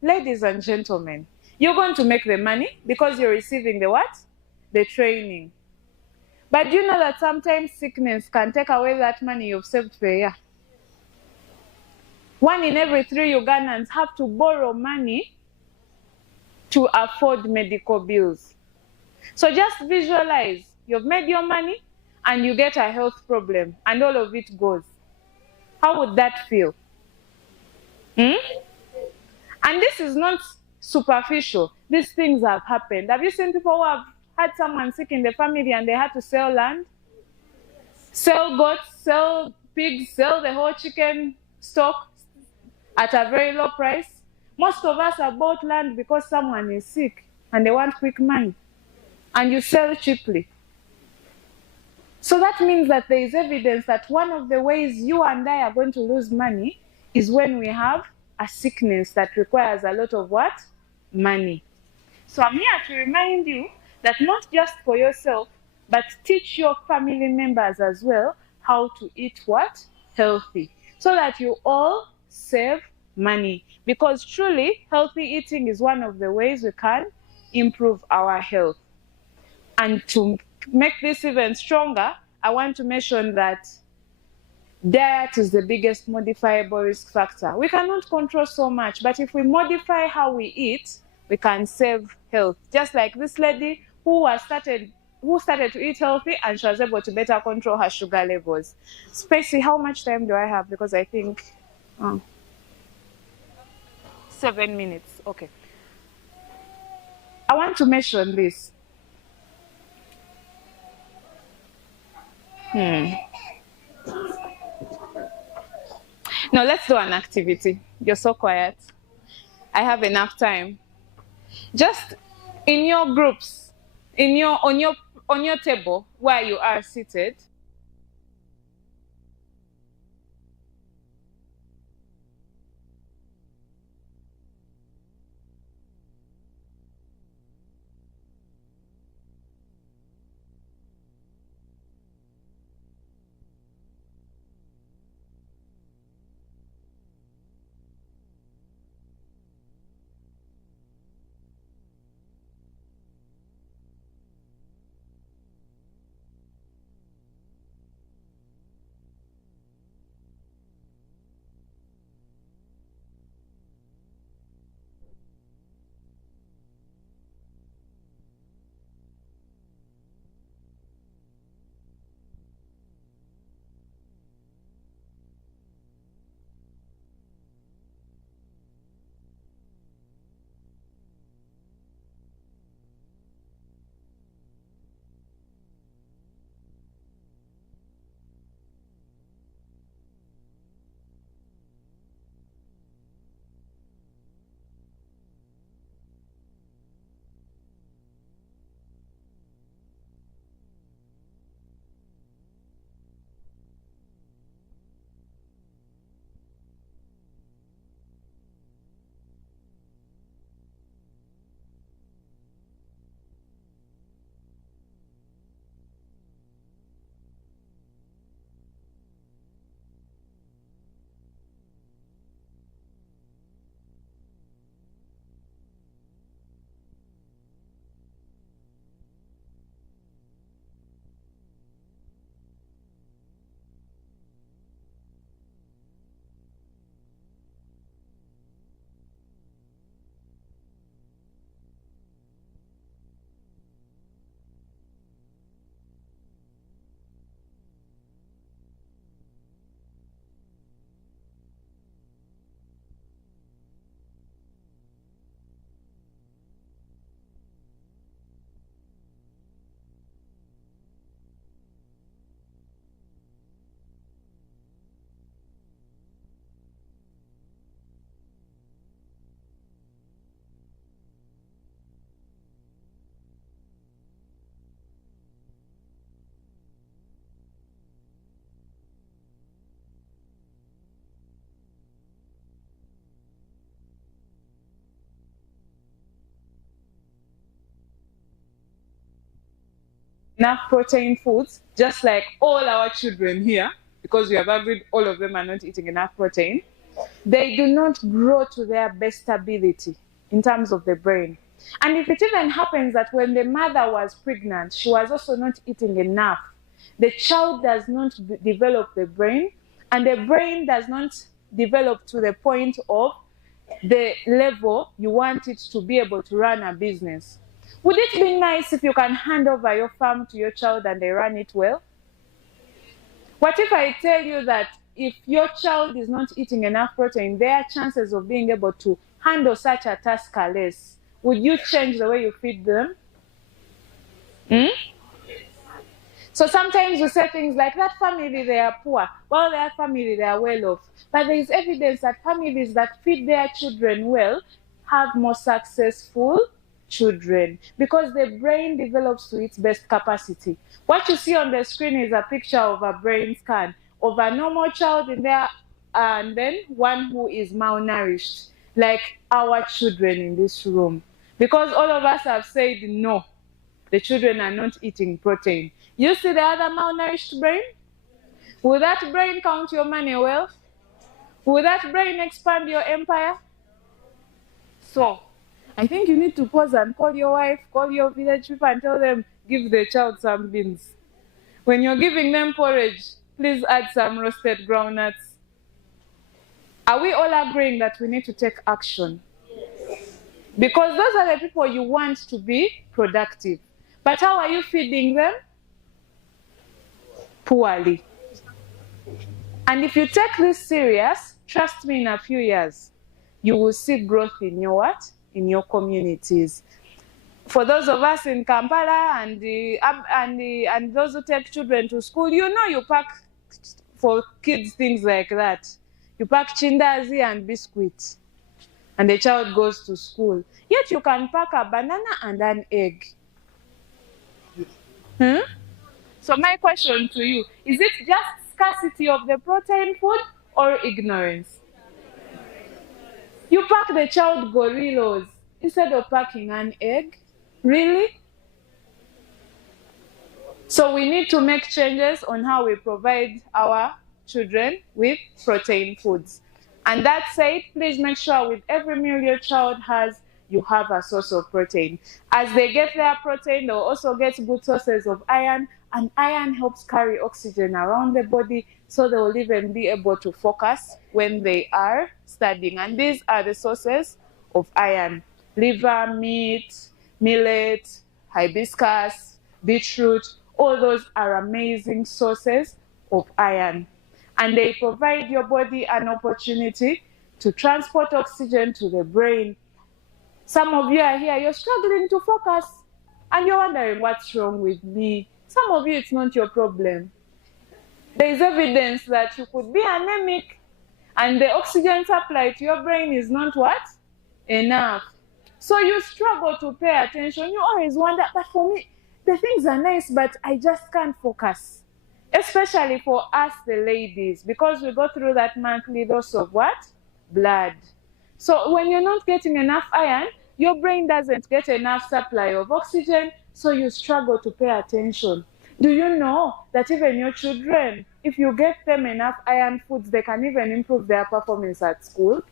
ladies and gentlemen, you're going to make the money because you're receiving the what? The training. But do you know that sometimes sickness can take away that money you've saved for a year? 1 in every 3 Ugandans have to borrow money to afford medical bills. So just visualize, you've made your money and you get a health problem and all of it goes. How would that feel? And this is not superficial. These things have happened. Have you seen people who have had someone sick in the family and they had to sell land, sell goats, sell pigs, sell the whole chicken stock at a very low price? Most of us have bought land because someone is sick and they want quick money, and you sell cheaply. So that means that there is evidence that one of the ways you and I are going to lose money is when we have a sickness that requires a lot of what? Money. So I'm here to remind you that not just for yourself, but teach your family members as well how to eat what? Healthy. So that you all save money. Because truly, healthy eating is one of the ways we can improve our health. And to make this even stronger, I want to mention that diet is the biggest modifiable risk factor. We cannot control so much, but if we modify how we eat, we can save health. Just like this lady who started to eat healthy and she was able to better control her sugar levels. Spacey, how much time do I have? Because I think 7 minutes. Okay. I want to mention this. No, let's do an activity. You're so quiet. I have enough time. Just in your groups, on your table where you are seated, enough protein foods, just like all our children here, because we have agreed all of them are not eating enough protein, they do not grow to their best ability in terms of the brain. And if it even happens that when the mother was pregnant, she was also not eating enough, the child does not develop the brain, and the brain does not develop to the point of the level you want it to be able to run a business. Would it be nice if you can hand over your farm to your child and they run it well? What if I tell you that if your child is not eating enough protein, their chances of being able to handle such a task are less? Would you change the way you feed them? So sometimes we say things like, that family, they are poor. Well, their family, they are well off. But there is evidence that families that feed their children well have more successful children, because the brain develops to its best capacity. What you see on the screen is a picture of a brain scan of a normal child in there, and then one who is malnourished, like our children in this room. Because all of us have said no, the children are not eating protein. You see the other malnourished brain? Will that brain count your money well? Will that brain expand your empire? So, I think you need to pause and call your wife, call your village people and tell them, give the child some beans. When you're giving them porridge, please add some roasted groundnuts. Are we all agreeing that we need to take action? Because those are the people you want to be productive. But how are you feeding them? Poorly. And if you take this serious, trust me, in a few years, you will see growth in your what? In your communities. For those of us in Kampala and those who take children to school, you know you pack for kids things like that. You pack chindazi and biscuits, and the child goes to school. Yet you can pack a banana and an egg. So my question to you, is it just scarcity of the protein food or ignorance? You pack the child gorillas instead of packing an egg? Really? So we need to make changes on how we provide our children with protein foods. And that said, please make sure with every meal your child has, you have a source of protein. As they get their protein, they'll also get good sources of iron, and iron helps carry oxygen around the body, so they will even be able to focus when they are studying. And these are the sources of iron: liver, meat, millet, hibiscus, beetroot. All those are amazing sources of iron. And they provide your body an opportunity to transport oxygen to the brain. Some of you are here, you're struggling to focus, and you're wondering, what's wrong with me? Some of you, it's not your problem. There is evidence that you could be anemic, and the oxygen supply to your brain is not what? Enough. So you struggle to pay attention. You always wonder, but for me, the things are nice, but I just can't focus. Especially for us, the ladies, because we go through that monthly dose of what? Blood. So when you're not getting enough iron, your brain doesn't get enough supply of oxygen, so you struggle to pay attention. Do you know that even your children, if you get them enough iron foods, they can even improve their performance at school?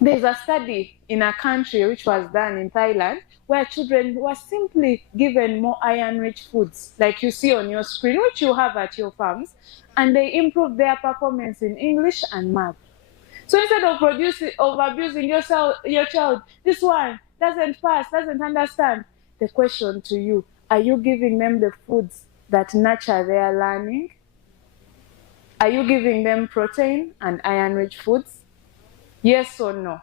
There's a study in a country which was done in Thailand where children were simply given more iron-rich foods, like you see on your screen, which you have at your farms, and they improved their performance in English and math. So instead of abusing your child, this one doesn't pass, doesn't understand, the question to you, are you giving them the foods that nurture their learning? Are you giving them protein and iron-rich foods? Yes or no?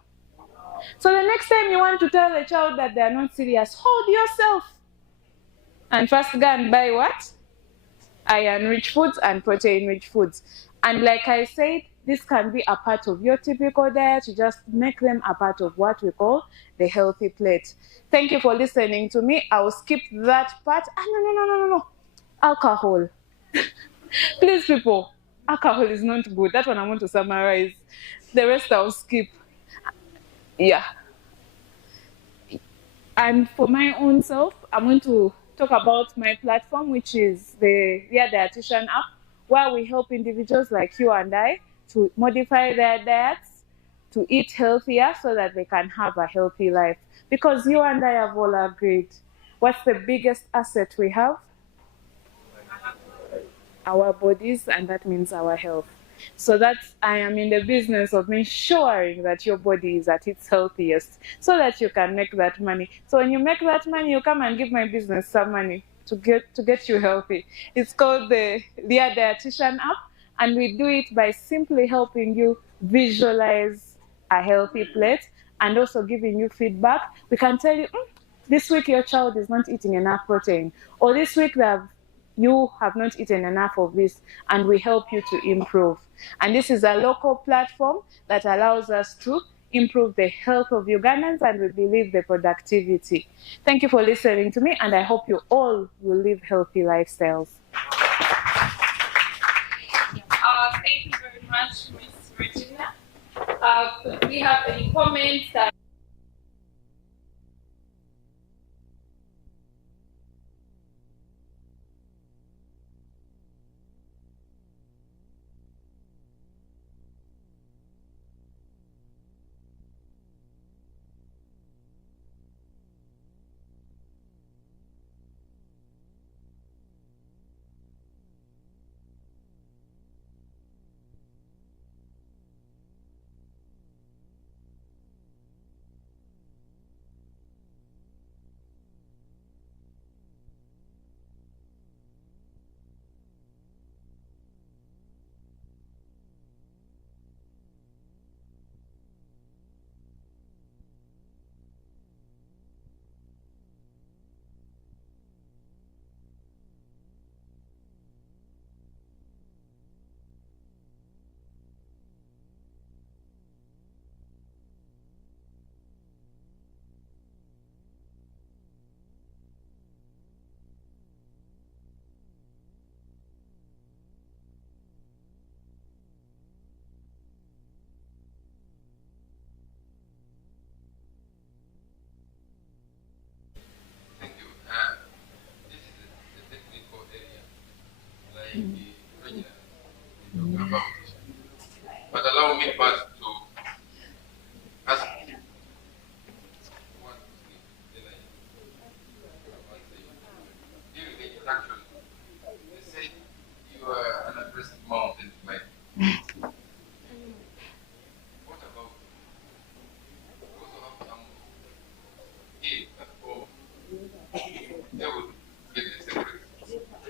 So the next time you want to tell the child that they are not serious, hold yourself. And first go and buy what? Iron-rich foods and protein-rich foods. And like I said, this can be a part of your typical diet. You just make them a part of what we call the healthy plate. Thank you for listening to me. I will skip that part. No. Alcohol. Please, people, alcohol is not good. That one I want to summarize. The rest I'll skip. Yeah. And for my own self, I'm going to talk about my platform, which is the Dietitian app, where we help individuals like you and I to modify their diets, to eat healthier so that they can have a healthy life. Because you and I have all agreed, what's the biggest asset we have? Our bodies, and that means our health. So that's, I am in the business of ensuring that your body is at its healthiest so that you can make that money. So when you make that money, you come and give my business some money to get you healthy. It's called the Dietitian app, and we do it by simply helping you visualize a healthy plate and also giving you feedback. We can tell you, this week your child is not eating enough protein, or this week you have not eaten enough of this, and we help you to improve. And this is a local platform that allows us to improve the health of Ugandans, and we believe the productivity. Thank you for listening to me, and I hope you all will live healthy lifestyles. Thank you very much, Ms. Regina. We have any comments that Thank you. This is the technical area, like the talking about. But allow me first to ask one thing. Then I answer you. During the introduction, you said you are an addressed mountain bike. What about you also have some here at home? They would get the secret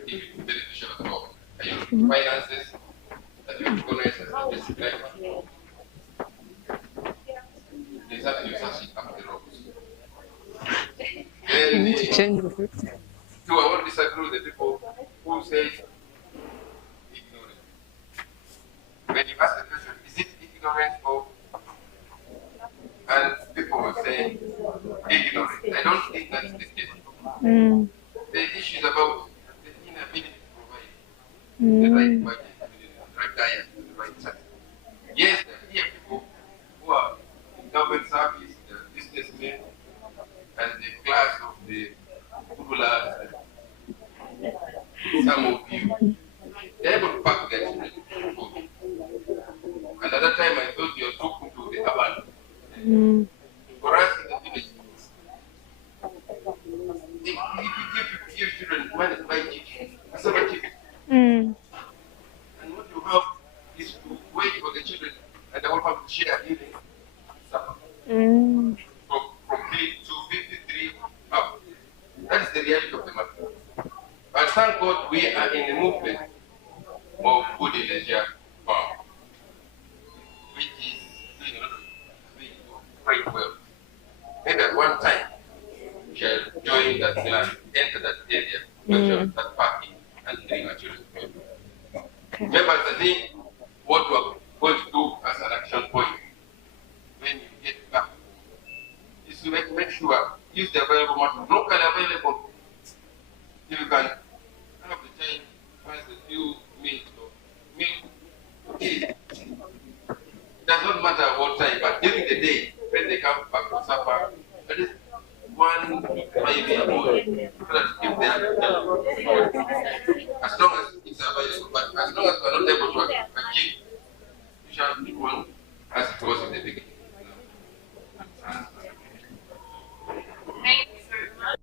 if it's beneficial at all. Are you finances that you recognize as a basic life? There's something you're searching up the rocks. Then I won't disagree with the people who say ignorant. When you ask the question, is it ignorant or, and people will say ignorant. I don't think that's the case. The issue is about the inability to provide the right budget, the right diet, the right service. Yes, there are here people who are in government service, the businessmen, and the class of the rulers, some of you, they're able to pack their children to school. And at that time, I thought you were talking to the urban. For us in the village, if you give children money to buy chicken, it's not chicken. And what you have is to wait for the children and the whole family to share evening supper. From 253 up. That is the reality of the matter. But thank God we are in the movement of Gudie Leisure Farm, which is doing quite well. And at one time, we shall join that class, enter that area, we shall start parking and bring our children to school. Remember, the thing, what we are going to do as an action point when you get back is to make sure, use the available material, locally available. If you can have the child has a few meals or milk, okay. Does not matter what time, but during the day, when they come back to supper, at least 1 to 3 survive their own. Give them as long as it's available. But as long as we're not able to achieve, we shall keep on as it was in the beginning. Thank you very much.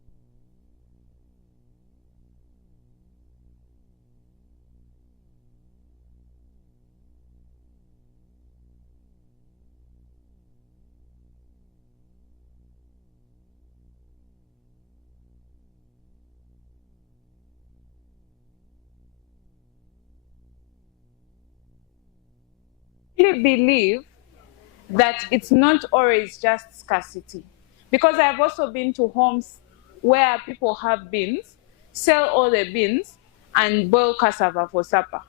Really believe that it's not always just scarcity. Because I've also been to homes where people have beans, sell all the beans, and boil cassava for supper.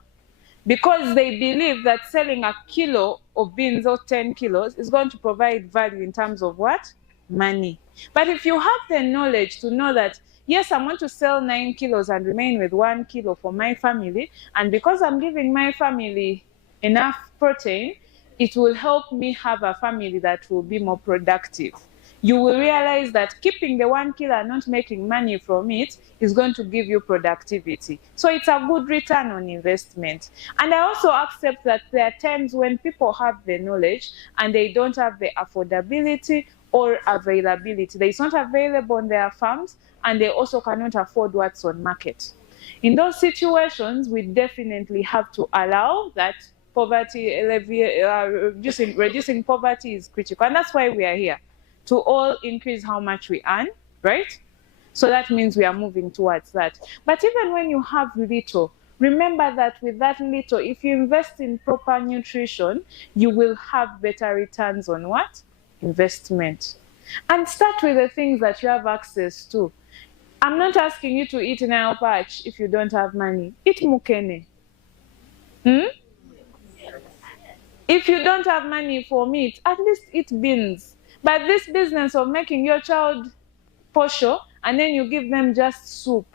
Because they believe that selling a kilo of beans or 10 kilos is going to provide value in terms of what? Money. But if you have the knowledge to know that, yes, I want to sell 9 kilos and remain with 1 kilo for my family, and because I'm giving my family enough protein, it will help me have a family that will be more productive. You will realize that keeping the 1 kilo and not making money from it is going to give you productivity. So it's a good return on investment. And I also accept that there are times when people have the knowledge and they don't have the affordability or availability. It's not available on their farms, and they also cannot afford what's on market. In those situations, we definitely have to allow that poverty, reducing poverty is critical. And that's why we are here, to all increase how much we earn, right? So that means we are moving towards that. But even when you have little, remember that with that little, if you invest in proper nutrition, you will have better returns on what? Investment. And start with the things that you have access to. I'm not asking you to eat Nile Patch if you don't have money. Eat mukene. If you don't have money for meat, at least eat beans. But this business of making your child posho and then you give them just soup,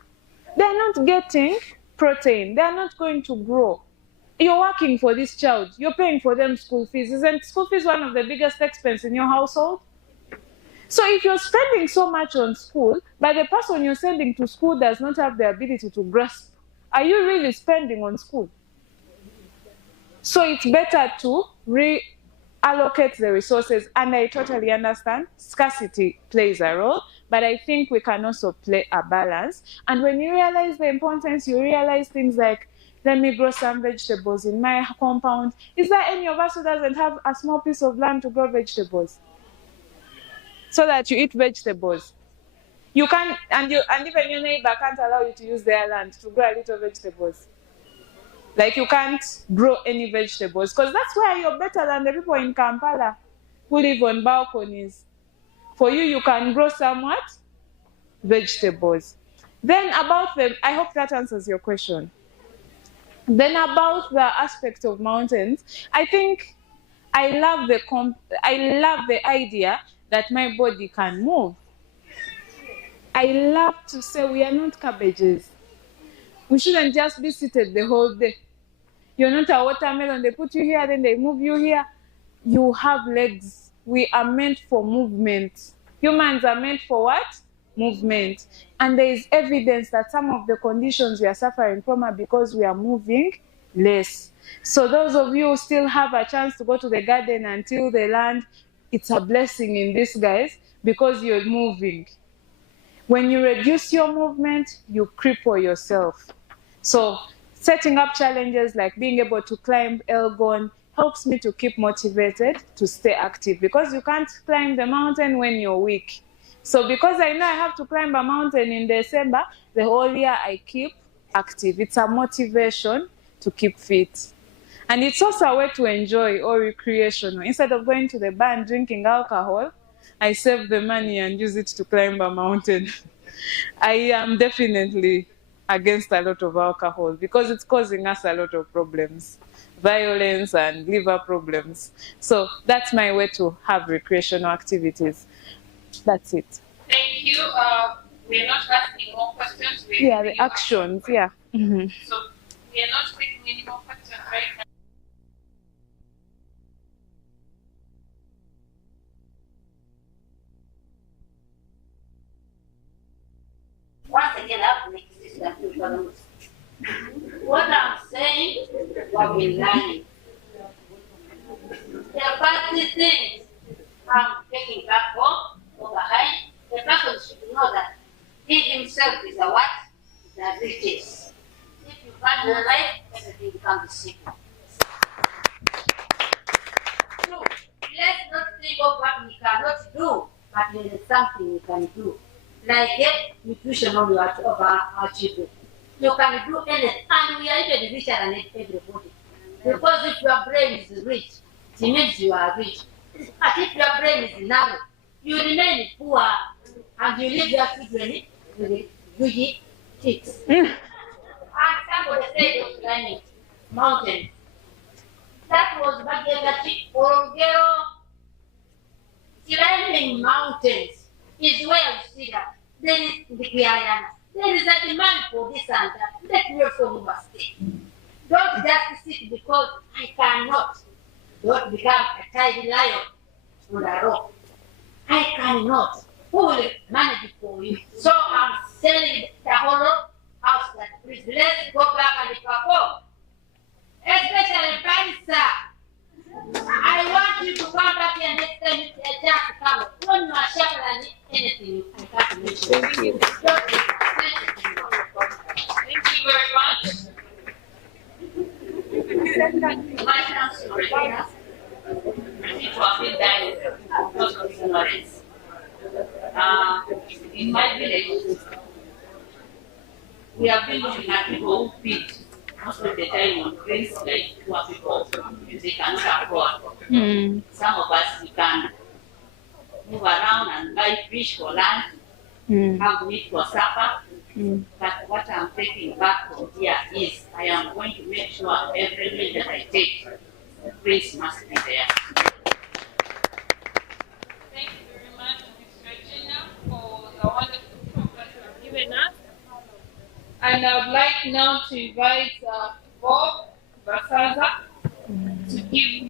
they're not getting protein. They're not going to grow. You're working for this child. You're paying for them school fees. Isn't school fees one of the biggest expenses in your household? So if you're spending so much on school, but the person you're sending to school does not have the ability to grasp, are you really spending on school? So it's better to reallocate the resources. And I totally understand scarcity plays a role, but I think we can also play a balance. And when you realize the importance, you realize things like, let me grow some vegetables in my compound. Is there any of us who doesn't have a small piece of land to grow vegetables? So that you eat vegetables. You can't, and even your neighbor can't allow you to use their land to grow a little vegetables. Like you can't grow any vegetables, because that's why you're better than the people in Kampala who live on balconies. For you, you can grow some what? Vegetables. Then about them, I hope that answers your question. Then about the aspect of mountains, I think I love the idea that my body can move. I love to say we are not cabbages. We shouldn't just be seated the whole day. You're not a watermelon. They put you here, then they move you here. You have legs. We are meant for movement. Humans are meant for what? Movement. And there is evidence that some of the conditions we are suffering from are because we are moving less. So those of you who still have a chance to go to the garden and till the land, it's a blessing in disguise because you're moving. When you reduce your movement, you cripple yourself. So setting up challenges like being able to climb Elgon helps me to keep motivated to stay active, because you can't climb the mountain when you're weak. So because I know I have to climb a mountain in December, the whole year I keep active. It's a motivation to keep fit. And it's also a way to enjoy or recreational. Instead of going to the bar and drinking alcohol, I save the money and use it to climb a mountain. I am definitely against a lot of alcohol because it's causing us a lot of problems, violence and liver problems. So that's my way to have recreational activities. That's it. Thank you. We're not asking more questions. Yeah, the actions, yeah. Mm-hmm. So we are not taking any more questions right now. Once again, I have to make this system. What I'm saying, what we're learning. There are bad things I'm taking back home or behind. The person should know that he himself is a what? That riches. If you find the life, everything becomes simple. So, let's not think of what we cannot do, but there is something we can do. Like get nutrition on our children. You can do anything, and we are even richer than everybody. Because if your brain is rich, it means you are rich. But if your brain is narrow, you remain poor, and you leave your children with Gudie ticks. And somebody said those climbing mountains. That was Bagagati Orgero. Climbing mountains is where you see that there is the Guyana. There is a demand for this and that. Let me also stay. Don't just sit because I cannot. Don't become a tiny lion on a rock. I cannot. Who will manage it for you? So I'm selling the whole house that please let's go back and perform. Especially Panisa. I want you to come back here next time you just come. When you are sharing anything, I can't mention. Thank you. Thank you very much. My answer is yes. It was been done because of ignorance. In my village, we have been looking at people who feed most of the time on things like poor people, they cannot afford. Some of us, we can move around and buy fish for lunch, have meat for supper. But what I'm taking back from here is I am going to make sure every meal that I take, grace must be there. Thank you very much, Ms. Regina, for the wonderful talk that you have given us. And I would like now to invite Bob Basaza to give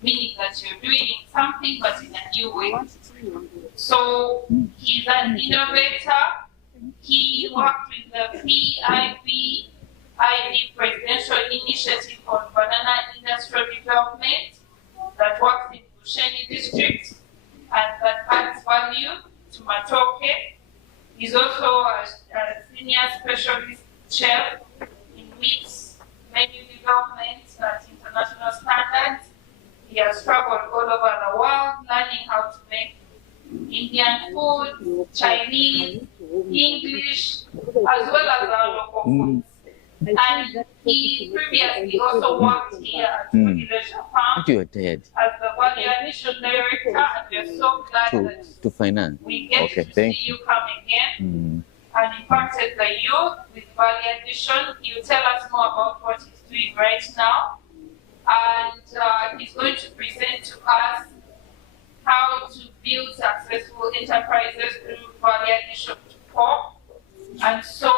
meaning that you're doing something but in a new way. So he's an innovator. He worked with the PIB Presidential Initiative on Banana Industrial Development that works in Busheni district and that adds value to Matoke. He's also a senior specialist chef in meat menu development at international standards. He has traveled all over the world learning how to make Indian food, Chinese, English, as well as our local foods. And he previously also worked here at Gudie Leisure Farm as the value addition director, and we're so glad to finance. We get to see you come again and impacted the youth with value addition. He'll tell us more about what he's doing right now. And he's going to present to us how to build successful enterprises through value addition to pork. And so,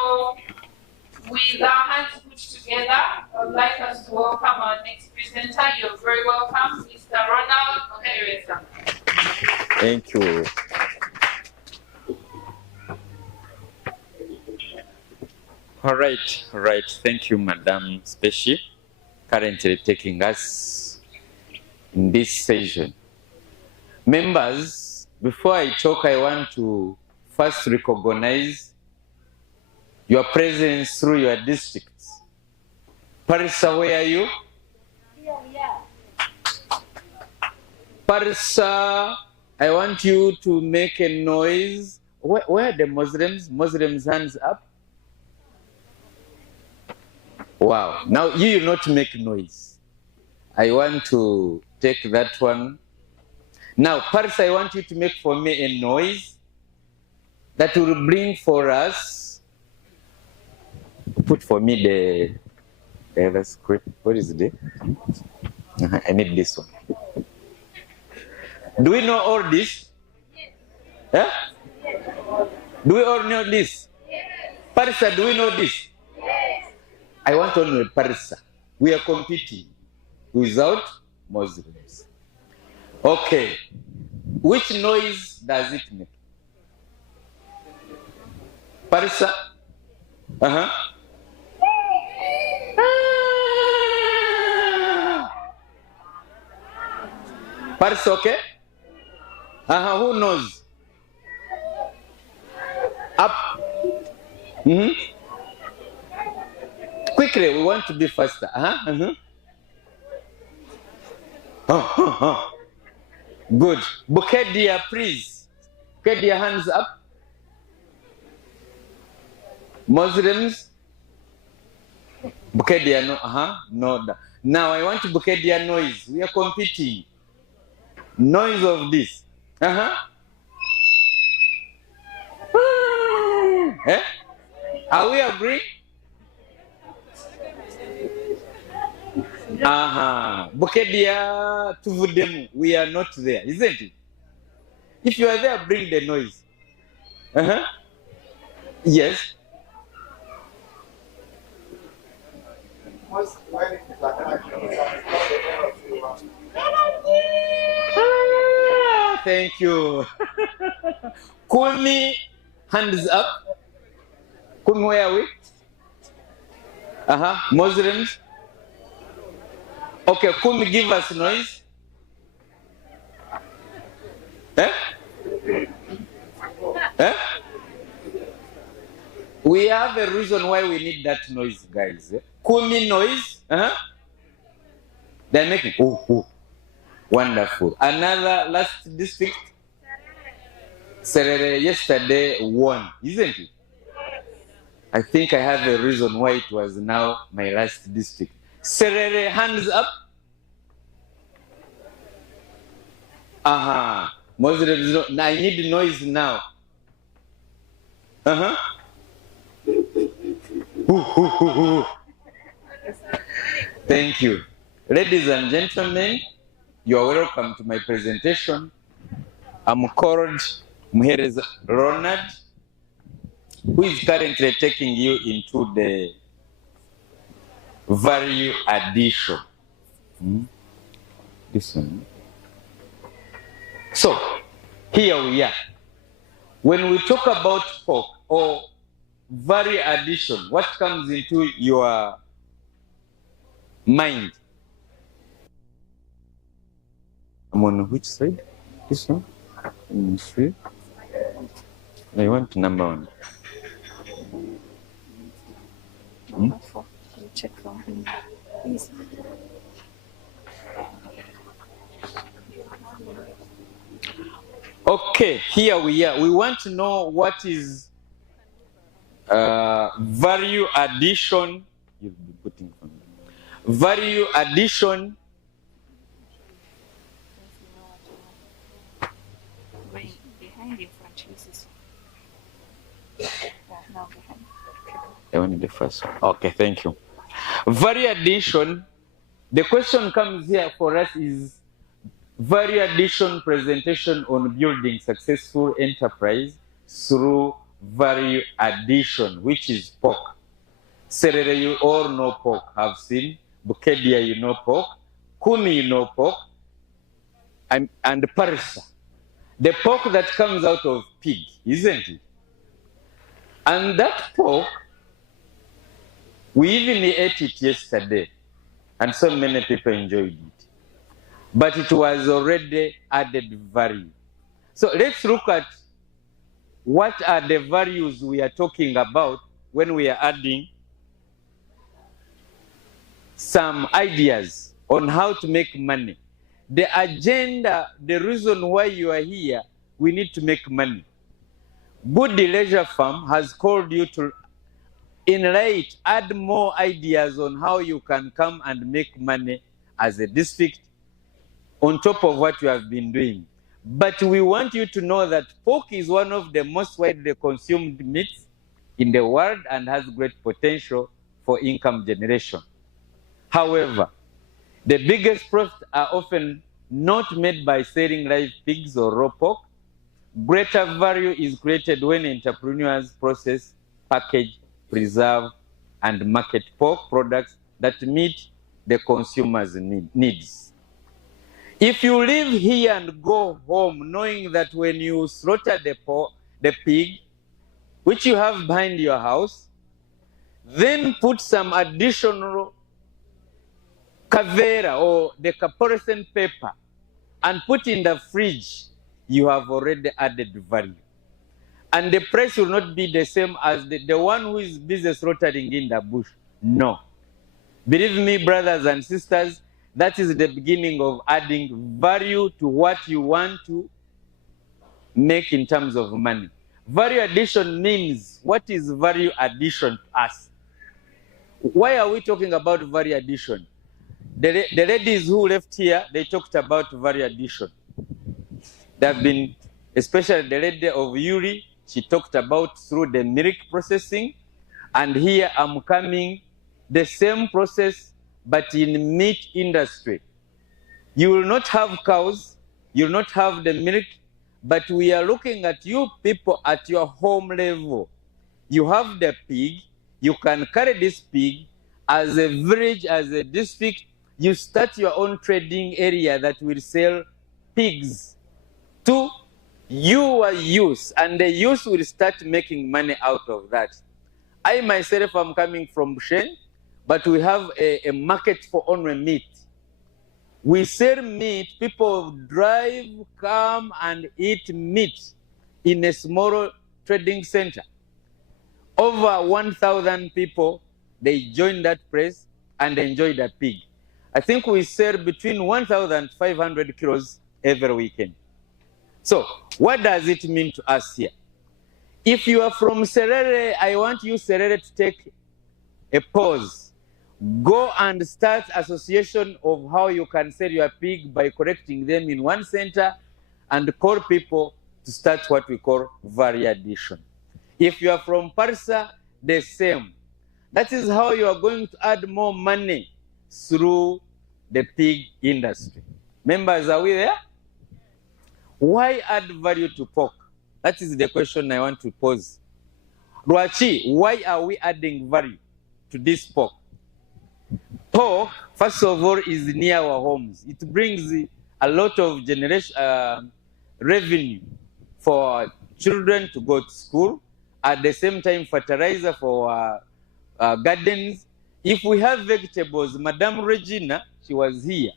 with our hands put together, I would like us to welcome our next presenter. You're very welcome, Mr. Ronald Ohereza. Thank you. All right. Thank you, Madam Speshi, currently taking us in this session. Members, before I talk, I want to first recognize your presence through your districts. Parisa, where are you? Yeah. Parisa, I want you to make a noise. Where are the Muslims? Muslims, hands up. Wow. Now you will not make noise. I want to take that one. Now, Parisa, I want you to make for me a noise that will bring for us. Put for me the other script. What is it? I need this one. Do we know all this? Yes. Yeah? Yes. Do we all know this? Yes. Parisa, do we know this? Yes. I want to know Parisa. We are competing without Muslims. Okay. Which noise does it make? Parisa? Parisa, okay? Who knows? Up. Quickly, we want to be faster. Good. Bukedia, please. Bukedia, hands up. Muslims. Bukedia, no. No. Now I want Bukedia noise. We are competing. Noise of this. Are we agreeing? Bukedia tuvudemu. We are not there, isn't it? If you are there, bring the noise. Yes. Thank you. Kumi, hands up. Kumi, where are we? Muslims. Okay, Kumi, give us noise. We have a reason why we need that noise, guys. Kumi noise. They're making wonderful. Another last district. Serere yesterday won, isn't it? I think I have a reason why it was now my last district. Serere, hands up. Muslims, no, I need noise now. Thank you. Ladies and gentlemen, you are welcome to my presentation. I'm called Muhereza Ronald, who is currently taking you into the value addition. This one. So, Here we are. When we talk about pork or value addition, what comes into your mind? I'm on which side? This one? Three. I want number one. Number 4. You check from him. Please. Okay, here we are. We want to know what is value addition. You'll be putting from value addition. Behind in front, this now behind. I want the first one. Okay, thank you. Value addition. The question comes here for us is value addition presentation on building successful enterprise through value addition, which is pork. Serere, you all know pork, have seen. Bukedia, you know pork. Kumi, you know pork. And parsa. The pork that comes out of pig, isn't it? And that pork, we even ate it yesterday. And so many people enjoyed it. But it was already added value. So let's look at what are the values we are talking about when we are adding some ideas on how to make money. The agenda, the reason why you are here, we need to make money. Gudie Leisure Farm has called you to enlighten, add more ideas on how you can come and make money as a district on top of what you have been doing. But we want you to know that pork is one of the most widely consumed meats in the world and has great potential for income generation. However, the biggest profits are often not made by selling live pigs or raw pork. Greater value is created when entrepreneurs process, package, preserve, and market pork products that meet the consumer's needs. If you live here and go home knowing that when you slaughter the pig, which you have behind your house, then put some additional kavera or the caparisson paper and put in the fridge, you have already added value. And the price will not be the same as the one who is busy slaughtering in the bush. No. Believe me, brothers and sisters, that is the beginning of adding value to what you want to make in terms of money. Value addition means, what is value addition to us? Why are we talking about value addition? The ladies who left here, they talked about value addition. They have been, especially the lady of Yuri, she talked about through the milk processing. And here I'm coming, the same process, but in meat industry. You will not have cows, you will not have the milk, but we are looking at you people at your home level. You have the pig, you can carry this pig as a village, as a district. You start your own trading area that will sell pigs to your use, and the use will start making money out of that. I myself am coming from Shen, but we have a market for only meat. We sell meat, people drive, come and eat meat in a small trading center. Over 1,000 people, they join that place and enjoy the pig. I think we sell between 1,500 kilos every weekend. So, what does it mean to us here? If you are from Serere, I want you, Serere, to take a pause. Go and start association of how you can sell your pig by collecting them in one center and call people to start what we call value addition. If you are from Parsa, the same. That is how you are going to add more money through the pig industry. Members, are we there? Why add value to pork? That is the question I want to pose. Ruachi, why are we adding value to this pork? Pork, first of all, is near our homes. It brings a lot of revenue for our children to go to school, at the same time fertilizer for gardens. If we have vegetables, Madame Regina, she was here,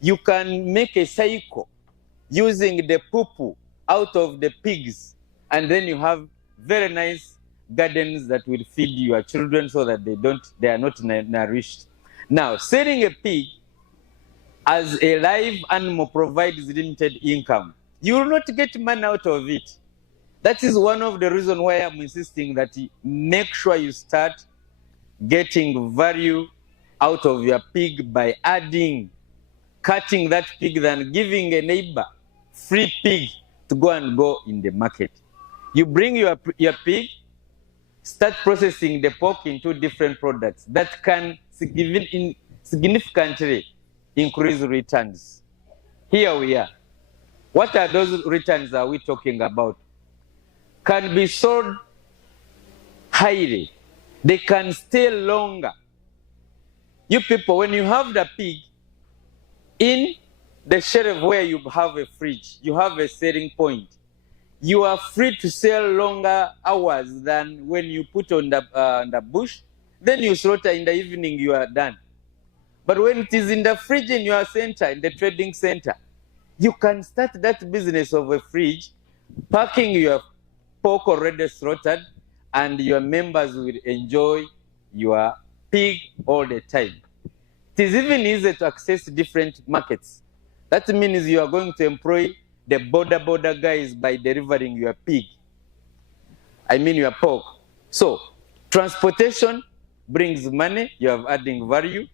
you can make a cycle using the poo out of the pigs, and then you have very nice gardens that will feed your children so that they are not nourished. Now, selling a pig as a live animal provides limited income. You will not get money out of it. That is one of the reasons why I'm insisting that you make sure you start getting value out of your pig by cutting that pig, than giving a neighbor free pig to go in the market. You bring your pig, start processing the pork into different products that can significantly increase returns. Here we are. What are those returns are we talking about? Can be sold highly. They can stay longer. You people, when you have the pig in the shelf where you have a fridge, you have a selling point, you are free to sell longer hours than when you put on the bush. Then you slaughter in the evening, you are done. But when it is in the fridge in your center, in the trading center, you can start that business of a fridge, packing your pork already slaughtered, and your members will enjoy your pig all the time. It is even easy to access different markets. That means you are going to employ the border guys by delivering your pig. I mean your pork. So, transportation brings money, you are adding value.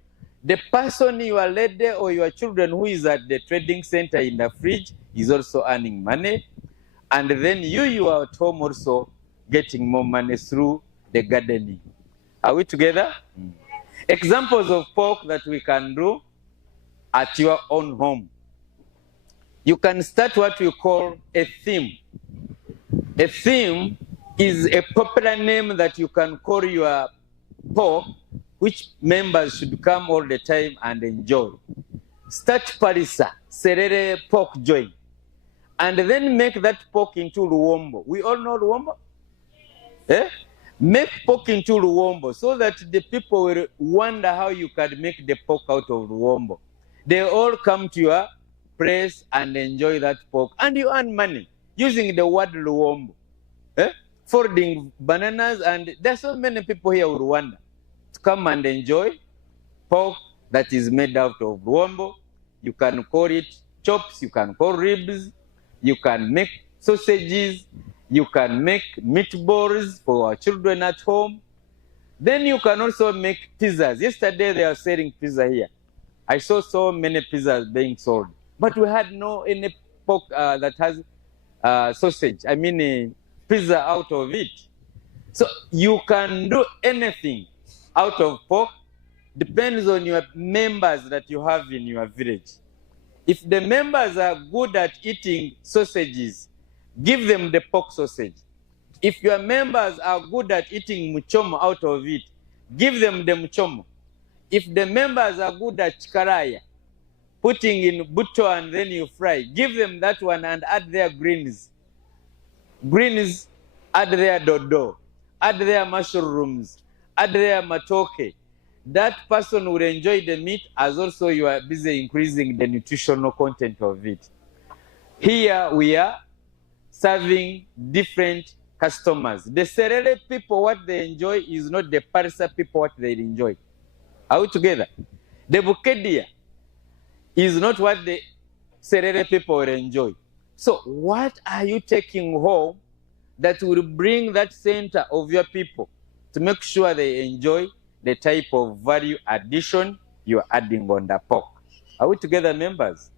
The person, your lady or your children who is at the trading center in the fridge is also earning money. And then you are at home also getting more money through the gardening. Are we together? Examples of pork that we can do at your own home. You can start what we call a theme. A theme is a popular name that you can call your pork, which members should come all the time and enjoy. Start Parisa, Serere pork joint, and then make that pork into Luombo. We all know Luombo? Eh? Make pork into Luombo so that the people will wonder how you can make the pork out of Luombo. They all come to your place and enjoy that pork, and you earn money using the word Luombo. Eh? Folding bananas, and there's so many people here in Rwanda to come and enjoy pork that is made out of Luombo. You can call it chops, you can call ribs, you can make sausages, you can make meatballs for our children at home. Then you can also make pizzas. Yesterday they are selling pizza here. I saw so many pizzas being sold, but we had any pork that has sausage. I mean pizza out of it. So you can do anything out of pork. Depends on your members that you have in your village. If the members are good at eating sausages, give them the pork sausage. If your members are good at eating muchomo out of it, give them the muchomo. If the members are good at chikaraya, putting in butter and then you fry, give them that one and add their greens. Greens, add their dodo, add their mushrooms, add their matoke. That person will enjoy the meat as also you are busy increasing the nutritional content of it. Here we are serving different customers. The Serere people, what they enjoy is not the Parisa people what they enjoy. Are we together? The Bukedia is not what the Serere people will enjoy. So what are you taking home that will bring that center of your people to make sure they enjoy the type of value addition you're adding on the pork? Are we together, members?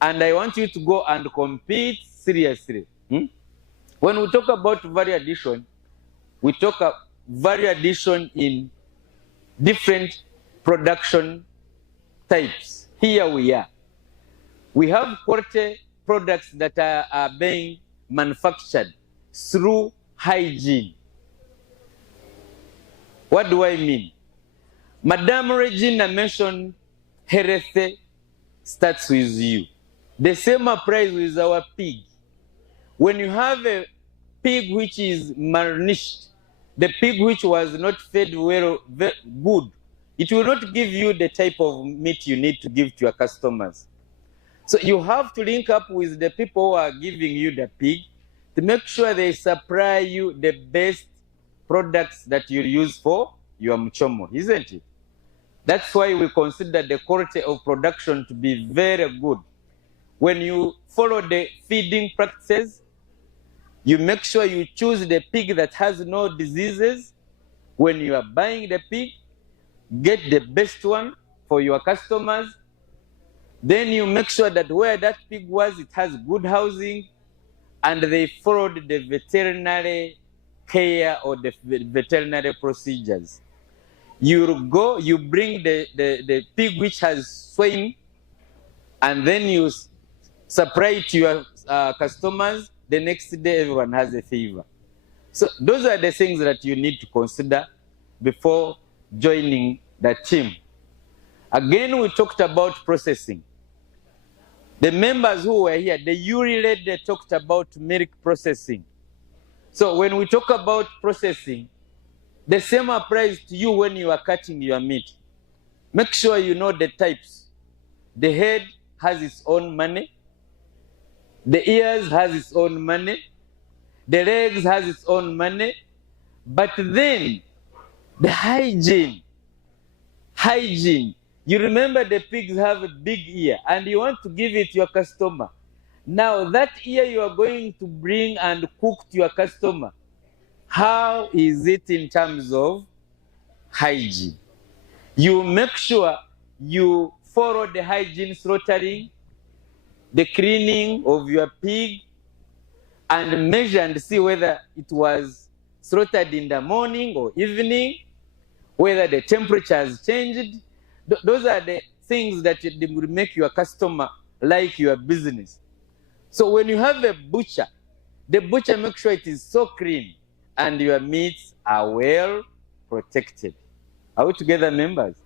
And I want you to go and compete seriously. When we talk about value addition, we talk about value addition in different production types. Here we are. We have quality products that are being manufactured through hygiene. What do I mean? Madame Regina mentioned health starts with you. The same applies with our pig. When you have a pig which is malnourished, the pig which was not fed well, good, it will not give you the type of meat you need to give to your customers. So you have to link up with the people who are giving you the pig to make sure they supply you the best products that you use for your mchomo, isn't it? That's why we consider the quality of production to be very good. When you follow the feeding practices, you make sure you choose the pig that has no diseases. When you are buying the pig, get the best one for your customers. Then you make sure that where that pig was, it has good housing, and they followed the veterinary care or the veterinary procedures. You go, you bring the pig which has swine, and then you supply it to your customers. The next day, everyone has a fever. So those are the things that you need to consider before joining the team. Again, we talked about processing. The members who were here, the URI led, they talked about milk processing. So when we talk about processing, the same applies to you when you are cutting your meat. Make sure you know the types. The head has its own money. The ears has its own money. The legs has its own money. But then, the hygiene. You remember the pigs have a big ear and you want to give it to your customer. Now that ear you are going to bring and cook to your customer, how is it in terms of hygiene? You make sure you follow the hygiene slaughtering, the cleaning of your pig, and measure and see whether it was slaughtered in the morning or evening, whether the temperature has changed. Those are the things that will make your customer like your business. So when you have a butcher, the butcher makes sure it is so clean and your meats are well protected. Are we together, members?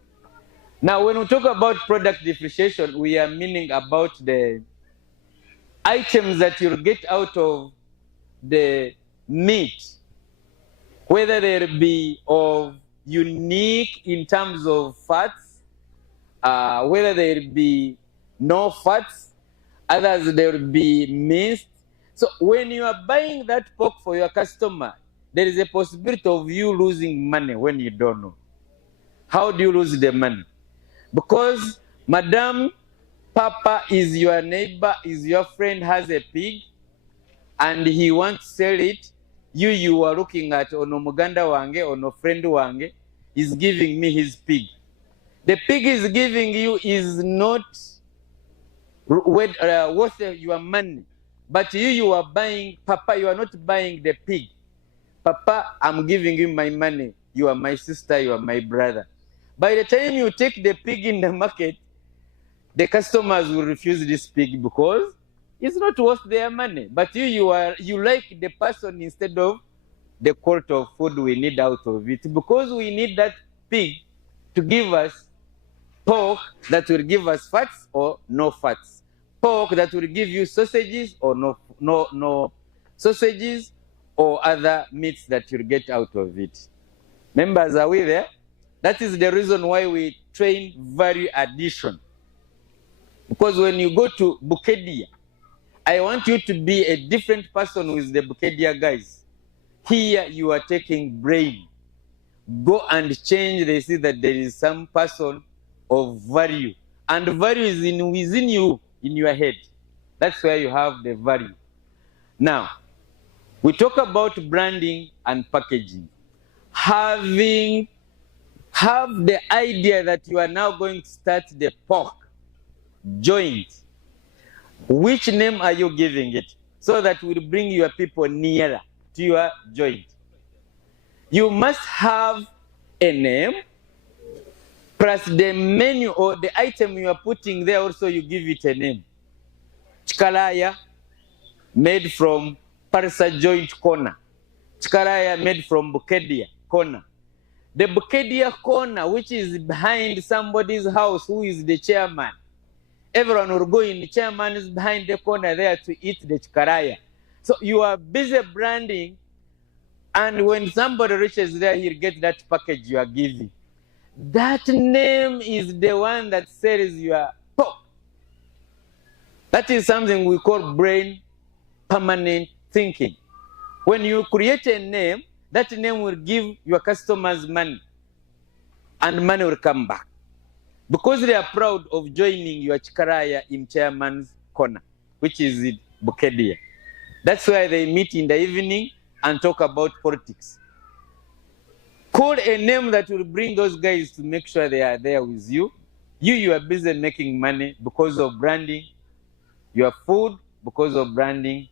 Now, when we talk about product differentiation, we are meaning about the items that you'll get out of the meat, whether they be of unique in terms of fats, whether there be no fats, others there will be minced. So when you are buying that pork for your customer, there is a possibility of you losing money when you don't know. How do you lose the money? Because Madam, Papa is your neighbor, is your friend, has a pig, and he wants to sell it. You are looking at ono muganda wange, ono friend wange, is giving me his pig. The pig is giving you is not worth your money. But you are buying, Papa, you are not buying the pig. Papa, I'm giving you my money. You are my sister, you are my brother. By the time you take the pig in the market, the customers will refuse this pig because it's not worth their money. But you like the person instead of the quality of food we need out of it, because we need that pig to give us pork that will give us fats or no fats. Pork that will give you sausages or no sausages, or other meats that you'll get out of it. Members, are we there? That is the reason why we train value addition. Because when you go to Bukedia, I want you to be a different person with the Bukedia guys. Here you are taking brain. Go and change, they see that there is some person of value. And value is within you, in your head. That's where you have the value. Now, we talk about branding and packaging. Have the idea that you are now going to start the pork joint. Which name are you giving it? So that will bring your people nearer to your joint. You must have a name, plus the menu or the item you are putting there, also you give it a name. Chikalaya, made from Parsa joint corner. Chikalaya made from Bukedia corner. The Bukedia corner, which is behind somebody's house, who is the chairman. Everyone will go in, the chairman is behind the corner there to eat the chikaraya. So you are busy branding, and when somebody reaches there, he'll get that package you are giving. That name is the one that sells your pork. That is something we call brain permanent thinking. When you create a name, that name will give your customers money, and money will come back. Because they are proud of joining your chikaraya in chairman's corner, which is in Bukedia. That's why they meet in the evening and talk about politics. Call a name that will bring those guys to make sure they are there with you. You are busy making money because of branding your food, because of branding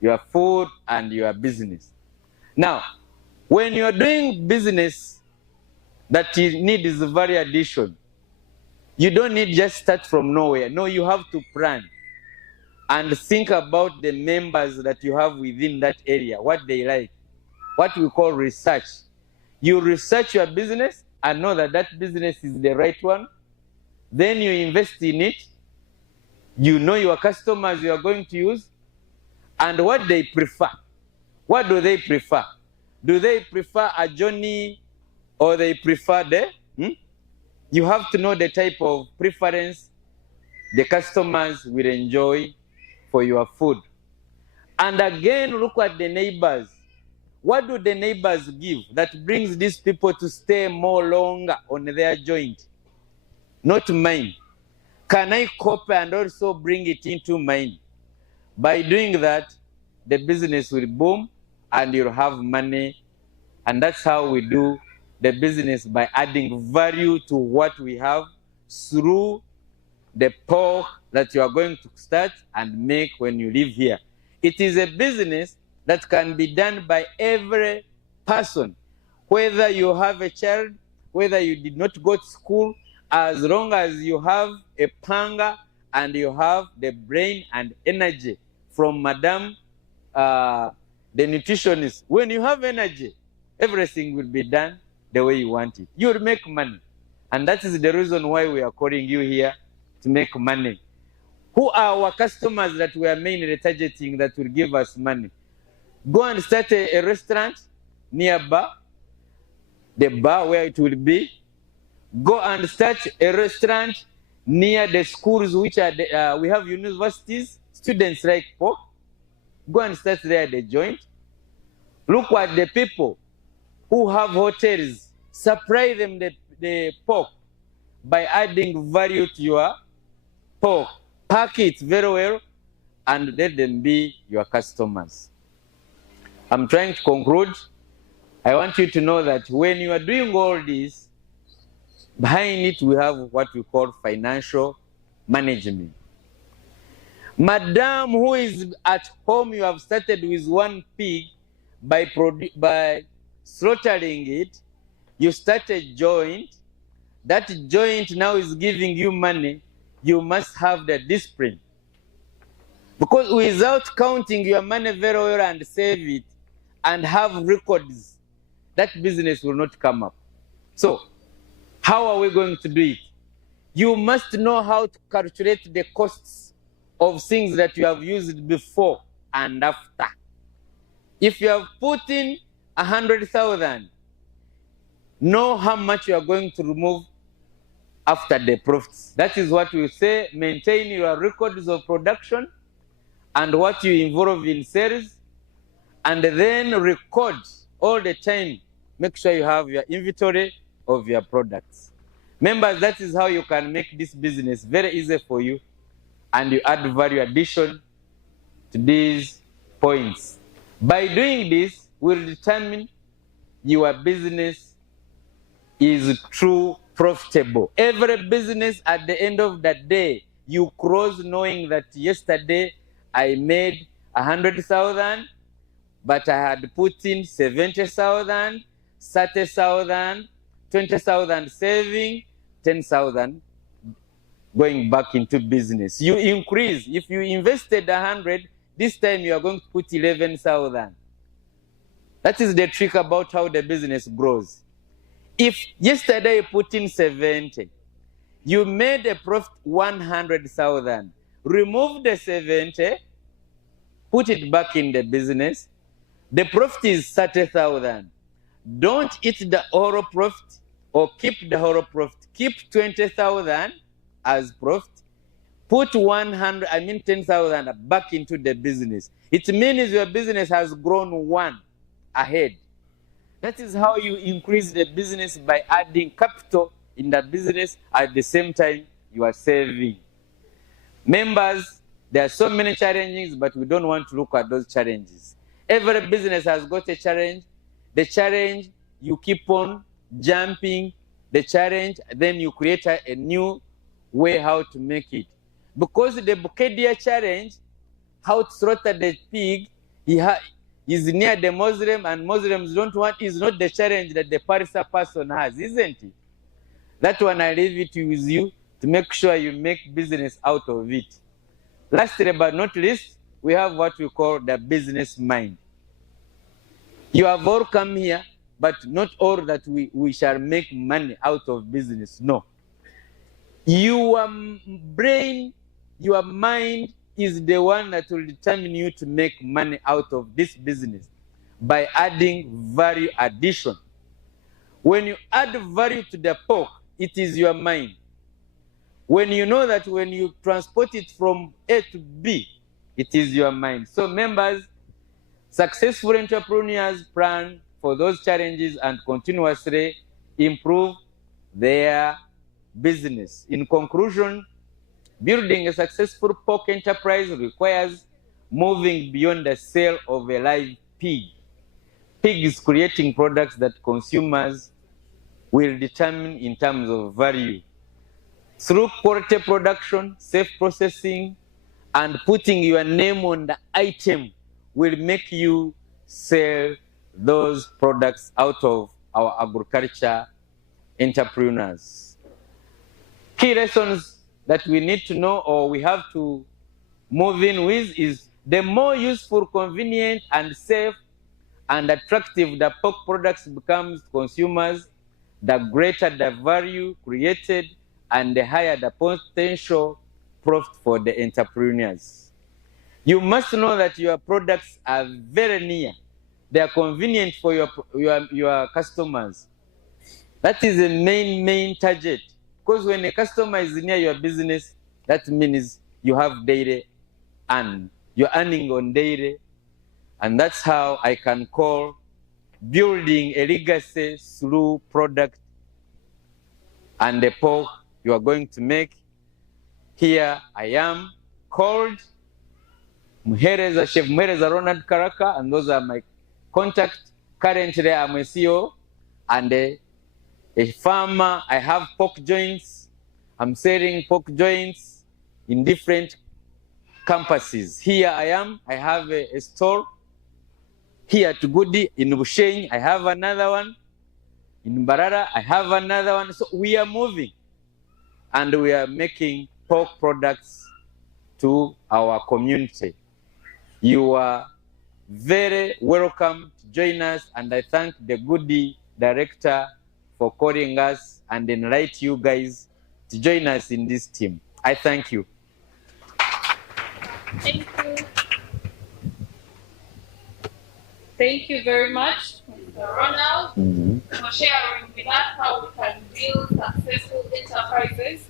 your food and your business. Now, when you're doing business that you need is value addition, you don't need just start from nowhere. No, you have to plan and think about the members that you have within that area, what they like, what we call research. You research your business and know that that business is the right one. Then you invest in it. You know your customers you are going to use and what they prefer. What do they prefer? Do they prefer a Johnny or they prefer the? You have to know the type of preference the customers will enjoy for your food. And again, look at the neighbors. What do the neighbors give that brings these people to stay more longer on their joint? Not mine. Can I copy and also bring it into mine? By doing that, the business will boom and you'll have money. And that's how we do the business, by adding value to what we have through the pork that you are going to start and make when you live here. It is a business that can be done by every person, whether you have a child, whether you did not go to school, as long as you have a panga and you have the brain and energy from Madam, the nutritionist. When you have energy, everything will be done the way you want it. You'll make money. And that is the reason why we are calling you here, to make money. Who are our customers that we are mainly targeting that will give us money? Go and start a restaurant nearby, the bar where it will be. Go and start a restaurant near the schools, which are we have universities, students like pork. Go and start there the joint. Look at the people who have hotels. Supply them the pork by adding value to your pork. Pack it very well and let them be your customers. I'm trying to conclude. I want you to know that when you are doing all this, behind it we have what we call financial management. Madam who is at home, you have started with one pig by slaughtering it. You start a joint. That joint now is giving you money. You must have the discipline. Because without counting your money very well and save it and have records, that business will not come up. So, how are we going to do it? You must know how to calculate the costs of things that you have used before and after. If you have put in 100,000, know how much you are going to remove after the profits. That is what we say, maintain your records of production and what you involve in sales, and then record all the time. Make sure you have your inventory of your products. Members, that is how you can make this business very easy for you, and you add value addition to these points. By doing this, we'll determine your business is true profitable. Every business at the end of the day, you close knowing that yesterday I made 100,000, but I had put in 70,000, 30,000, 20,000 saving, 10,000 going back into business. You increase. If you invested 100, this time you are going to put 11,000. That is the trick about how the business grows. If yesterday you put in 70, you made a profit 100,000. Remove the 70, put it back in the business. The profit is 30,000. Don't eat the whole profit or keep the whole profit. Keep 20,000 as profit. Put 10,000 back into the business. It means your business has grown one ahead. That is how you increase the business, by adding capital in the business. At the same time, you are saving. Members, there are so many challenges, but we don't want to look at those challenges. Every business has got a challenge. The challenge, you keep on jumping the challenge, then you create a new way how to make it. Because the Bukedia challenge, how to slaughter the pig, is near the Muslim, and Muslims don't want, is not the challenge that the Parisa person has, isn't it? That one I leave it with you to make sure you make business out of it. Lastly but not least, we have what we call the business mind. You have all come here, but not all that we shall make money out of business. No. Your brain, your mind is the one that will determine you to make money out of this business by adding value addition. When you add value to the pork, it is your mind. When you know that when you transport it from A to B, it is your mind. So members, successful entrepreneurs plan for those challenges and continuously improve their business. In conclusion, building a successful pork enterprise requires moving beyond the sale of a live pig. Pig is creating products that consumers will determine in terms of value. Through quality production, safe processing, and putting your name on the item will make you sell those products out of our agriculture entrepreneurs. Key lessons that we need to know, or we have to move in with, is the more useful, convenient, and safe and attractive the pork products becomes to consumers, the greater the value created and the higher the potential profit for the entrepreneurs. You must know that your products are very near. They are convenient for your customers. That is the main target. Because when a customer is near your business, that means you have daily earn. You're earning on daily. And that's how I can call building a legacy through product and the pork you are going to make. Here I am called Muhereza, Chef Muhereza Ronald Karaka, and those are my contacts. Currently I'm a CEO and a farmer. I have pork joints. I'm selling pork joints in different campuses. Here I am, I have a store. Here to Gudie in Bushenyi, I have another one. In Barara, I have another one. So we are moving and we are making pork products to our community. You are very welcome to join us, and I thank the Gudie director for calling us and invite you guys to join us in this team. I thank you. Thank you. Thank you very much, Mr. Ronald, for sharing with us how we can build successful enterprises.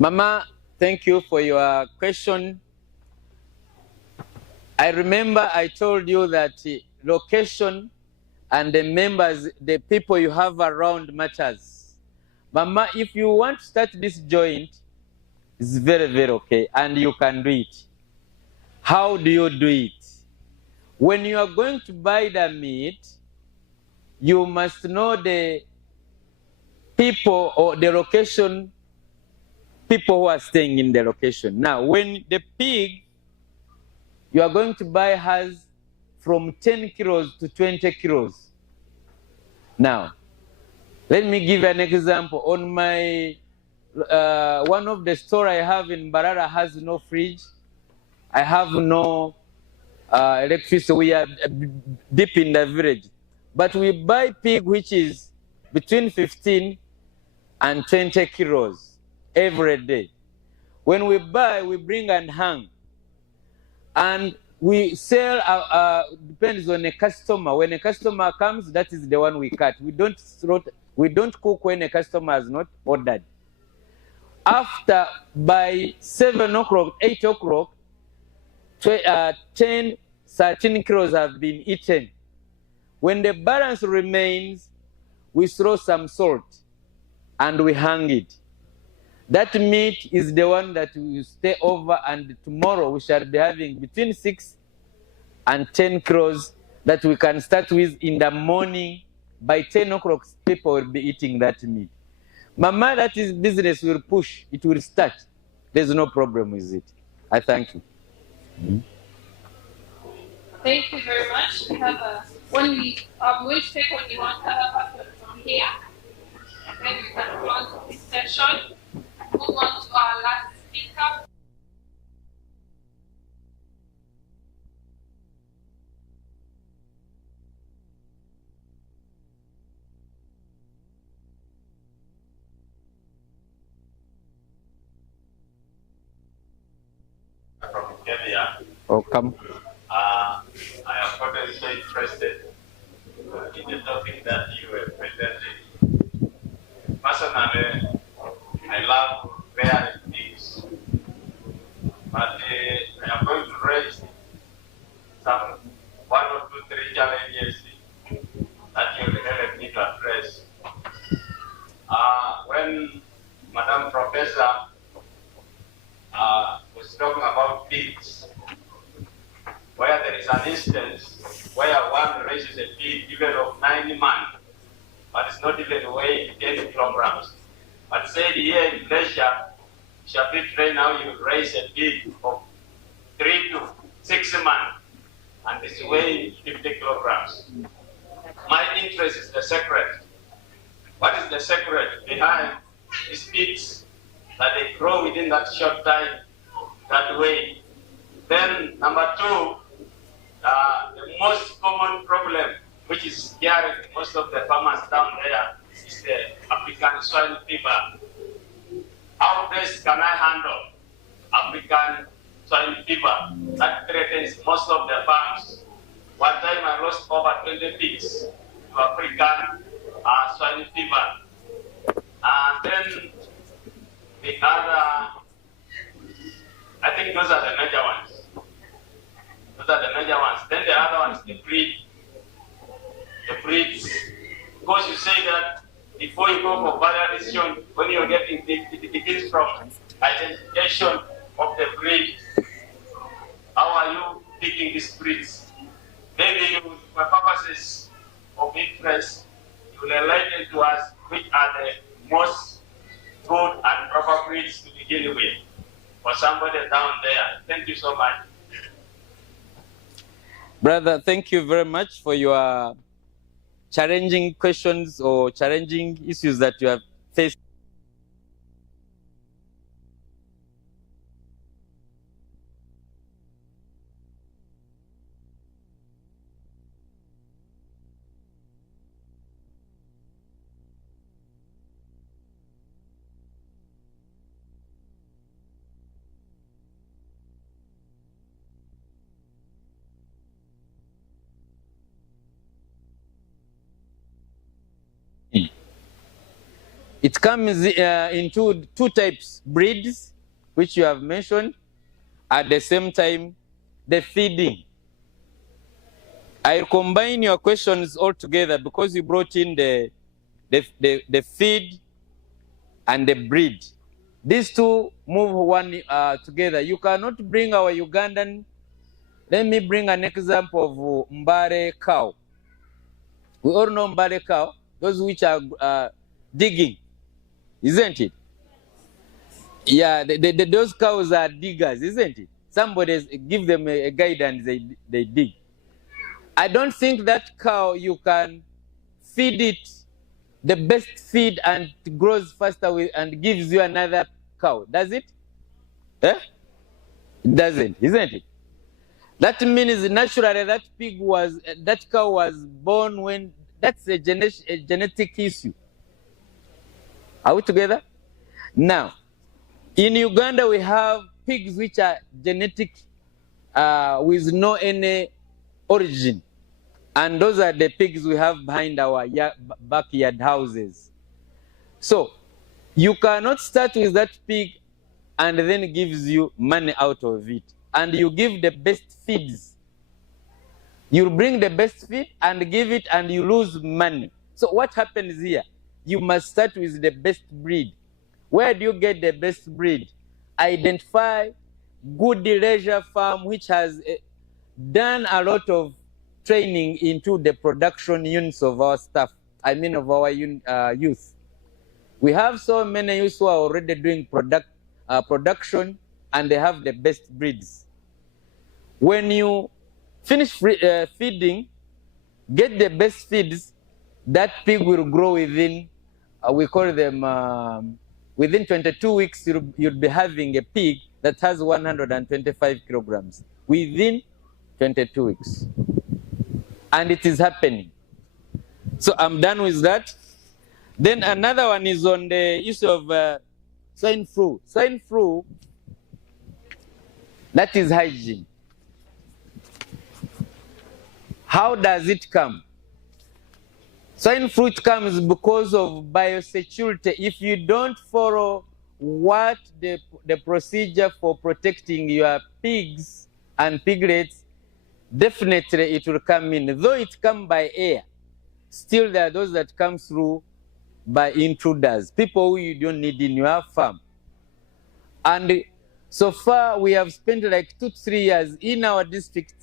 Mama, thank you for your question. I remember I told you that location and the members, the people you have around matters. Mama, if you want to start this joint, it's very, very okay, and you can do it. How do you do it? When you are going to buy the meat, you must know the people or the location, people who are staying in the location. Now, when the pig you are going to buy has from 10 kilos to 20 kilos. Now, let me give an example. On my, one of the store I have in Barara has no fridge. I have no electricity. We are deep in the village. But we buy pig which is between 15 and 20 kilos every day. When we buy, we bring and hang. And we sell, depends on a customer. When a customer comes, that is the one we cut. We don't cook when a customer has not ordered. After, by 7 o'clock, 8 o'clock, 10, 13 kilos have been eaten. When the balance remains, we throw some salt and we hang it. That meat is the one that will stay over, and tomorrow we shall be having between 6 and 10 kilos that we can start with in the morning. By 10 o'clock, people will be eating that meat. Mama, that is business will push, it will start. There's no problem with it. I thank you. Thank you very much. We have I'm going to take only one other person from here, and then we can close this session. Move on to our last speaker. From Kenya. Welcome. I am totally so interested in the topic that you were presenting. Personally, I love rearing pigs, but I am going to raise some 1 or 2, 3 challenges that you will help me to address. When Madam Professor was talking about pigs, where there is an instance where one raises a pig even of 9 months, but it's not even weighing 10 kilograms. But said here in Leisure, shall be trained how you raise a pig of 3 to 6 months, and it's weighing 50 kilograms. My interest is the secret. What is the secret behind these pigs that they grow within that short time, that way? Then number 2, the most common problem, which is scaring most of the farmers down there, is the African swine fever. How best can I handle African swine fever that threatens most of the farms? One time I lost over 20 pigs to African swine fever. And then the other, I think those are the major ones. Those are the major ones. Then the other ones, the breeds. Because you say that before you go for further decision, when you're getting it begins from identification of the breed. How are you picking these breeds? Maybe for purposes of interest, you will enlighten to us which are the most good and proper breeds to begin with for somebody down there. Thank you so much. Brother, thank you very much for your challenging questions or challenging issues that you have faced. It comes into two types, breeds, which you have mentioned, at the same time, the feeding. I'll combine your questions all together because you brought in the feed and the breed. These two move one together. You cannot bring our Ugandan. Let me bring an example of Mbare cow. We all know Mbare cow, those which are digging, isn't it? Yeah, those cows are diggers, isn't it? Somebody give them a guide and they dig. I don't think that cow you can feed it the best feed and it grows faster and gives you another cow. Does it? Eh? It doesn't, isn't it? That means naturally that cow was born when that's a genetic issue. Are we together? Now, in Uganda we have pigs which are genetic with no any origin. And those are the pigs we have behind our backyard houses. So you cannot start with that pig and then gives you money out of it. And you give the best feeds. You bring the best feed and give it and you lose money. So what happens here? You must start with the best breed. Where do you get the best breed? Identify Gudie Leisure Farm, which has done a lot of training into the production units of our staff, I mean of our youth. We have so many youth who are already doing production and they have the best breeds. When you finish feeding, get the best feeds, that pig will grow within, we call them, within 22 weeks, you'll be having a pig that has 125 kilograms within 22 weeks. And it is happening. So I'm done with that. Then another one is on the issue of swine flu. Swine flu, that is hygiene. How does it come? Swine flu comes because of biosecurity. If you don't follow what the procedure for protecting your pigs and piglets, definitely it will come in. Though it comes by air, still there are those that come through by intruders, people who you don't need in your farm. And so far, we have spent like 2 to 3 years in our district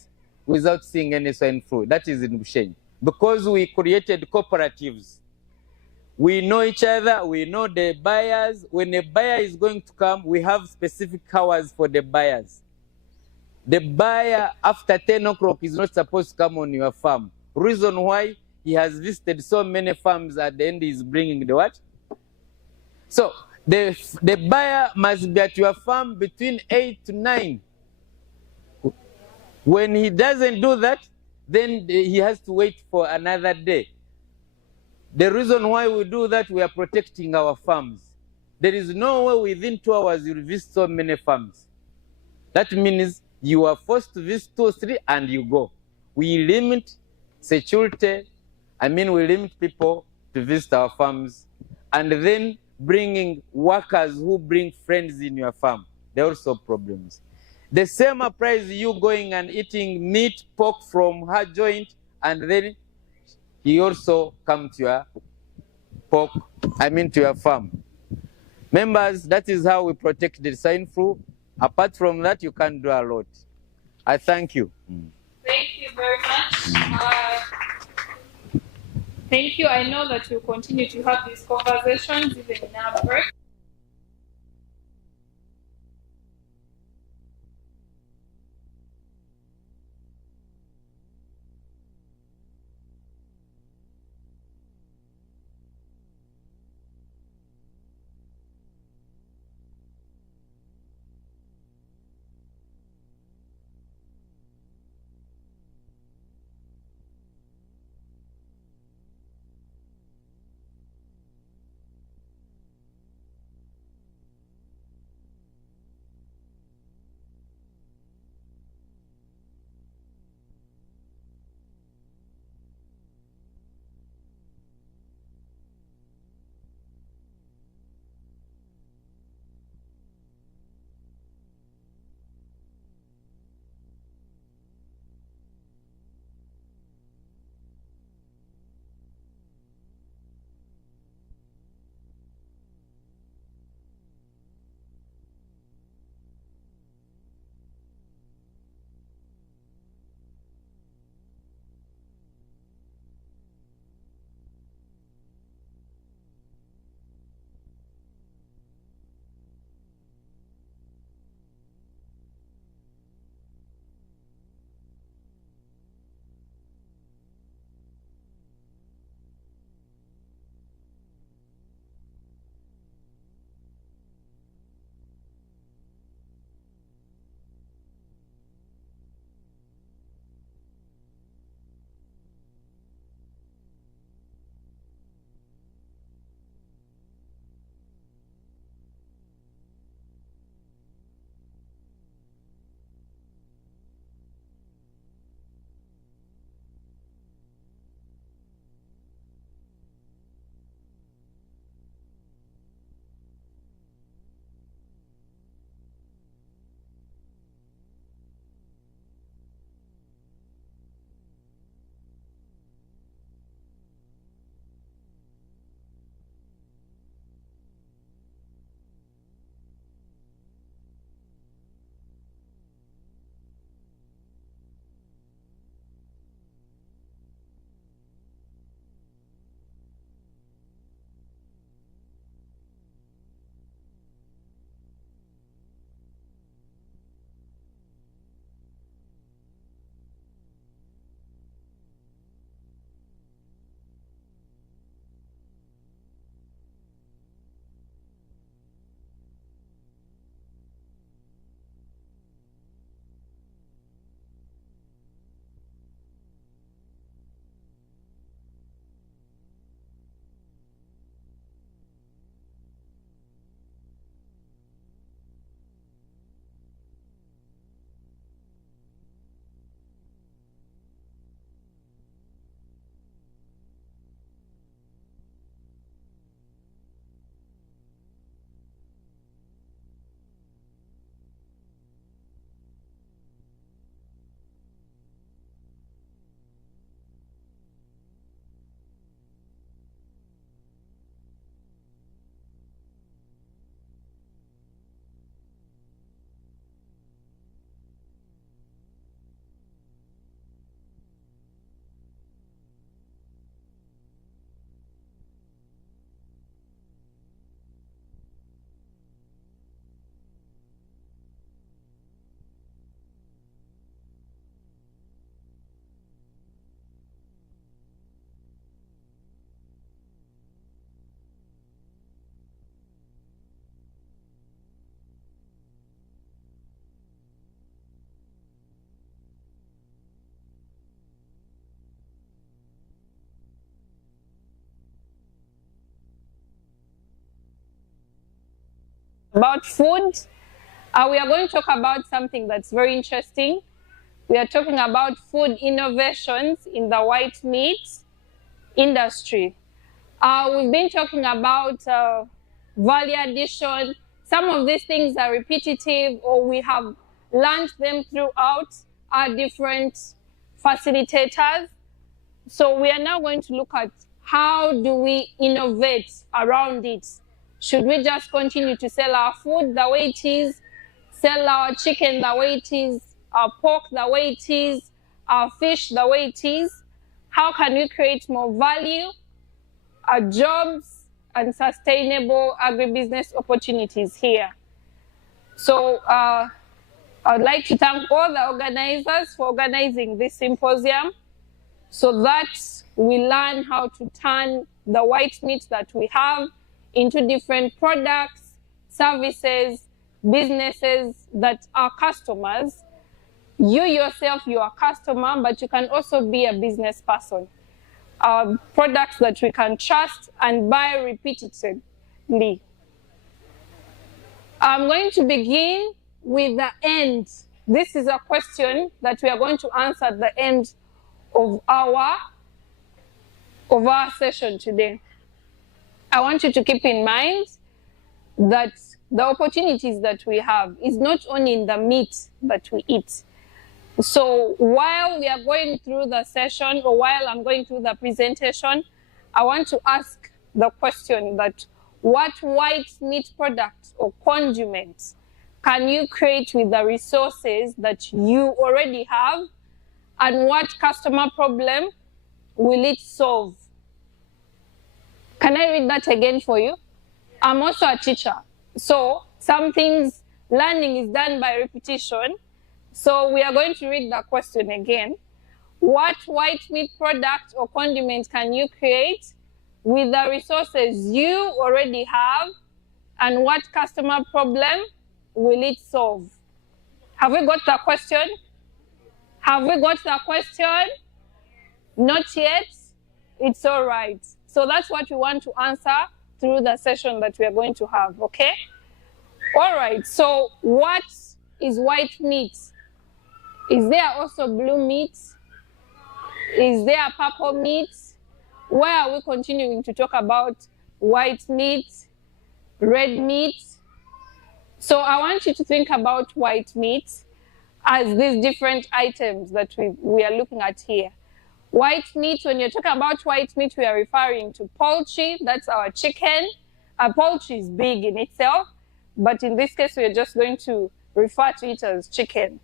without seeing any swine flu. That is in Bushenyi. Because we created cooperatives. We know each other, we know the buyers. When a buyer is going to come, we have specific hours for the buyers. The buyer after 10 o'clock is not supposed to come on your farm. Reason why? He has visited so many farms, at the end he's bringing the what? So the buyer must be at your farm between 8 to 9. When he doesn't do that, then he has to wait for another day. The reason why we do that, we are protecting our farms. There is no way within 2 hours you'll visit so many farms. That means you are forced to visit 2 or 3 and you go. We limit security. We limit people to visit our farms, and then bringing workers who bring friends in your farm. There are also problems. The same applies you going and eating meat, pork from her joint, and then he also come to your to your farm. Members, that is how we protect the swine flu. Apart from that, you can't do a lot. I thank you. Thank you very much. Thank you. I know that you'll continue to have these conversations even in our break. about food. We are going to talk about something that's very interesting. We are talking about food innovations in the white meat industry. We've been talking about value addition. Some of these things are repetitive, or we have learned them throughout our different facilitators. So we are now going to look at how do we innovate around it. Should we just continue to sell our food the way it is, sell our chicken the way it is, our pork the way it is, our fish the way it is? How can we create more value, jobs, and sustainable agribusiness opportunities here? So I would like to thank all the organizers for organizing this symposium so that we learn how to turn the white meat that we have into different products, services, businesses that are customers. You yourself, you are a customer, but you can also be a business person. Products that we can trust and buy repeatedly. I'm going to begin with the end. This is a question that we are going to answer at the end of our session today. I want you to keep in mind that the opportunities that we have is not only in the meat that we eat. So while we are going through the session, or while I'm going through the presentation, I want to ask the question that what white meat products or condiments can you create with the resources that you already have, and what customer problem will it solve? Can I read that again for you? I'm also a teacher. So some things, learning is done by repetition. So we are going to read the question again. What white meat product or condiment can you create with the resources you already have, and what customer problem will it solve? Have we got the question? Have we got the question? Not yet? It's all right. So that's what we want to answer through the session that we are going to have, okay? All right, so what is white meat? Is there also blue meat? Is there purple meat? Where are we continuing to talk about white meat, red meat? So I want you to think about white meat as these different items that we are looking at here. White meat, when you're talking about white meat, we are referring to poultry. That's our chicken. Poultry is big in itself, but in this case, we are just going to refer to it as chicken.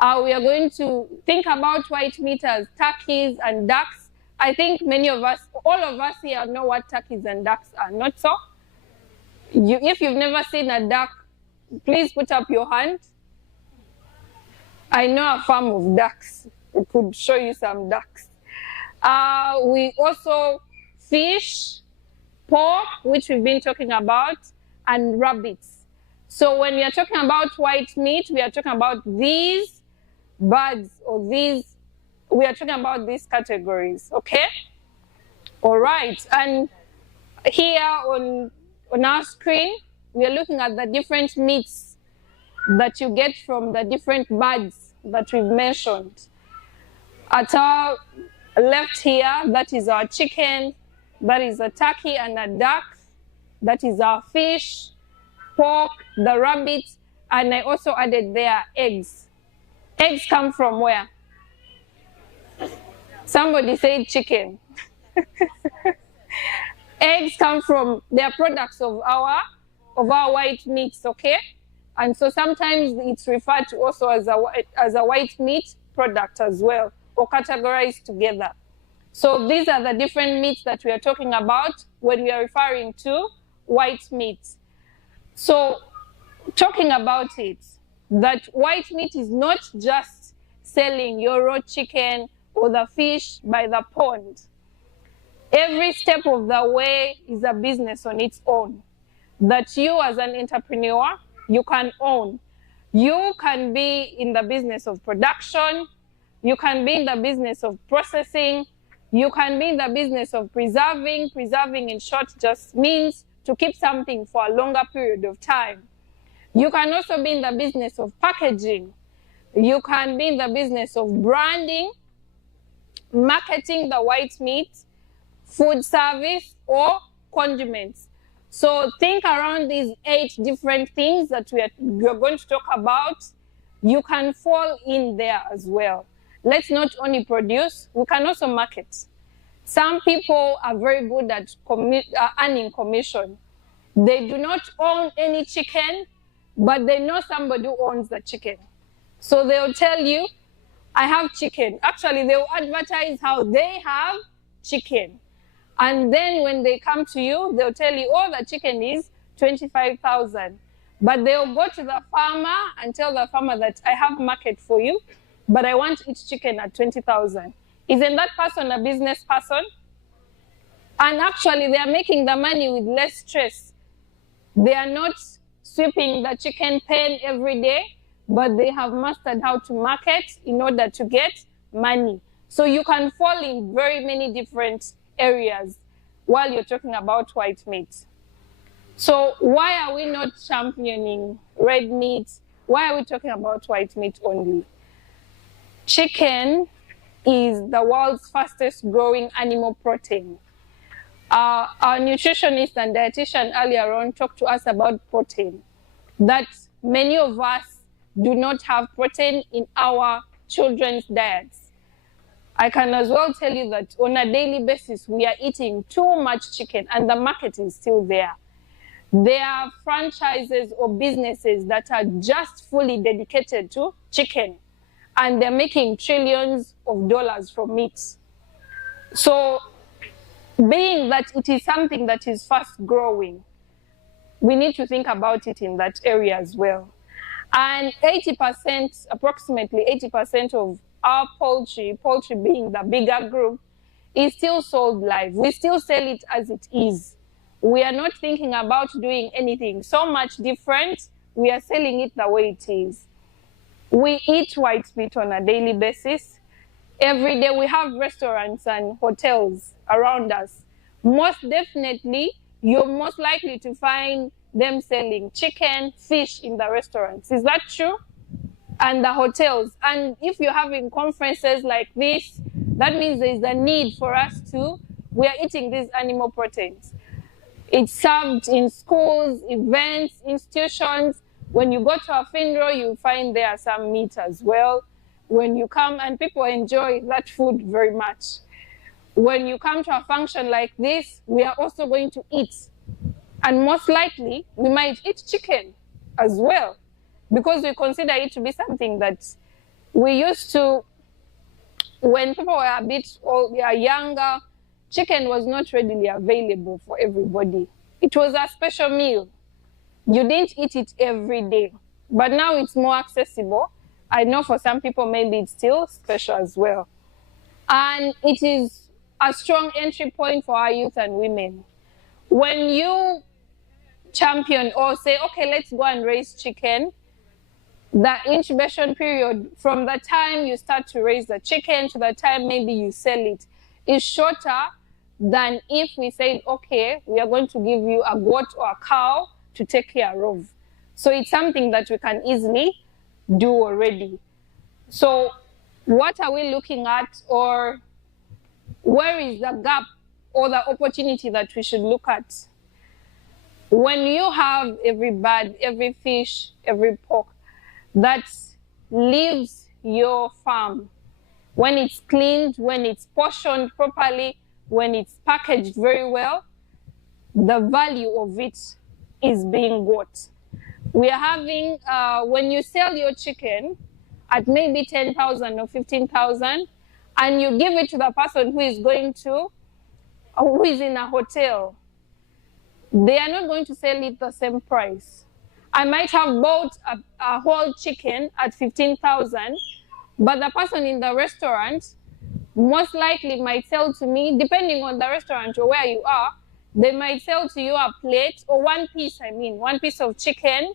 We are going to think about white meat as turkeys and ducks. I think many of us, all of us here know what turkeys and ducks are, not so? If you've never seen a duck, please put up your hand. I know a farm of ducks. We could show you some ducks. We also fish, pork, which we've been talking about, and rabbits. So when we are talking about white meat, we are talking about these birds, or these, we are talking about these categories, okay? All right, and here on our screen, we are looking at the different meats that you get from the different birds that we've mentioned. At our left here, that is our chicken, that is a turkey and a duck, that is our fish, pork, the rabbit, and I also added there eggs. Eggs come from where? Somebody said chicken. Eggs come from, they are products of our white meats, okay? And so sometimes it's referred to also as a white meat product as well, or categorized together. So these are the different meats that we are talking about when we are referring to white meat. So talking about it, that white meat is not just selling your raw chicken or the fish by the pond. Every step of the way is a business on its own that you as an entrepreneur, you can own. You can be in the business of production, you can be in the business of processing, you can be in the business of preserving. Preserving in short just means to keep something for a longer period of time. You can also be in the business of packaging. You can be in the business of branding, marketing the white meat, food service, or condiments. So think around these 8 different things that we're going to talk about. You can fall in there as well. Let's not only produce, we can also market. Some people are very good at earning commission. They do not own any chicken, but they know somebody who owns the chicken. So they'll tell you, I have chicken. Actually, they'll advertise how they have chicken. And then when they come to you, they'll tell you, oh, the chicken is 25,000. But they'll go to the farmer and tell the farmer that I have market for you, but I want each chicken at 20,000. Isn't that person a business person? And actually, they are making the money with less stress. They are not sweeping the chicken pen every day, but they have mastered how to market in order to get money. So you can fall in very many different areas while you're talking about white meat. So why are we not championing red meat? Why are we talking about white meat only? Chicken is the world's fastest growing animal protein. Our nutritionist and dietitian earlier on talked to us about protein, that many of us do not have protein in our children's diets. I can as well tell you that on a daily basis, we are eating too much chicken, and the market is still there. There are franchises or businesses that are just fully dedicated to chicken, and they're making trillions of dollars from it. So, being that it is something that is fast growing, we need to think about it in that area as well. And 80%, approximately 80% of our poultry being the bigger group, is still sold live. We still sell it as it is. We are not thinking about doing anything so much different. We are selling it the way it is. We eat white meat on a daily basis. Every day we have restaurants and hotels around us. Most definitely, you're most likely to find them selling chicken, fish in the restaurants. Is that true? And the hotels. And if you're having conferences like this, that means there's a need for us we are eating these animal proteins. It's served in schools, events, institutions. When you go to a funeral, you find there some meat as well. When you come, and people enjoy that food very much. When you come to a function like this, we are also going to eat. And most likely, we might eat chicken as well, because we consider it to be something that we used to, when people were a bit younger, chicken was not readily available for everybody. It was a special meal. You didn't eat it every day, but now it's more accessible. I know for some people, maybe it's still special as well. And it is a strong entry point for our youth and women. When you champion or say, okay, let's go and raise chicken, the incubation period from the time you start to raise the chicken to the time maybe you sell it is shorter than if we said, okay, we are going to give you a goat or a cow to take care of. So it's something that we can easily do already. So what are we looking at, or where is the gap or the opportunity that we should look at? When you have every bird, every fish, every pork that leaves your farm, when it's cleaned, when it's portioned properly, when it's packaged very well, the value of it is being got. We are having, when you sell your chicken at maybe 10,000 or 15,000, and you give it to the person who is who is in a hotel, they are not going to sell it the same price. I might have bought a whole chicken at 15,000, but the person in the restaurant most likely might sell to me, depending on the restaurant or where you are, they might sell to you a plate, or one piece of chicken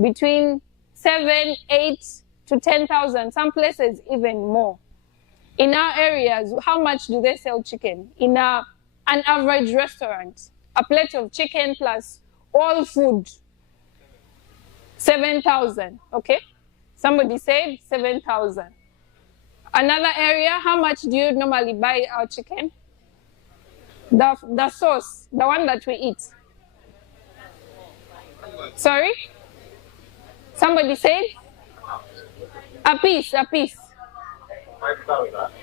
between 7, 8 to 10,000, some places even more. In our areas, how much do they sell chicken? In an average restaurant, a plate of chicken plus all food, 7,000, okay? Somebody said 7,000. Another area, how much do you normally buy our chicken? The sauce, the one that we eat. Sorry? Somebody said? A piece.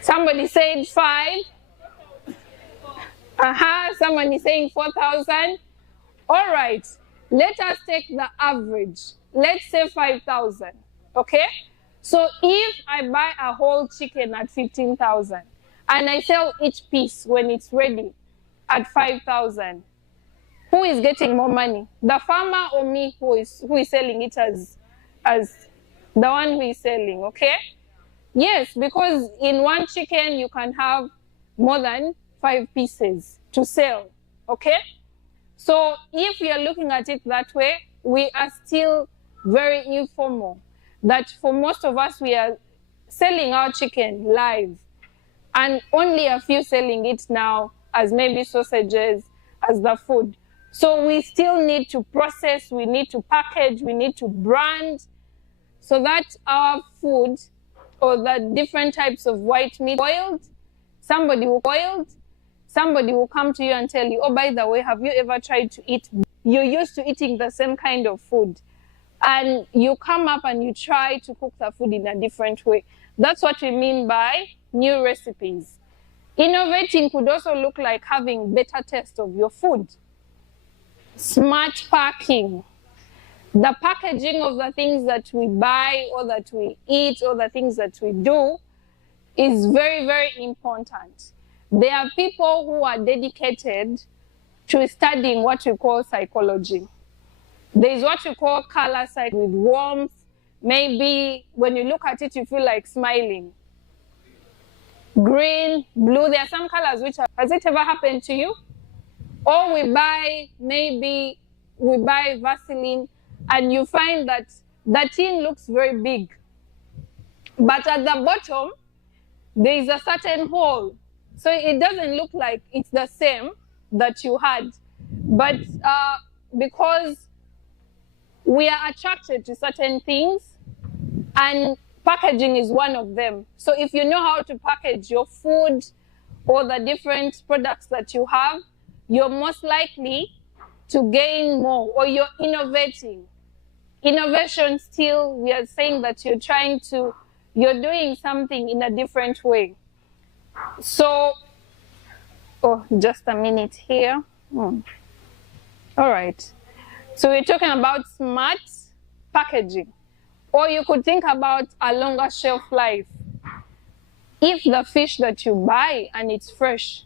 Somebody said 5. Someone is saying 4,000. All right, let us take the average. Let's say 5,000, okay? So if I buy a whole chicken at 15,000 and I sell each piece when it's ready at 5,000, who is getting more money? The farmer or me who is selling it as the one who is selling, okay? Yes, because in one chicken you can have more than 5 pieces to sell, okay? So if we are looking at it that way, we are still very informal. That for most of us, we are selling our chicken live, and only a few selling it now as maybe sausages, as the food. So we still need to process, we need to package, we need to brand, so that our food or the different types of white meat somebody will come to you and tell you, oh, by the way, have you ever tried to eat? You're used to eating the same kind of food, and you come up and you try to cook the food in a different way. That's what we mean by new recipes. Innovating could also look like having better taste of your food. Smart packing. The packaging of the things that we buy or that we eat or the things that we do is very, very important. There are people who are dedicated to studying what we call psychology. There is what we call color psychology with warmth. Maybe when you look at it, you feel like smiling. Green, blue, there are some colors which are, has it ever happened to you? Or we buy Vaseline and you find that the tin looks very big. But at the bottom, there is a certain hole. So it doesn't look like it's the same that you had. But because we are attracted to certain things, and packaging is one of them. So if you know how to package your food or the different products that you have, you're most likely to gain more, or you're innovating. Innovation still, we are saying that you're doing something in a different way. So, just a minute here. All right. So we're talking about smart packaging. Or you could think about a longer shelf life. If the fish that you buy and it's fresh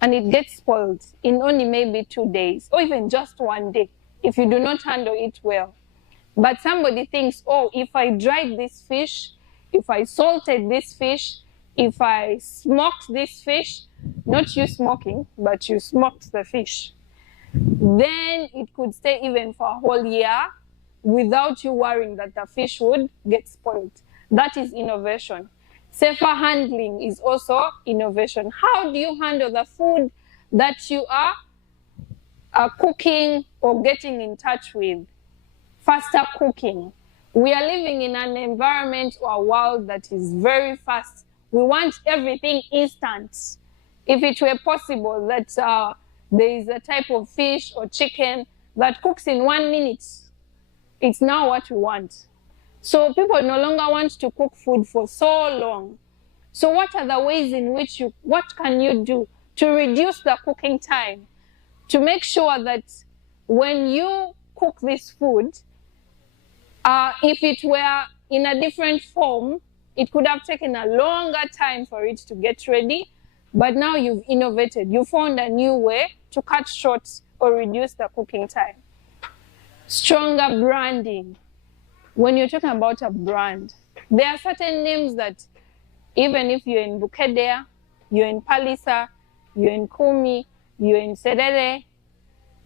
and it gets spoiled in only maybe 2 days or even just 1 day, if you do not handle it well. But somebody thinks, oh, if I dried this fish, if I salted this fish, if I smoked this fish, not you smoking, but you smoked the fish, then it could stay even for a whole year without you worrying that the fish would get spoiled. That is innovation. Safer handling is also innovation. How do you handle the food that you are cooking or getting in touch with? Faster cooking. We are living in an environment or a world that is very fast. We want everything instant. If it were possible that there is a type of fish or chicken that cooks in 1 minute, it's now what we want. So people no longer want to cook food for so long. So what are the ways in which what can you do to reduce the cooking time? To make sure that when you cook this food, if it were in a different form, it could have taken a longer time for it to get ready, but now you've innovated. You found a new way to cut short or reduce the cooking time. Stronger branding. When you're talking about a brand, there are certain names that even if you're in Bukedea, you're in Palisa, you're in Kumi, you're in Serere,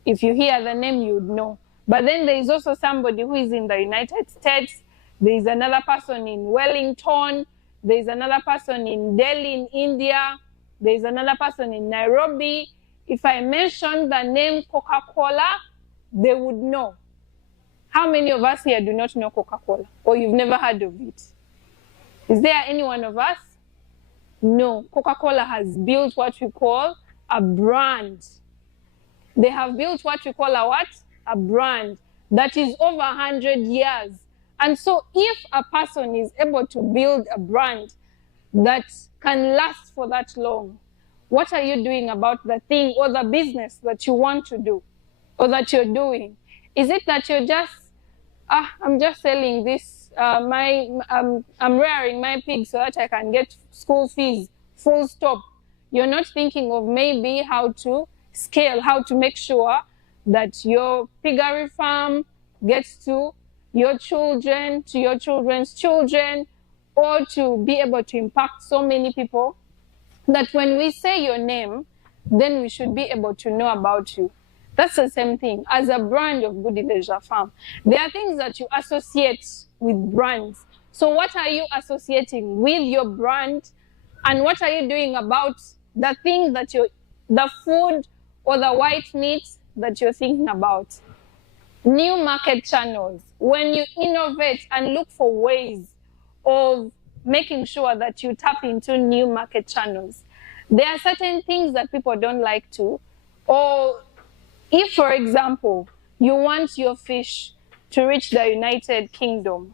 if you hear the name, you would know. But then there is also somebody who is in the United States. There is another person in Wellington. There is another person in Delhi in India. There is another person in Nairobi. If I mention the name Coca-Cola, they would know. How many of us here do not know Coca-Cola, or you've never heard of it? Is there any one of us? No. Coca-Cola has built what we call a brand. They have built what we call a what? A brand that is over 100 years. And so if a person is able to build a brand that can last for that long, what are you doing about the thing or the business that you want to do or that you're doing? Is it that you're just, I'm just selling this, I'm rearing my pigs so that I can get school fees, full stop? You're not thinking of maybe how to scale, how to make sure that your piggery farm gets to your children, to your children's children, or to be able to impact so many people that when we say your name, then we should be able to know about you. That's the same thing as a brand of Gudie Leisure Farm. There are things that you associate with brands. So what are you associating with your brand, and what are you doing about the thing that the food or the white meat that you're thinking about? New market channels. When you innovate and look for ways of making sure that you tap into new market channels, there are certain things that people don't like to, or if, for example, you want your fish to reach the United Kingdom,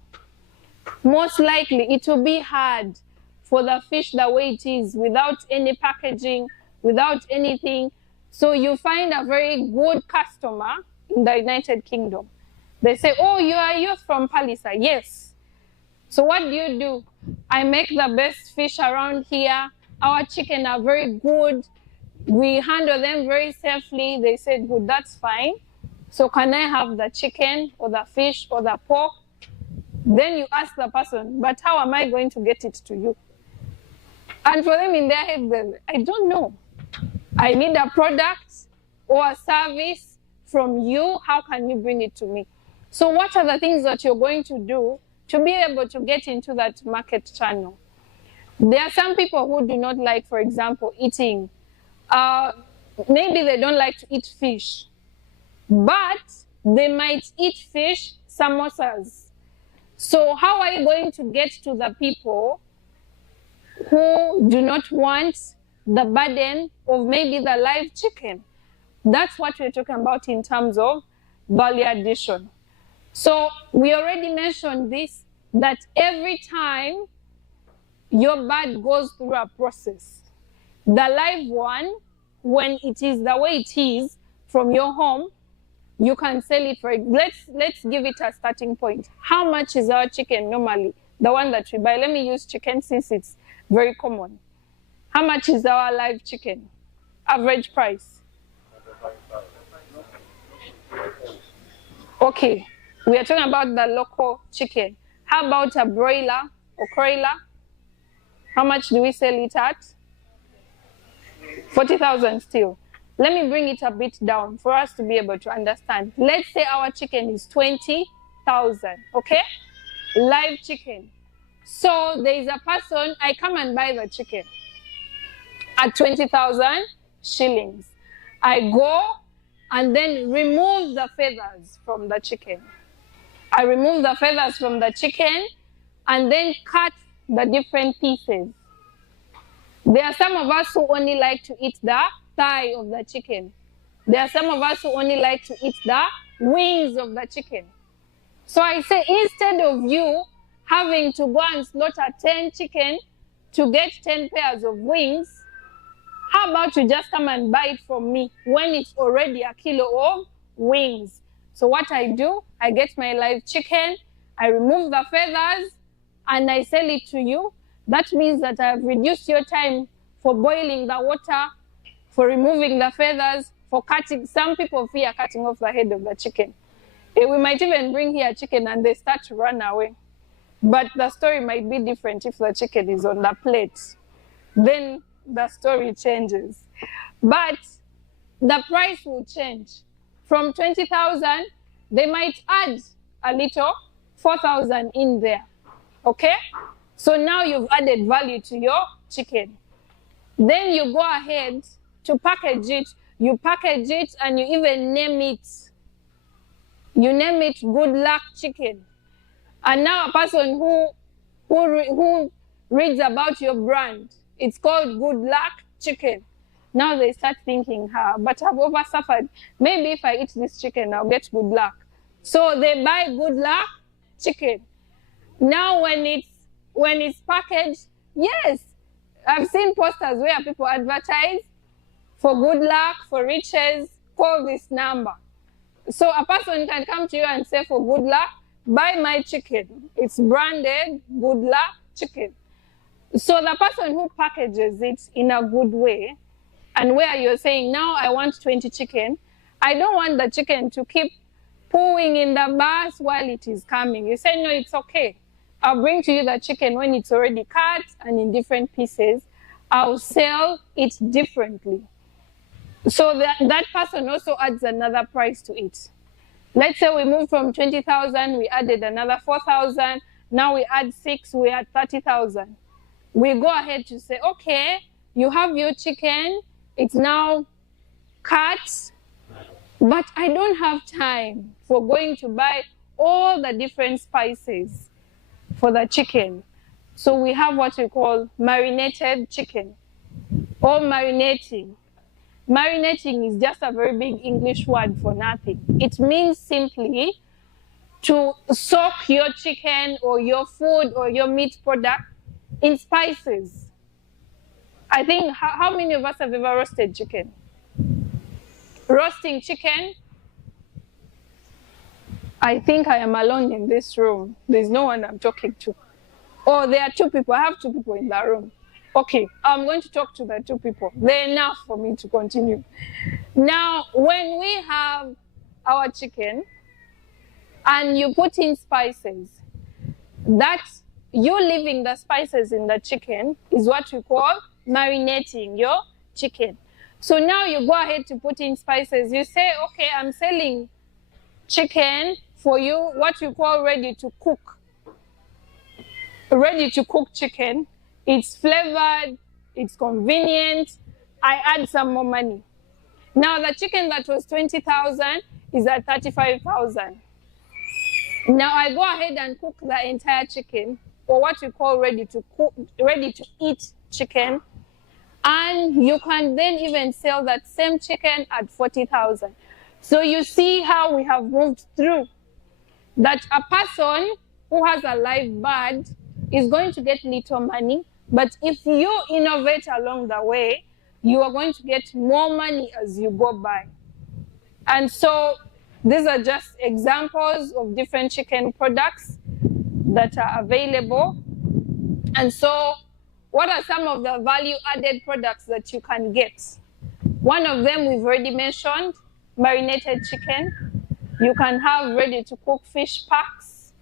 most likely it will be hard for the fish the way it is, without any packaging, without anything. So you find a very good customer in the United Kingdom. They say, oh, you're from Palisa. Yes. So what do? I make the best fish around here. Our chicken are very good. We handle them very safely. They said, good, that's fine. So can I have the chicken or the fish or the pork? Then you ask the person, but how am I going to get it to you? And for them in their head, I don't know. I need a product or a service from you. How can you bring it to me? So what are the things that you're going to do to be able to get into that market channel? There are some people who do not like, for example, eating. Maybe they don't like to eat fish, but they might eat fish samosas. So how are you going to get to the people who do not want the burden of maybe the live chicken? That's what we're talking about in terms of value addition. So we already mentioned this, that every time your bird goes through a process, the live one, when it is the way it is from your home, you can sell it for, let's give it a starting point. How much is our chicken normally? The one that we buy. Let me use chicken since it's very common. How much is our live chicken? Average price. Okay, we are talking about the local chicken. How about a broiler or broiler? How much do we sell it at? 40,000 still. Let me bring it a bit down for us to be able to understand. Let's say our chicken is 20,000, okay? Live chicken. So there is a person, I come and buy the chicken at 20,000 shillings. I go and then remove the feathers from the chicken. I remove the feathers from the chicken and then cut the different pieces. There are some of us who only like to eat the thigh of the chicken. There are some of us who only like to eat the wings of the chicken. So I say, instead of you having to go and slaughter 10 chicken to get 10 pairs of wings, how about you just come and buy it from me when it's already a kilo of wings? So what I do, I get my live chicken, I remove the feathers, and I sell it to you. That means that I've reduced your time for boiling the water, for removing the feathers, for cutting. Some people fear cutting off the head of the chicken. We might even bring here chicken and they start to run away. But the story might be different if the chicken is on the plate. Then the story changes. But the price will change. From 20,000, they might add a little, 4,000 in there. Okay? So now you've added value to your chicken. Then you go ahead to package it. You package it and you even name it. You name it Good Luck Chicken. And now a person who reads about your brand, it's called Good Luck Chicken. Now they start thinking, but I've over suffered. Maybe if I eat this chicken, I'll get good luck. So they buy Good Luck Chicken. Now when it's packaged, yes, I've seen posters where people advertise for good luck, for riches, call this number. So a person can come to you and say, for good luck, buy my chicken. It's branded Good Luck Chicken. So the person who packages it in a good way, and where you're saying, now I want 20 chicken, I don't want the chicken to keep pooing in the bus while it is coming. You say, no, it's okay. I'll bring to you the chicken when it's already cut and in different pieces. I'll sell it differently. So that person also adds another price to it. Let's say we moved from 20,000, we added another 4,000. Now we add 6, we add 30,000. We go ahead to say, okay, you have your chicken, it's now cut, but I don't have time for going to buy all the different spices for the chicken. So we have what we call marinated chicken or marinating. Marinating is just a very big English word for nothing. It means simply to soak your chicken or your food or your meat product in spices. I think, how many of us have ever roasted chicken? Roasting chicken, I think I am alone in this room. There's no one I'm talking to. Oh, there are 2 people. I have 2 people in the room. Okay, I'm going to talk to the 2 people. They're enough for me to continue. Now, when we have our chicken and you put in spices, that you leaving the spices in the chicken is what we call marinating your chicken. So now you go ahead to put in spices. You say, okay, I'm selling chicken for you, what you call ready to cook. Ready to cook chicken. It's flavored, it's convenient. I add some more money. Now the chicken that was 20,000 is at 35,000. Now I go ahead and cook the entire chicken, or what we call ready to eat chicken, and you can then even sell that same chicken at 40,000. So you see how we have moved through. That a person who has a live bird is going to get little money, but if you innovate along the way, you are going to get more money as you go by. And so these are just examples of different chicken products that are available. And so what are some of the value-added products that you can get? One of them we've already mentioned, marinated chicken. You can have ready-to-cook fish packs.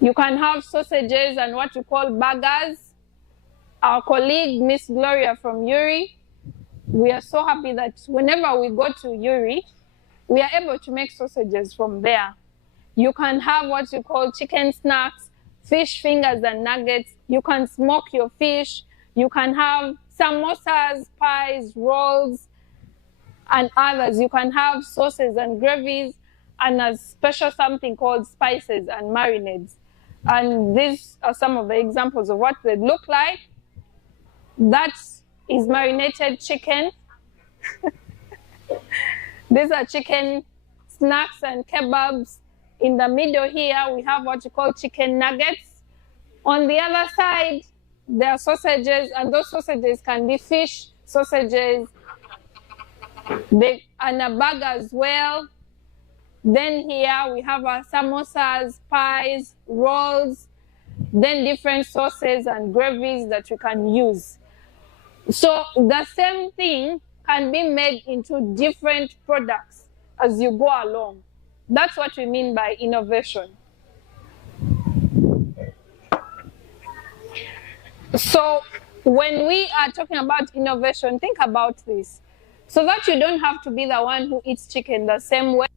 You can have sausages and what we call burgers. Our colleague, Miss Gloria from Uri, we are so happy that whenever we go to Uri, we are able to make sausages from there. You can have what we call chicken snacks, fish fingers and nuggets. You can smoke your fish. You can have samosas, pies, rolls, and others. You can have sauces and gravies, and a special something called spices and marinades. And these are some of the examples of what they look like. That is marinated chicken. These are chicken snacks and kebabs. In the middle here, we have what you call chicken nuggets. On the other side, there are sausages, and those sausages can be fish sausages. And a burger as well. Then here we have our samosas, pies, rolls, then different sauces and gravies that we can use. So the same thing can be made into different products as you go along. That's what we mean by innovation. So when we are talking about innovation, think about this. So that you don't have to be the one who eats chicken the same way.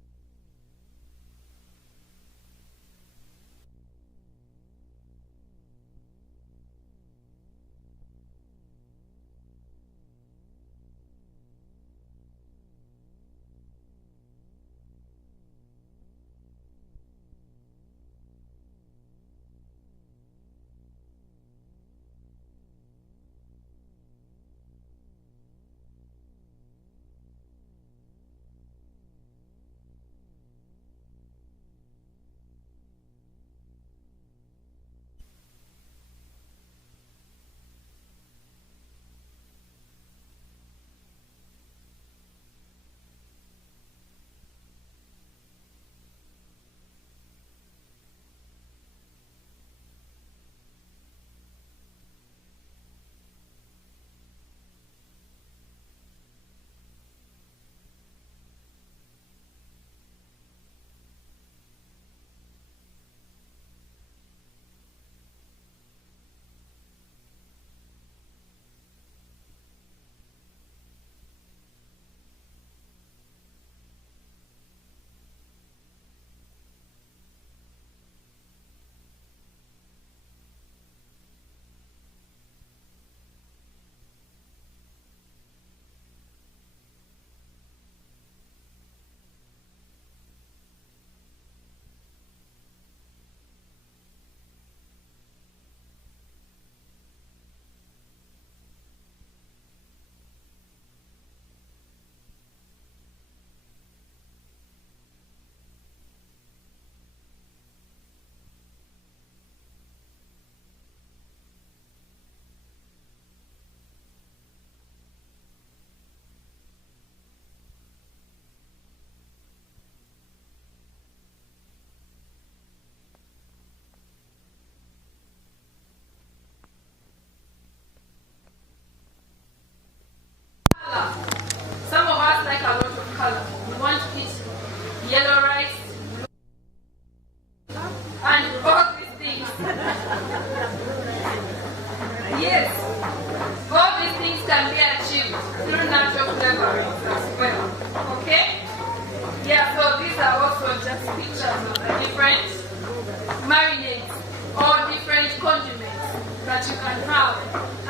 can have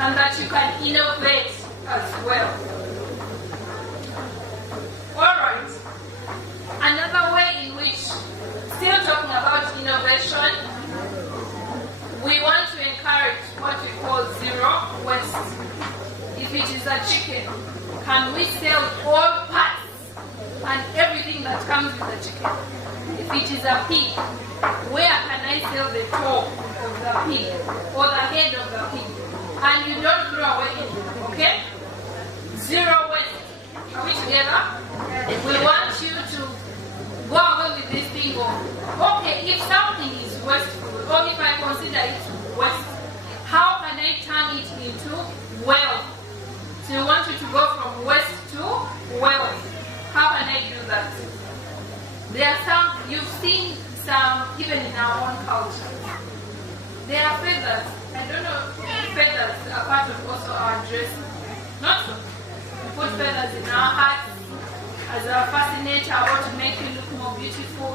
and that you can innovate as well. Alright, another way in which, still talking about innovation, we want to encourage what we call zero waste. If it is a chicken, can we sell all parts and everything that comes with the chicken? If it is a pig, where can I sell the toe of the pig or the head of the pig? And you don't throw away anything, okay? Zero waste. Are we together? We want you to go away with this thing of, okay, if something is wasteful, or if I consider it waste, how can I turn it into wealth? So we want you to go from waste to wealth. How can I do that? There are some, you've seen some, even in our own culture. There are feathers. I don't know if feathers are part of also our dressing. Not so. We put feathers in our hats as a fascinator or to make you look more beautiful.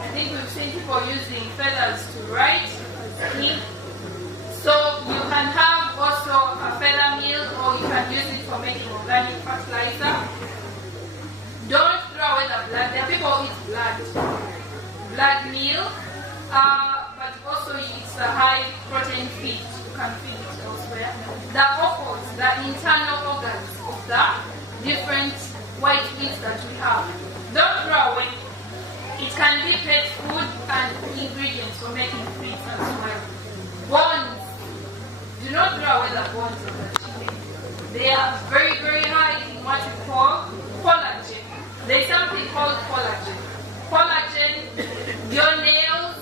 I think we've seen people using feathers to write, ink. So you can have also a feather mill, or you can use it for making organic fertilizer. Don't throw away the blood. There are people who eat blood meal, but also it's a high protein feed. You can feed it elsewhere. The offals, the internal organs of the different white meats that we have. Don't throw away. It can be pet food and ingredients for making feeds as well. Bones. Do not throw away the bones of the chicken. They are very, very high in what we call collagen. There's something called collagen. Collagen, your nails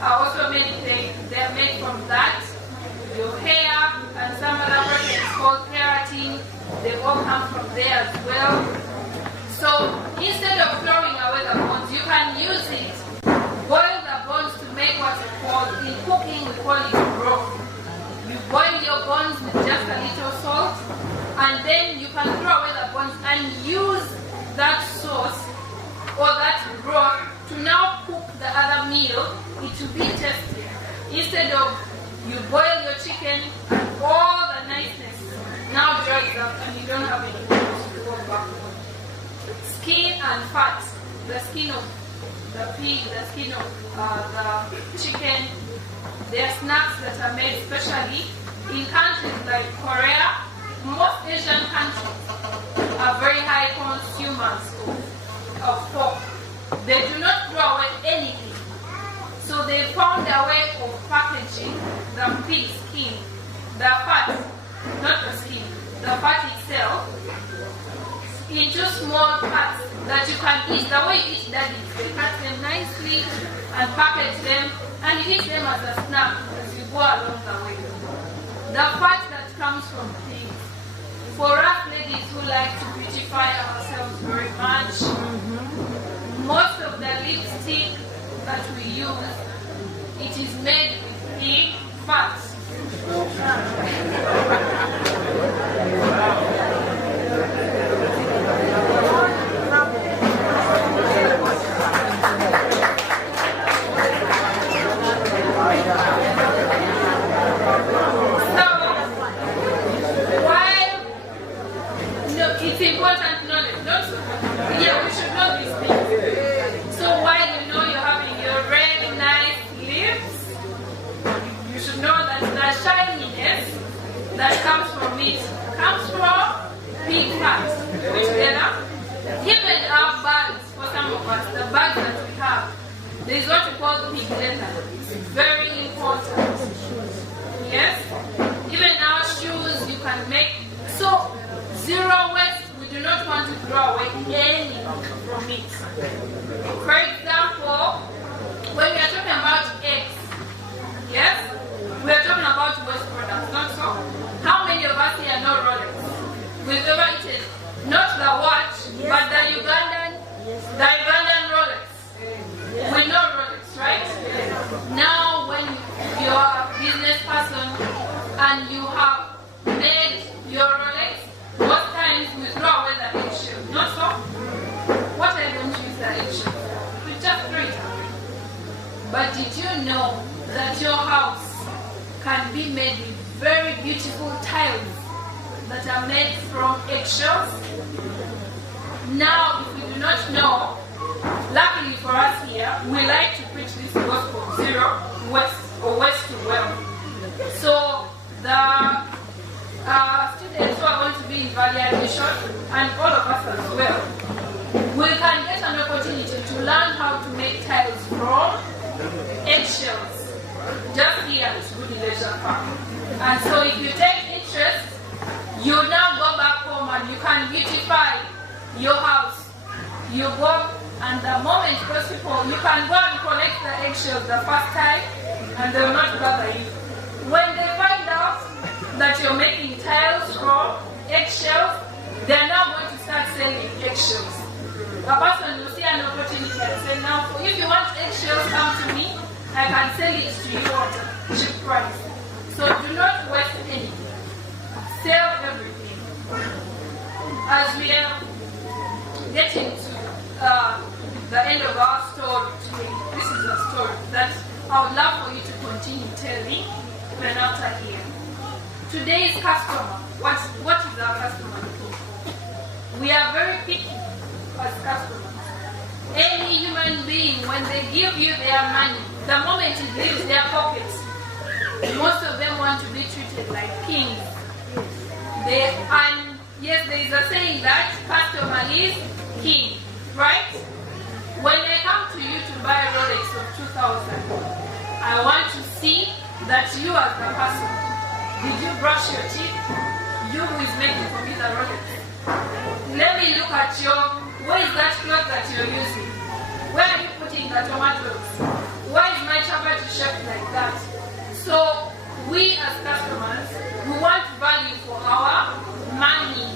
are also made, they're made from that. Your hair and some other proteins called keratin, they all come from there as well. So instead of throwing away the bones, you can use it. Boil the bones to make what we call, in cooking we call it broth. You boil your bones with just a little salt, and then you can throw away the bones and use that sauce or that broth to now cook the other meal. It will be tastier. Instead of you boil your chicken and all the niceness now dries up and you don't have any bones to go back on. Skin and fat, the skin of the pig, the skin of the chicken. There are snacks that are made especially in countries like Korea. Most Asian countries are very high consumers of pork. They do not throw away anything. So they found a way of packaging the pig skin, the fat, not the skin, the fat itself, into small parts that you can eat. The way you eat that is they cut them nicely and package them and you eat them as a snack as you go along the way. The fat that comes from pigs. For us ladies who like to beautify ourselves very much, most of the lipstick that we use, it is made with pig fat. It's important knowledge, not yeah, we should know these things. So while you know you're having your red, nice lips, you should know that the shininess that comes from it comes from pig fat. Together, even our bags, for some of us, the bags that we have, there is what we call pig leather. It's very important. Yes? Even our shoes, you can make. So, zero waste, we do not want to throw away anything from it. For example, when we are talking about eggs, yes, we are talking about waste products, not so? How many of us here know Rolex? We've ever eaten, not the watch, but the Ugandan Rolex. We know Rolex, right? Now when you are a business person and you have made your Rolex, most times we throw away the eggshell, not so? What are you going to use the eggshell? We just throw it away. But did you know that your house can be made with very beautiful tiles that are made from eggshells. Now, if we do not know, luckily for us here, we like to preach this gospel zero waste or waste to wealth. So the students who are going to be in value addition, and all of us as well, we can get an opportunity to learn how to make tiles from eggshells just here at Gudie Leisure Farm. And so if you take interest, you now go back home and you can beautify your house. You go, and the moment those people, you can go and collect the eggshells the first time and they will not bother you. When they find out that you're making tiles from eggshells, they're now going to start selling eggshells. A person will see an opportunity and say, now, if you want eggshells, come to me. I can sell it to you at a cheap price. So do not waste anything. Sell everything. As we are getting to the end of our story today, this is a story that I would love for you to continue telling when after here. Today's customer, what is our customer looking for? We are very picky as customers. Any human being, when they give you their money, the moment it leaves their pockets, most of them want to be treated like kings. And yes, there is a saying that customer is king, right? When I come to you to buy a Rolex of 2,000, I want to see that you as the person, did you brush your teeth? You who is making for me the Rolex. Let me look at where is that cloth that you're using? Where are you putting the tomatoes? Why is my chapati shaped like that? So we as customers, we want value for our money.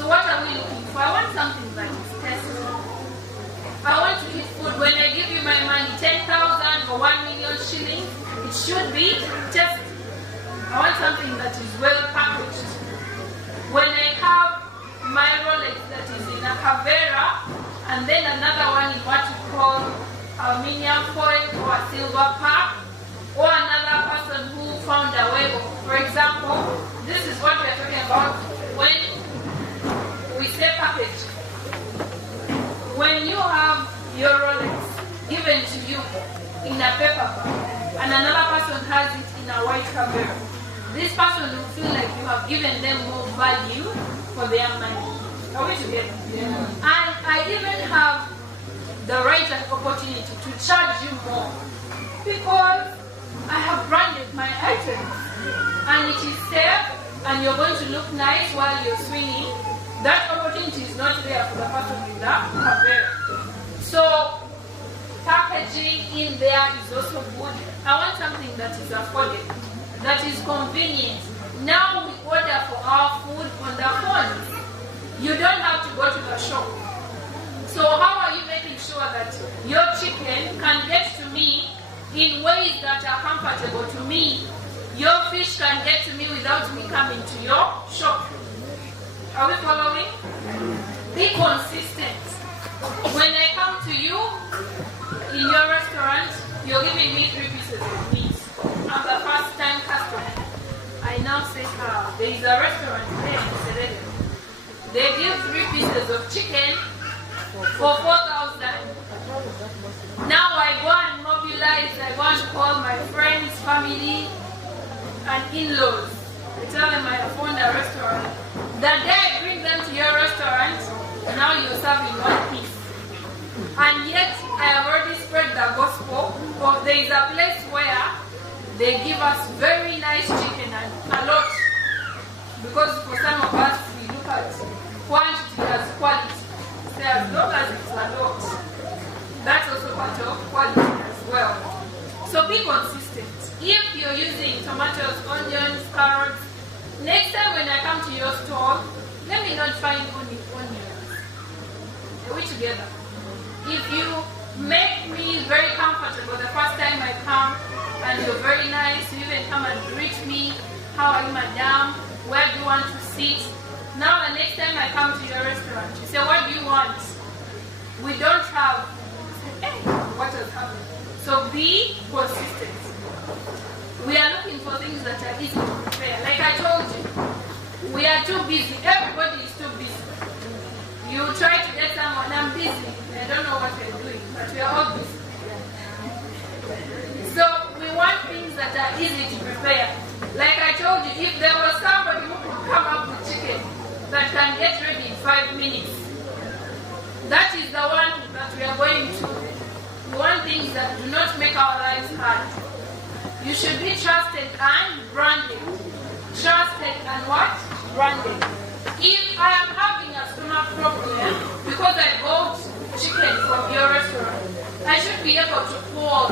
So what are we looking for? I want something that is tasty. I want to eat food. When I give you my money, 10,000 or 1 million shillings, it should be tasty. I want something that is well packaged. When I have my Rolex that is in a Cavera, and then another one in what you call aluminium foil or a silver pack, or another person who found a way of, for example, this is what we are talking about when we say package. When you have your Rolex given to you in a paper bag, and another person has it in a white Cavera, this person will feel like you have given them more value for their money. Are we together? Yeah. And I even have the right and opportunity to charge you more because I have branded my items and it is safe and you're going to look nice while you're swinging. That opportunity is not there for the person with the Cavera. So packaging in there is also good. I want something that is affordable, that is convenient. Now we order for our food on the phone. You don't have to go to the shop. So how are you making sure that your chicken can get to me in ways that are comfortable to me? Your fish can get to me without me coming to your shop. Are we following? Be consistent. When I come to you in your restaurant, you're giving me 3 pieces of meat. I'm the first time customer. I now say, there is a restaurant there in Serena. They give 3 pieces of chicken for 4,000. Now I go and mobilize, I go and call my friends, family, and in-laws. I tell them I have found a restaurant. The day I bring them to your restaurant, now you're serving 1 piece. And yet I have already spread the gospel of there is a place where they give us very nice chicken and a lot. Because for some of us, we look at quantity as quality. So as long as it's a lot, that's also part of quality as well. So be consistent. If you're using tomatoes, onions, carrots, next time when I come to your store, let me not find only onions. Are we together? If you make me very comfortable the first time I come, and you're very nice, you even come and greet me, how are you, madam? Where do you want to sit? Now the next time I come to your restaurant, you say, what do you want? We don't have, what has happened? So be consistent. We are looking for things that are easy to prepare. Like I told you, we are too busy. Everybody is too busy. You try to get someone, I'm busy. I don't know what we're doing, but we are all busy. So we want things that are easy to prepare. Like I told you, if there was somebody who could come up with chicken that can get ready in 5 minutes, that is the one that we are going to. We want things that do not make our lives hard. You should be trusted and branded. Trusted and what? Branded. If I am having a stomach problem because I bought chicken from your restaurant, I should be able to call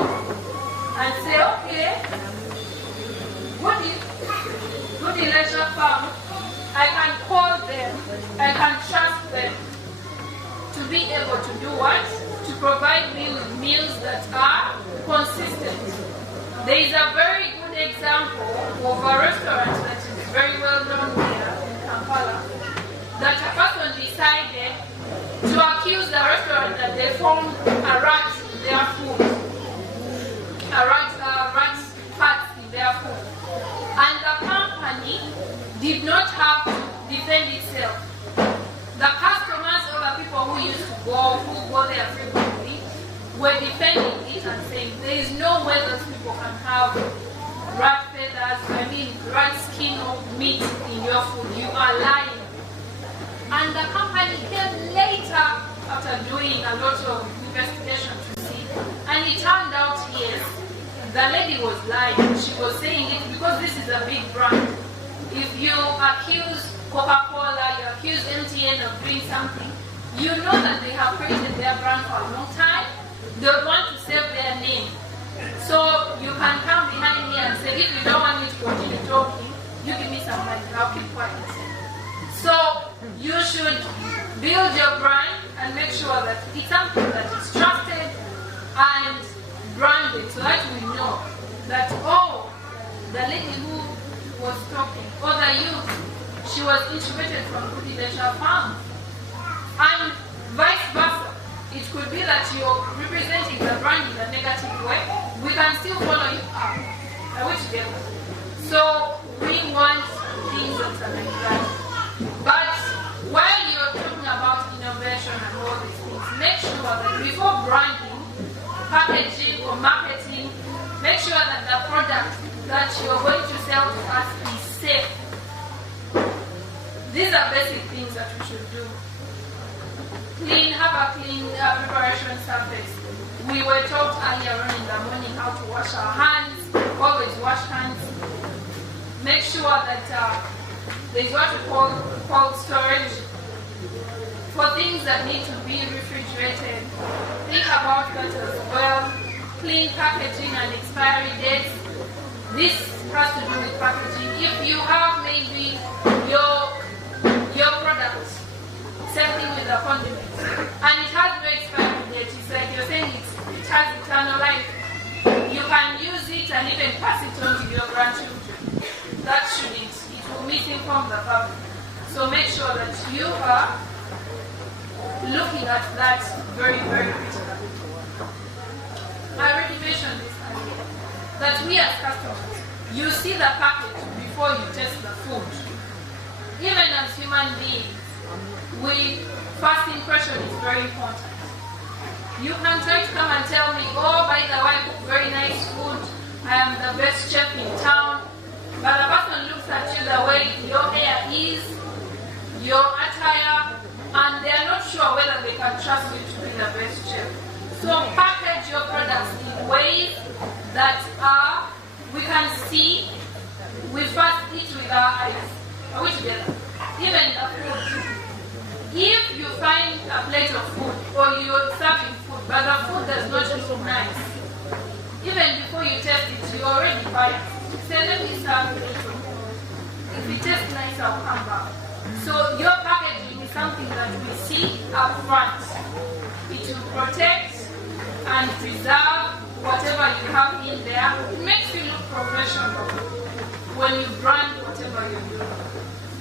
and say, okay, Gudie Leisure Farm, I can call them, I can trust them to be able to do what? To provide me with meals that are consistent. There is a very good example of a restaurant that is very well known here in Kampala, that a person decided to accuse the restaurant that they found a rat in their food, a rat parts in their food. And the company did not have to defend itself. The customers or the people who used to go there frequently were defending it and saying there is no way those people can have rat feathers, rat skin or meat in your food. You are lying. And the company came later after doing a lot of investigation to see. And it turned out, yes, the lady was lying. She was saying it because this is a big brand. If you accuse Coca-Cola, you accuse MTN of doing something, you know that they have created their brand for a long time. They want to save their name. So you can come behind me and say, if you don't want me to continue talking, you give me some money, I'll keep quiet. So you should build your brand and make sure that it's something that is trusted and branded so that we know that, oh, the lady who was talking, or the youth, she was intubated from Gudie Leisure Farm. And vice versa. It could be that you're representing the brand in a negative way. We can still follow you up. Are we together? So we want things that are like that. But while you're talking about innovation and all these things, make sure that before branding, packaging or marketing, make sure that the product that you're going to sell to us is safe. These are basic things that we should do. Have a clean preparation surface. We were taught earlier on in the morning how to wash our hands. Always wash hands. Make sure that there's what we call cold storage for things that need to be refrigerated. Think about that as well. Clean packaging and expiry dates. This has to do with packaging. If you have maybe your products, same thing with the condiments, and it has no expiry date. It's like you're saying it has eternal life. You can use it and even pass it on to your grandchildren. That shouldn't. It will misinform the public. So make sure that you are looking at that very, very critically. I already mentioned this earlier, that we as customers, you see the package before you taste the food. Even as human beings, first impression is very important. You can try to come and tell me, oh, by the way, I cook very nice food, I am the best chef in town, but the person looks at you the way your hair is, your attire, and they are not sure whether they can trust you to be the best chef. So package your products in ways that we can see, we first eat with our eyes. Are we together? Even the food. If you find a plate of food or you're serving food, but the food does not look nice, even before you taste it, you already buy it. Say, let me serve a plate of food. If it tastes nice, I'll come back. So your packaging is something that we see up front. It will protect and preserve whatever you have in there. It makes you look professional when you brand whatever you do.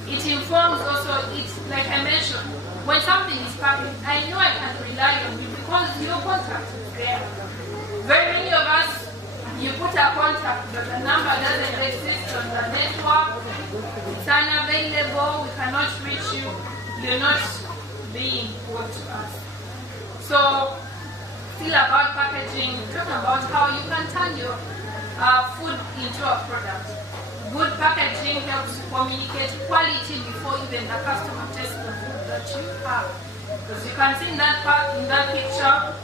It informs also, it's like I mentioned, when something is packaged, I know I can rely on you because your contact is there. Very many of us You put a contact, but the number doesn't exist on the network. It's unavailable. We cannot reach you. You're not being put to us. So, still about packaging, talk about how you can turn your food into a product. Good packaging helps you communicate quality before even the customer tastes the food that you have. Because you can see in that picture,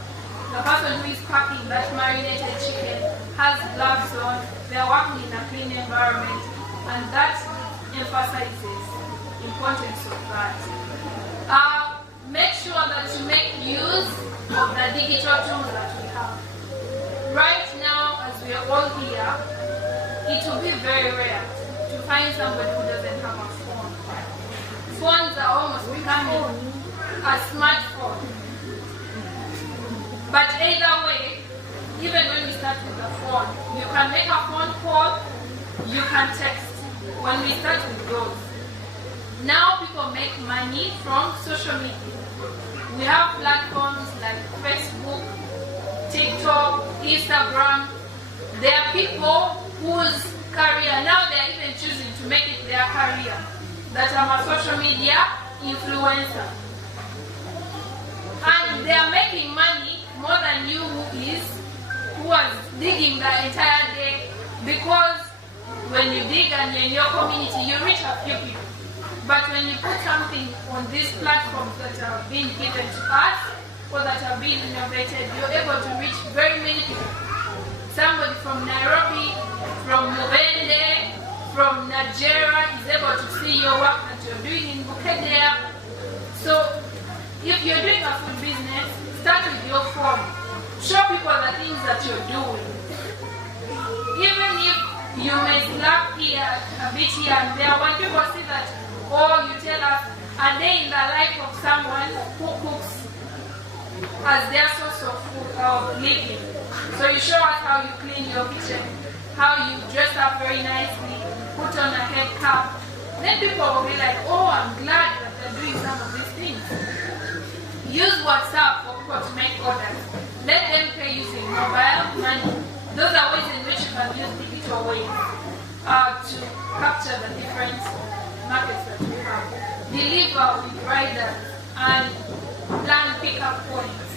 the person who is packing that marinated chicken has gloves on, they're working in a clean environment, and that emphasizes the importance of that. Make sure that you make use of the digital tools that we have. Right now, as we are all here, it will be very rare to find somebody who doesn't have a phone. Phones are almost becoming a smartphone. But either way, even when we start with the phone, you can make a phone call, you can text. When we start with those, now people make money from social media. We have platforms like Facebook, TikTok, Instagram. There are people whose career, now they are even choosing to make it their career, that I'm a social media influencer. And they are making money more than you who was digging the entire day, because when you dig and you're in your community, you reach a few people. But when you put something on these platforms that are being given to us, or that are being innovated, you're able to reach very many people. Somebody from Nairobi, from Mubende, from Nigeria is able to see your work that you're doing in Bukedea. So if you're doing a food business, start with your phone. Show people the things that you're doing. Even if you may slack here, a bit here and there, when people see that, or you tell us a day in the life of someone who cooks as their source of food of living. So you show us how you clean your kitchen, how you dress up very nicely, put on a head cap. Then people will be like, oh, I'm glad that they're doing some of these things. Use WhatsApp for people to make orders. Let them pay using mobile money. Those are ways in which you can use digital ways to capture the different markets that we have. Deliver with riders and plan pickup points.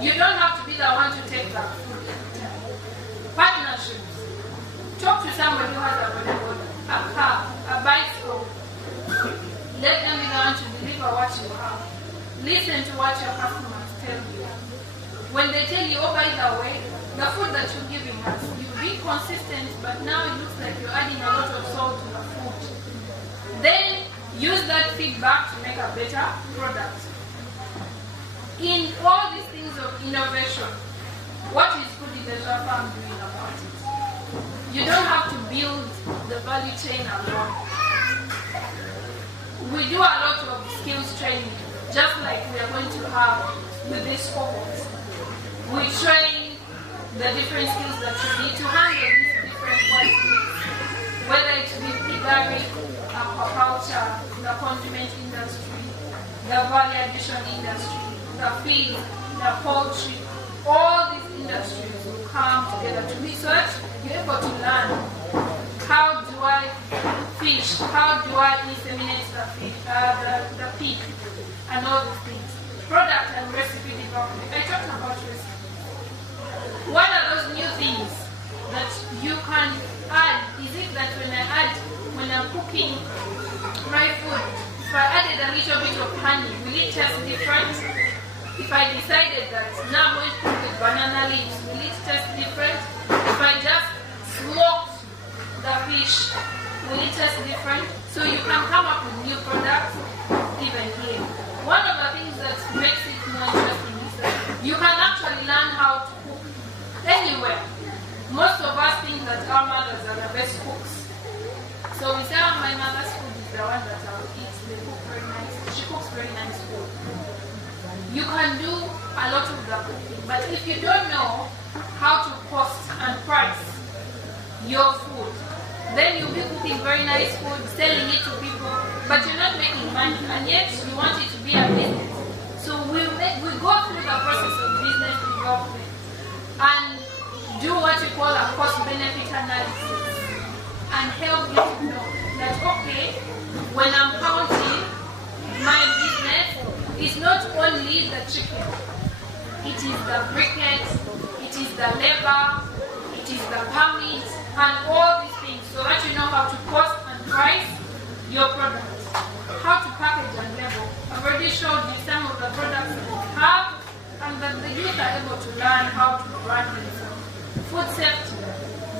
You don't have to be the one to take that food. Partnerships. Talk to somebody who has a bodaboda, a car, a bicycle. Let them be the one to deliver what you have. Listen to what your customers tell you. When they tell you, oh, by the way, the food that you're giving us, you've been consistent, but now it looks like you're adding a lot of salt to the food. Then use that feedback to make a better product. In all these things of innovation, what is Gudie Leisure Farm doing about it? You don't have to build the value chain alone. We do a lot of skills training, just like we are going to have with this cohort. We train the different skills that you need to handle these different qualities, whether it be piggery, aquaculture, the condiment industry, the value addition industry, the feed, the poultry. All these industries will come together to be so that you're able to learn. How do I fish? How do I inseminate the pig? And all these things. Product and recipe development. I talked about recipes. What are those new things that you can add? Is it that when I'm cooking my food, if I added a little bit of honey, will it taste different? If I decided that now I'm going to cook with banana leaves, will it taste different? If I just smoked the fish, will it taste different? So you can come up with new products even here. One of the things that makes it more interesting is that you can actually learn how to cook anywhere. Most of us think that our mothers are the best cooks. So we say, oh, my mother's food is the one that I'll eat. They cook very nice. She cooks very nice food. You can do a lot of the cooking, but if you don't know how to cost and price your food, then you'll be cooking very nice food, selling it to people, but you're not making money, and yet you want it to be a business. So we go through the process of business development, and do what we call a cost-benefit analysis and help you to know that, okay, when I'm counting, my business is not only the chicken, it is the briquette, it is the labor, it is the permit, and all these things, so that you know how to cost and price your products, how to package and label. I've already showed you some of the products that we have, and that the youth are able to learn how to run themselves. Food safety,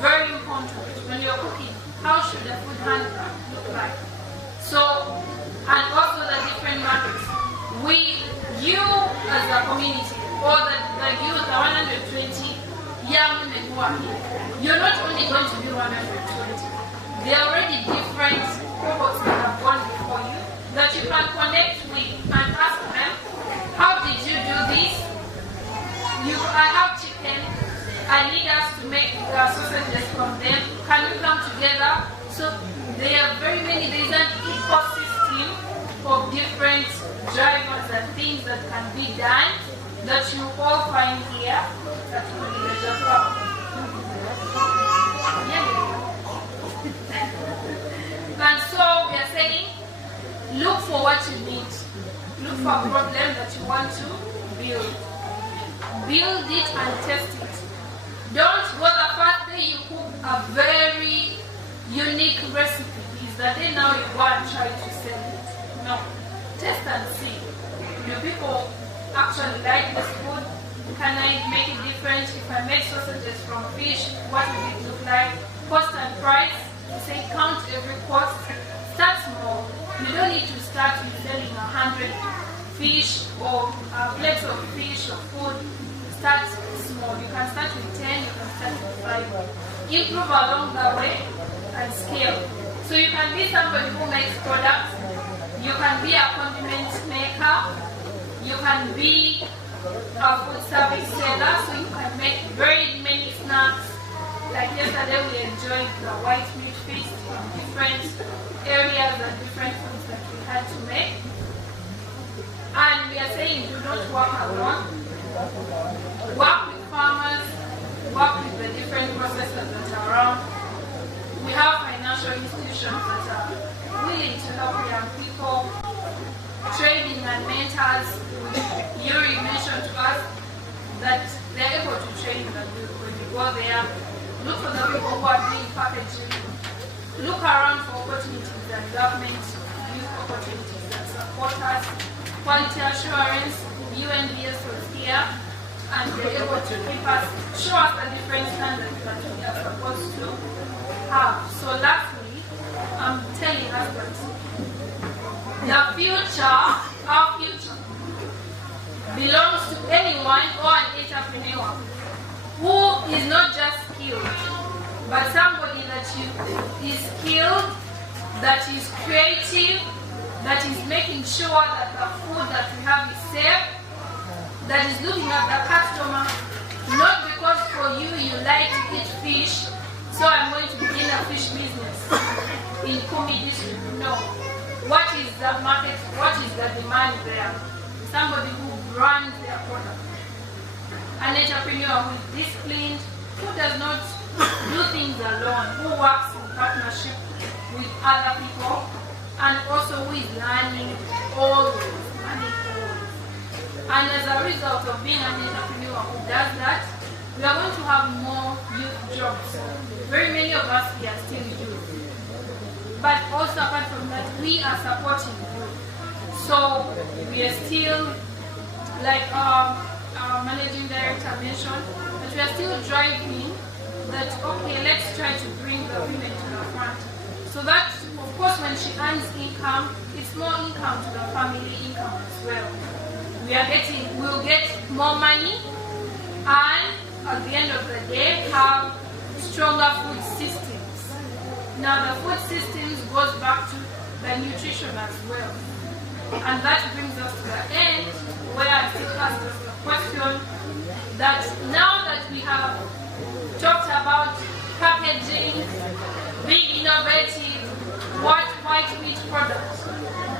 very important. When you're cooking, how should the food handler look like? So, and also the different markets. You as a community, or the youth, the 120 young women who are here, you're not only going to be 120. There are already different cohorts that have gone before you that you can connect with and ask them, how did you do this? I have chicken. I need us to make sausages from them. Can we come together? So there are very many. There is an ecosystem of different drivers and things that can be done that you all find here at Gudie Leisure Farm. And so we are saying, look for what you need. Look for a problem that you want to build. Build it and test it. Don't go the first day you cook a very unique recipe. Is that day now you go and try to sell it? No. Test and see. Do people actually like this food? Can I make it different? If I make sausages from fish, what will it look like? Cost and price. You say count every cost. Start small. You don't need to start with selling 100 fish or plates of fish or food. Start small. You can start with 10, you can start with 5. Improve along the way and scale. So you can be somebody who makes products. You can be a condiment maker. You can be a food service seller. So you can make very many snacks. Like yesterday we enjoyed the white meat feast from different areas and different foods that we had to make. And we are saying do not work alone. Work with farmers, work with the different processors that are around. We have financial institutions that are willing to help young people, training and mentors. Yuri mentioned to us that they're able to train them when you go there. Look for the people who are doing packaging. Look around for opportunities that government use opportunities that support us. Quality assurance, UNBS was here, and they're able to keep us, show us the different standards that we are supposed to have. So lastly, I'm telling us that the future, our future, belongs to anyone or an entrepreneur who is not just skilled, but somebody that is skilled, that is creative, that is making sure that the food that we have is safe, that is looking at the customer, not because for you like to eat fish, so I'm going to begin a fish business in Kumi district. No. What is the market? What is the demand there? Somebody who brands their product. An entrepreneur who is disciplined, who does not do things alone, who works in partnership with other people, and also who is learning always. And as a result of being an entrepreneur who does that, we are going to have more youth jobs. Very many of us here are still youth. But also apart from that, we are supporting youth. So we are still, like our managing director mentioned, that we are still driving that, okay, let's try to bring the women to the front. So that, of course, when she earns income, it's more income to the family income as well. We'll get more money, and at the end of the day, have stronger food systems. Now the food systems goes back to the nutrition as well. And that brings us to the end, where I still ask us the question that now that we have talked about packaging, being innovative, what white meat product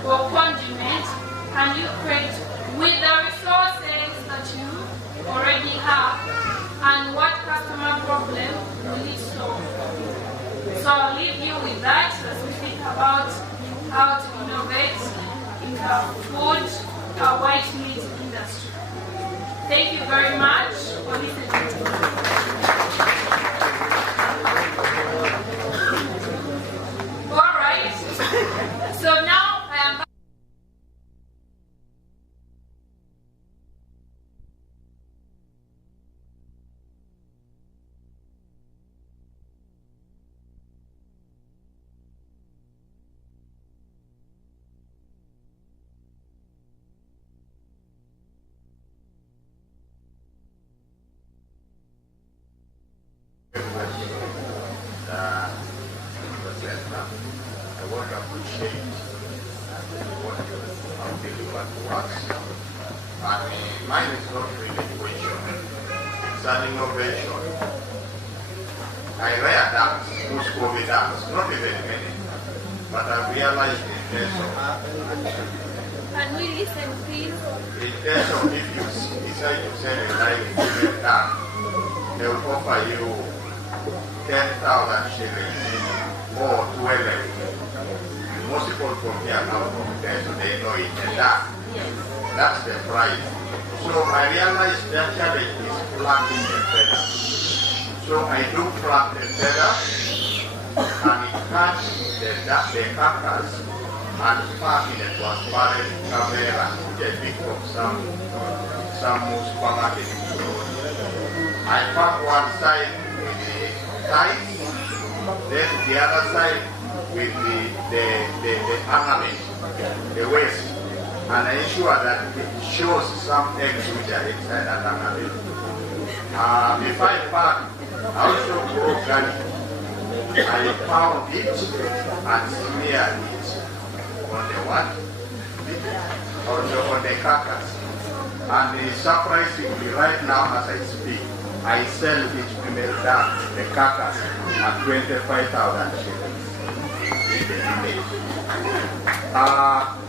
or condiment can you create with the resources that you already have? and what customer problem will it solve? So I'll leave you with that as we think about how to innovate in the food, white meat industry. Thank you very much for listening to me. All right. So now I am. I want to appreciate what you have delivered to us. And mine is not really a question, it's an innovation. I read that, most COVID ducks, not even many, but I realized in case of, Can we listen, please? in case of if you decide to sell a live duck, they will offer you 10,000 shillings or 12. Most people from here now from there, so they know it and that. That's the price. So I realized that challenge is planting the feathers. So I do plant the feathers and it catch the carcass and pack in a transparent camera and put a pic of some supermarket. So I pack one side with the thighs, then the other side with the ornament, the waist, and I ensure that it shows some eggs which are inside that ornament. If I pack, I also go organic. I pound it and smear it on the what? On the carcass. And surprisingly, right now as I speak, I sell each female duck, the carcass, at 25,000 shillings.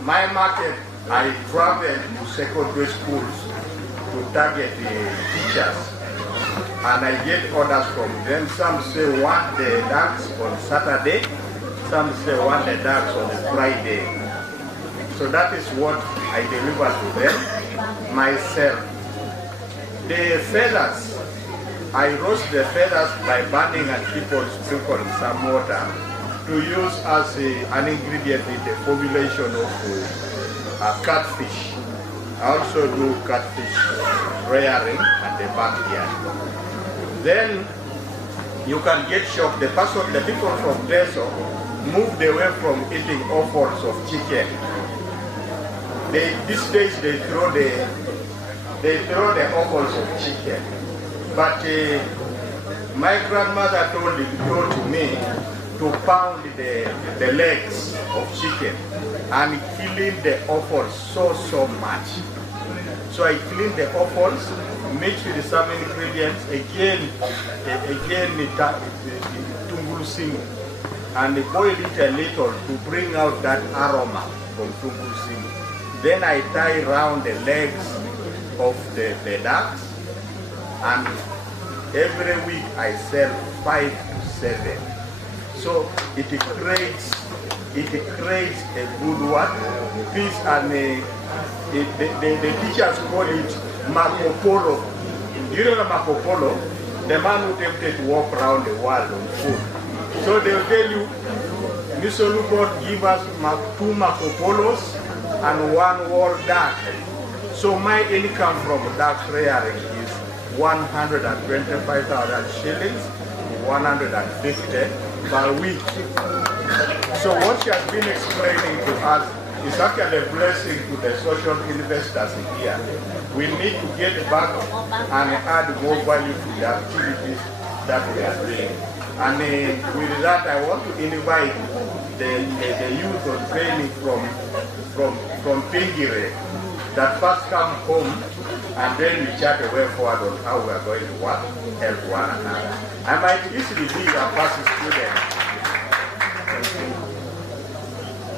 My market, I travel to secondary schools to target the teachers, and I get orders from them. Some say want the ducks on Saturday, some say want the ducks on Friday. So that is what I deliver to them myself. The feathers, I roast the feathers by burning and people sprinkle some water to use as an ingredient in the formulation of catfish. I also do catfish rearing at the backyard. Then you can get shocked. The people from Teso moved away from eating offals of chicken. These days they throw the offals of chicken. But my grandmother told me to pound the legs of chicken and killing the offals so much. So I clean the offals, mix with some ingredients, again tungulusimu, and boil it a little to bring out that aroma from tungulusimu. Then I tie around the legs of the ducks, and every week I sell 5 to 7. So it creates a good one. This and the teachers call it Marco Polo. Do you know Marco Polo? The man who attempted to walk around the world on foot. So they'll tell you, Mr. Lupot, give us 2 Marco Polos and 1 wall duck. So my income from duck rearing is 125,000 shillings, 150 per week. So what she has been explaining to us is actually a blessing to the social investors here. We need to get back and add more value to the activities that we are doing. And with that, I want to invite the youth on training from Pingire that first come home, and then we chat a way forward on how we are going to work, help one another. I might easily be a past student.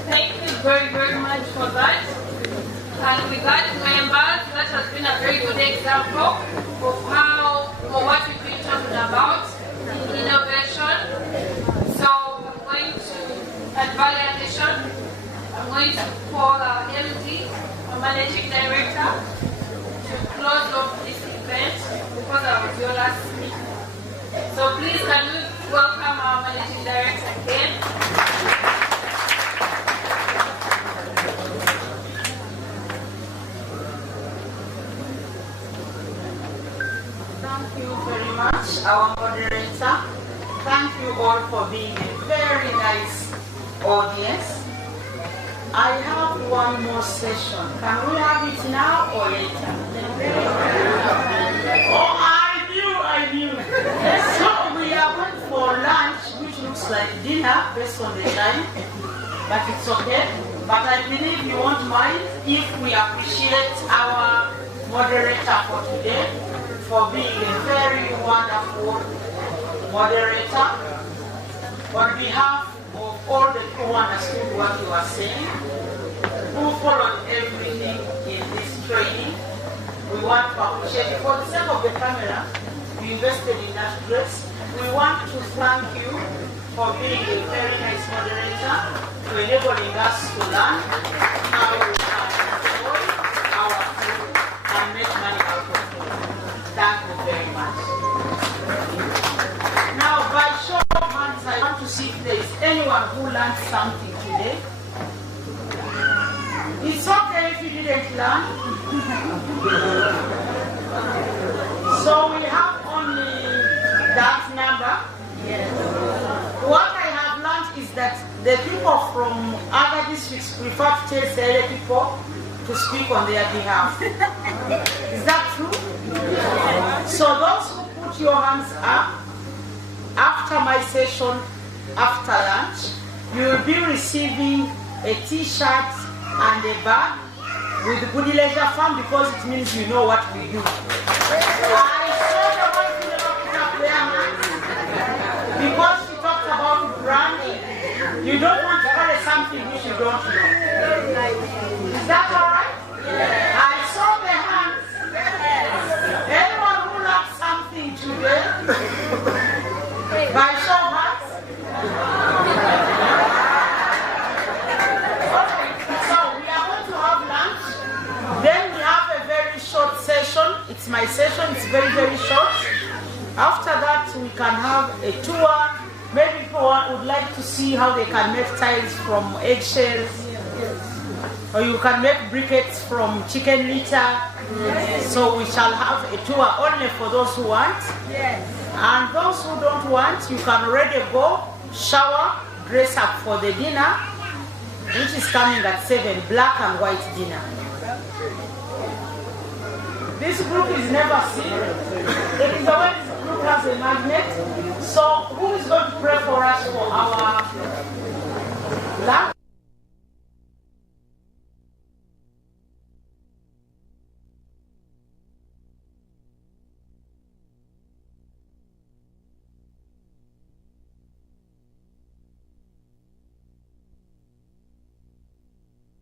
Thank you very, very much for that. And with that, members, that has been a very good example of how for what we've been talking about in innovation. So we're going to, at Valley Addition, I'm going to call our MD, our Managing Director, to close off this event because I was your last speaker. So please can we welcome our Managing Director again. Thank you very much, our moderator. Thank you all for being a very nice audience. I have one more session. Can we have it now or later? Oh, I knew. So we are going for lunch, which looks like dinner based on the time, but it's okay. But I believe you won't mind if we appreciate our moderator for today for being a very wonderful moderator. On behalf of all the who understood what you were saying, who followed everything in this training, we want to appreciate you. For the sake of the camera, you invested in that dress. We want to thank you for being a very nice moderator, for enabling us to learn how we can enjoy our food and make money out of it. Thank you very much. Now, by show of hands, I want to see if there is anyone who learned something today. It's okay if you didn't learn. So we have only that number. Yes. What I have learned is that the people from other districts prefer to tell the people to speak on their behalf. Is that true? Yes. So those who put your hands up, after my session, after lunch, you will be receiving a t-shirt and a bag with Gudie Leisure Farm because it means you know what we do. I saw the ones who never put up their hands because she talked about branding. You don't want to call it something which you don't know. Is that all right? I saw the hands. Anyone who learned something today? By show of hands? Okay, so we are going to have lunch. Then we have a very short session. It's my session, it's very, very short. After that, we can have a tour. Maybe people would like to see how they can make tiles from eggshells. Or you can make briquettes from chicken litter. So we shall have a tour only for those who want. And those who don't want, you can already go, shower, dress up for the dinner, which is coming at 7, black and white dinner. This group is never seen. It is the way this group has a magnet. So who is going to pray for us for our lunch?